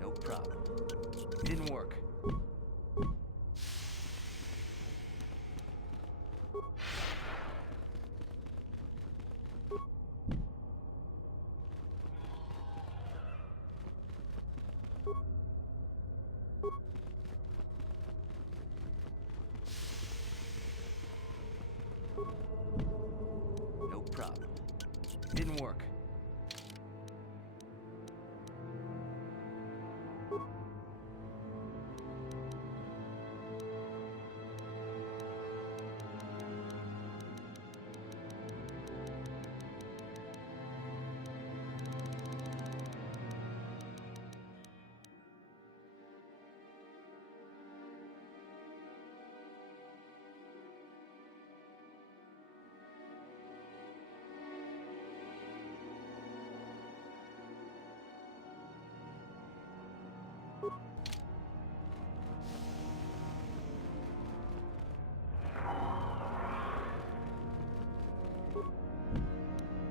No problem. Didn't work. No problem. Didn't work.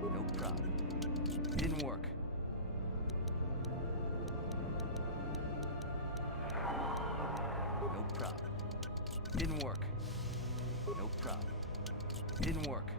No problem. Didn't work. No problem. Didn't work. No problem. Didn't work.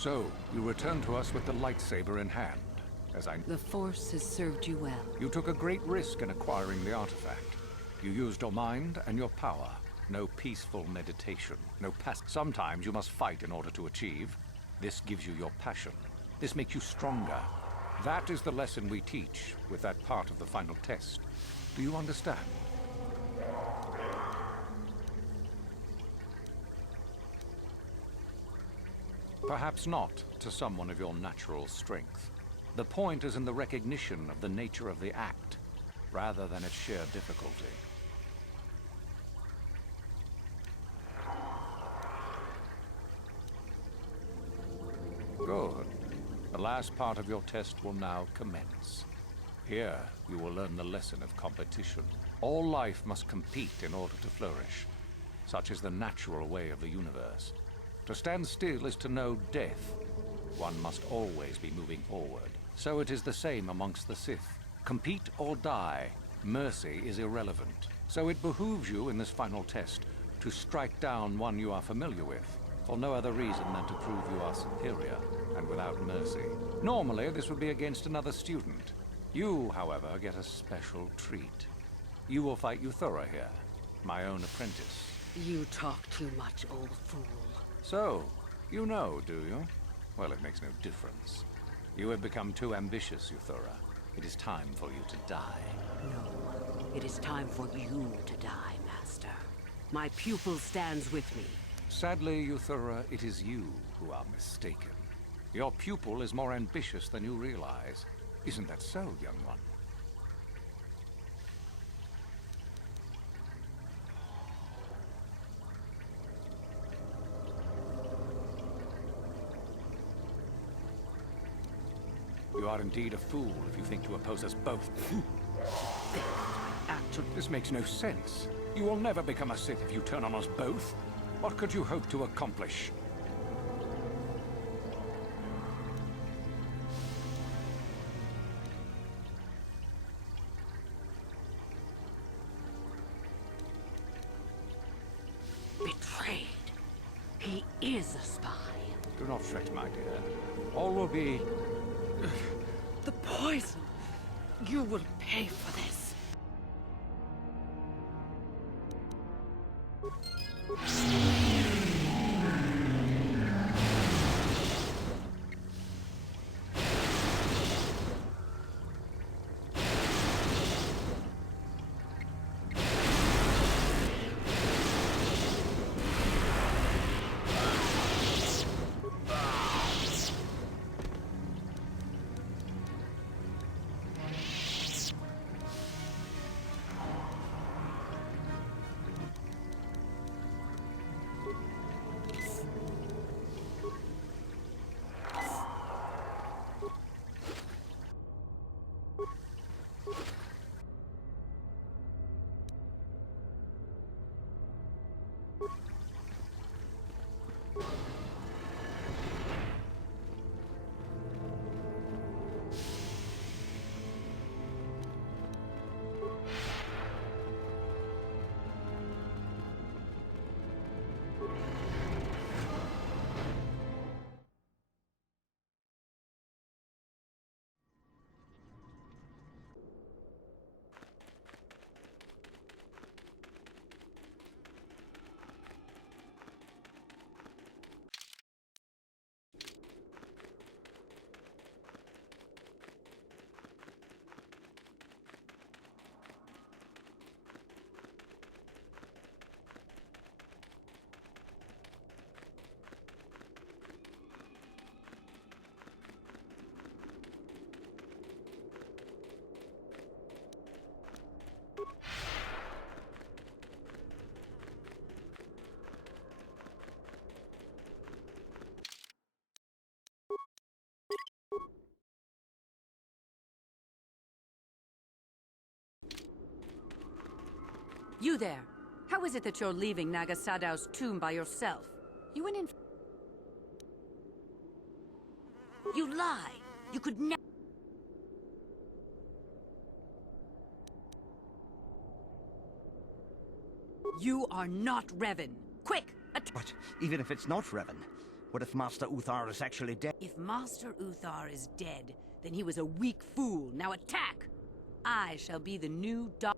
So, you return to us with the lightsaber in hand, as I... The Force has served you well. You took a great risk in acquiring the artifact. You used your mind and your power. No peaceful meditation, no past. Sometimes you must fight in order to achieve. This gives you your passion. This makes you stronger. That is the lesson we teach with that part of the final test. Do you understand? Perhaps not to someone of your natural strength. The point is in the recognition of the nature of the act, rather than its sheer difficulty. Good. The last part of your test will now commence. Here, you will learn the lesson of competition. All life must compete in order to flourish. Such is the natural way of the universe. To stand still is to know death. One must always be moving forward. So it is the same amongst the Sith. Compete or die. Mercy is irrelevant. So it behooves you in this final test to strike down one you are familiar with, for no other reason than to prove you are superior and without mercy. Normally, this would be against another student. You, however, get a special treat. You will fight Euthura here, my own apprentice. You talk too much, old fool. So, you know, do you? Well, it makes no difference. You have become too ambitious, Euthura. It is time for you to die. No, it is time for you to die, Master. My pupil stands with me. Sadly, Euthura, it is you who are mistaken. Your pupil is more ambitious than you realize. Isn't that so, young one? You are indeed a fool if you think to oppose us both. This makes no sense. You will never become a Sith if you turn on us both. What could you hope to accomplish? Betrayed. He is a spy. Do not fret, my dear. All will be... The poison! You will pay for this. You there. How is it that you're leaving Naga Sadow's tomb by yourself? You went in... You lie! You could never... You are not Revan. Quick! But even if it's not Revan, What if Master Uthar is actually dead? If Master Uthar is dead, then he was a weak fool. Now attack! I shall be the new Darth.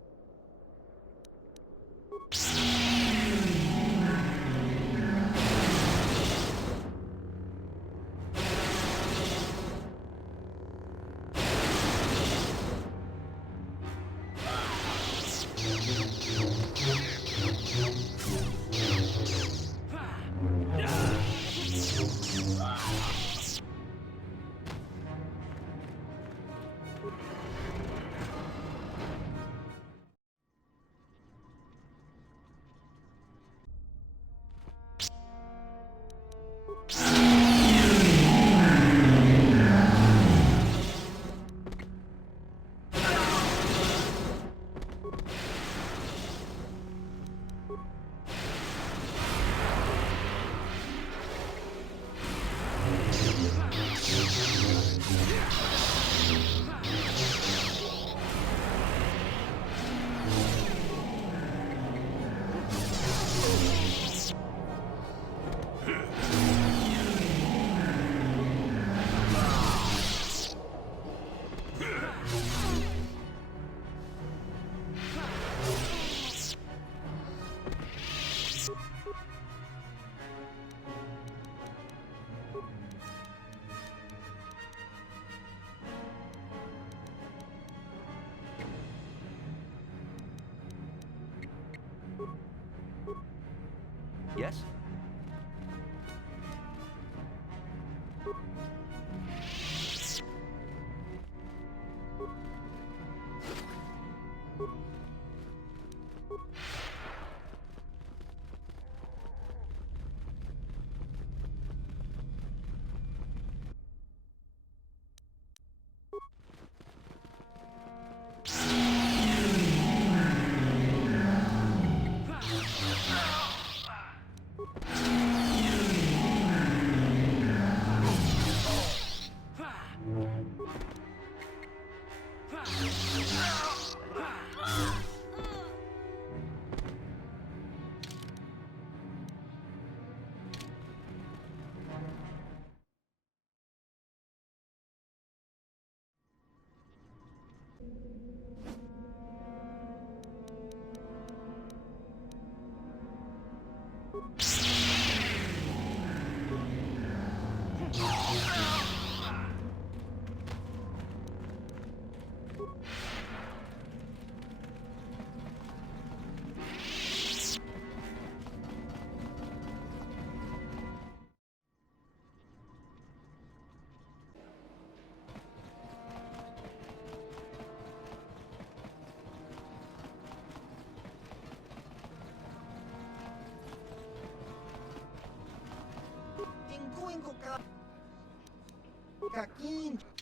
Yes? Caquinho.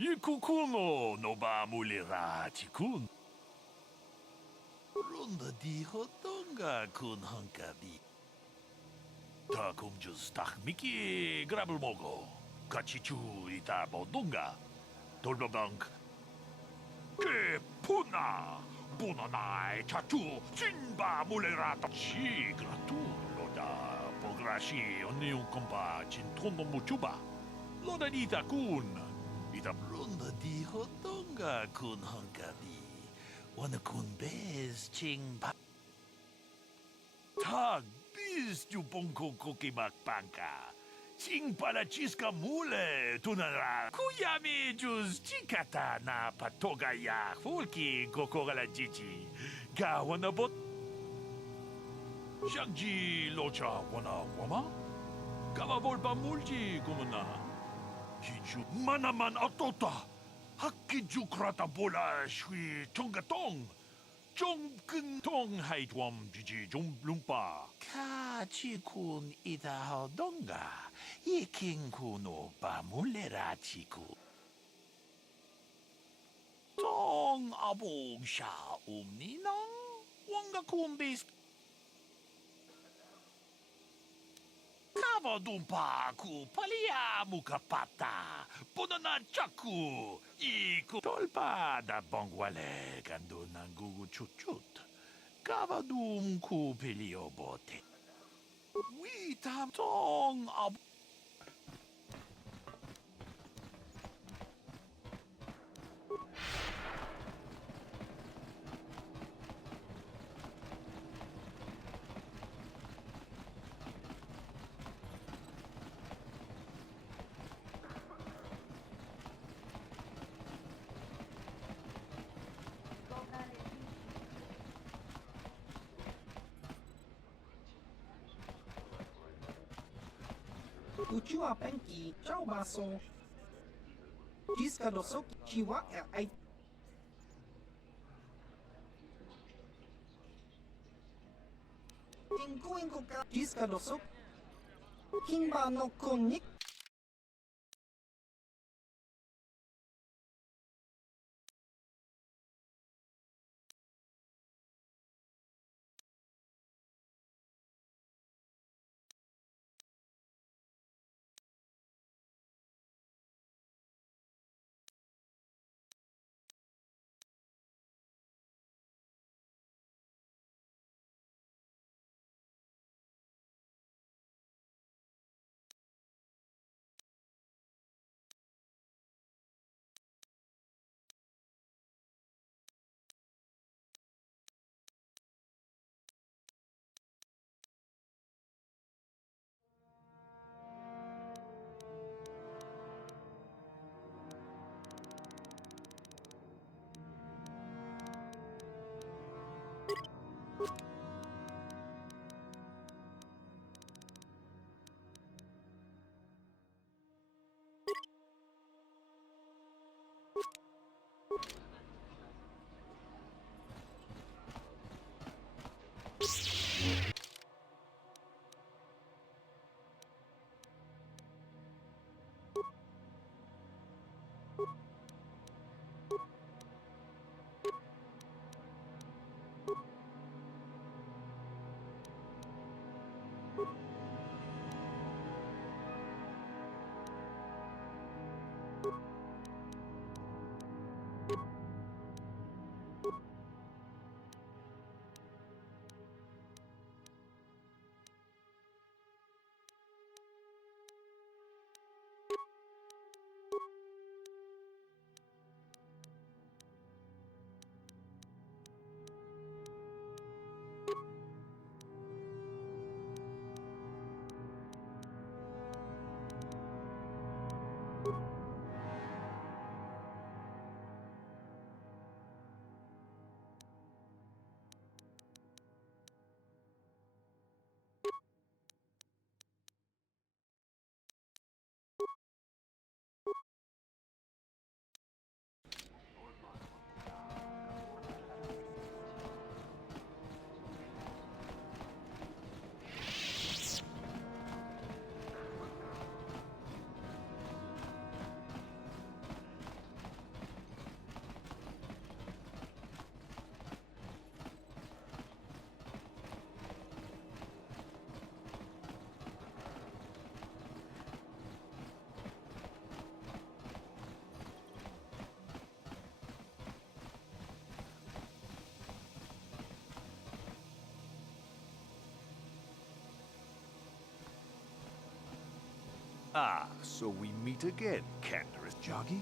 Ikukuno no ba mulira chikun. Runda di hotonga kun hankabi. Ta kumjus tahmiki grabel mogo. Kachichu ita bodunga. Dolbabank. Ke puna. Bunanai tatu. Sinba mulira chi gratu. Loda pograshi oni un kompa chintono muchuba. Loda dita kun. Ita blunda di hotonga kun hankabi. Wana kun bez ching pa. Tag biz ju bonko kokimak panka. Ching pala chiska mule tunara. Kuyami juz chikata na patoga ya fulki kokogala jiji. Ga wana bot. Shangji locha wana wama. Kama volpa mulji kumana. Kiju manaman atota. Hakiju krata bola shui tongatong. Jong tong haitwam jiji jom lumpa. Ka chikun ita hodonga. Iking kuno pa mulera chiku. Tong abong sha ninang. Wanga kumbis. Kava dumpa ku palia mukapata. Punana chaku. Iku tolpa da bongwale gando nangugu chuchut. Kava dum ku pelio bote. Witam tong ab. Uchua Penki, Ciao Basso. Jiska Dosoki, Chiwa ai. Tinku Inkoka, Jiska Dosoki. Kimba no Konik. Ah, so we meet again, Canderous. Joggy?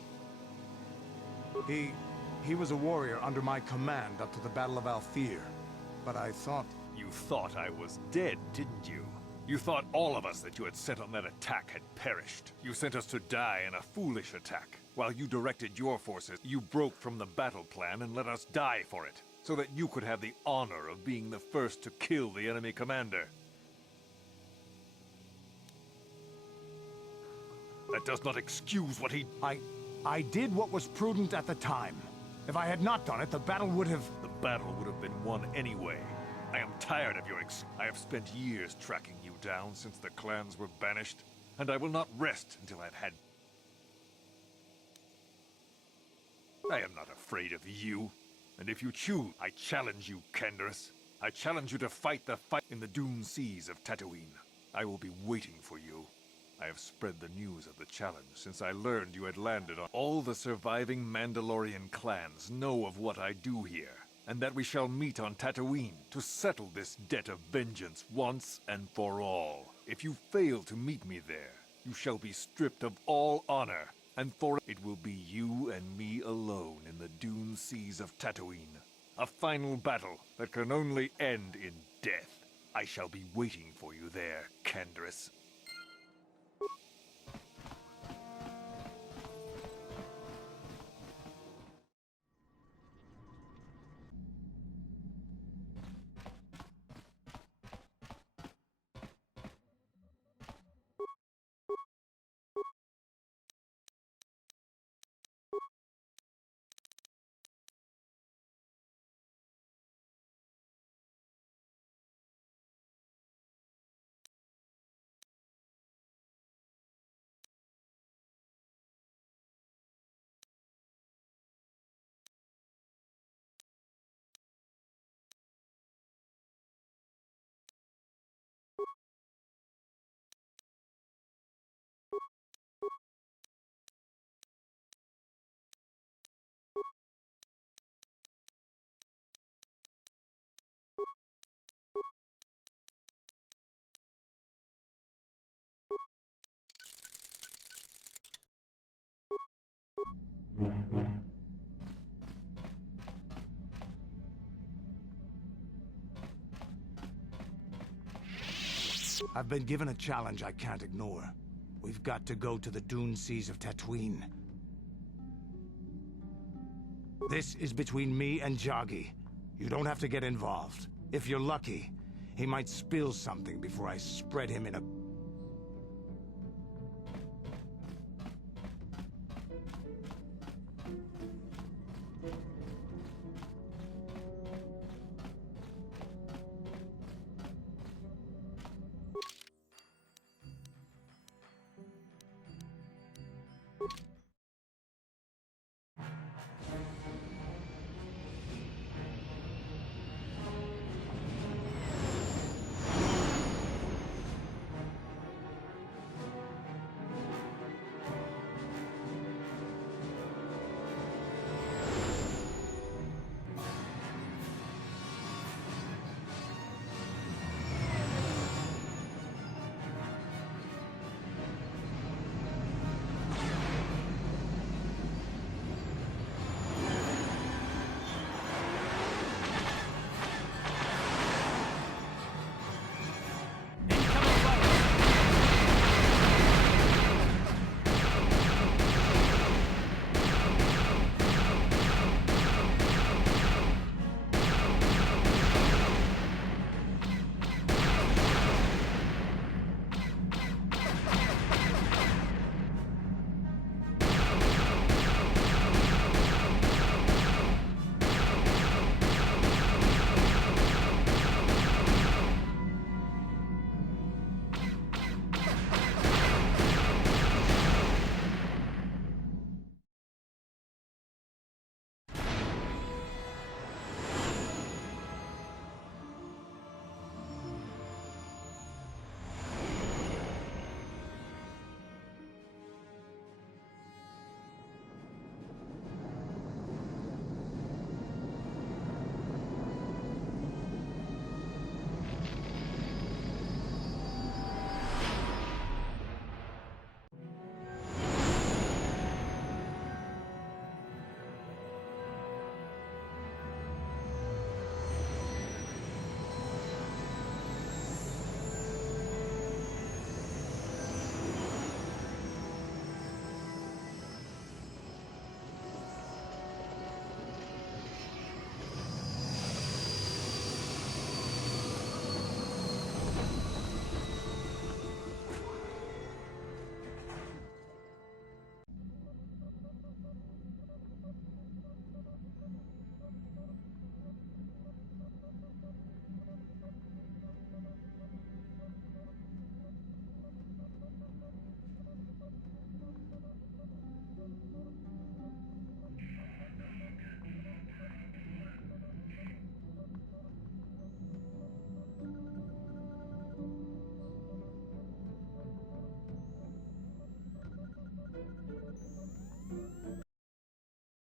He was a warrior under my command up to the Battle of Althir. But I thought... You thought I was dead, didn't you? You thought all of us that you had sent on that attack had perished. You sent us to die in a foolish attack. While you directed your forces, you broke from the battle plan and let us die for it, so that you could have the honor of being the first to kill the enemy commander. That does not excuse what he... I did what was prudent at the time. If I had not done it, the battle would have... The battle would have been won anyway. I am tired of your I have spent years tracking you down since the clans were banished, and I will not rest until I've had... I am not afraid of you, and if you choose, I challenge you, Canderous. I challenge you to fight the fight in the dune seas of Tatooine. I will be waiting for you. I have spread the news of the challenge since I learned you had landed on... All the surviving Mandalorian clans know of what I do here, and that we shall meet on Tatooine to settle this debt of vengeance once and for all. If you fail to meet me there, you shall be stripped of all honor, and for it will be you and me alone in the dune seas of Tatooine. A final battle that can only end in death. I shall be waiting for you there, Canderous. I've been given a challenge I can't ignore. We've got to go to the dune seas of Tatooine. This is between me and Joggy. You don't have to get involved. If you're lucky, he might spill something before I spread him in a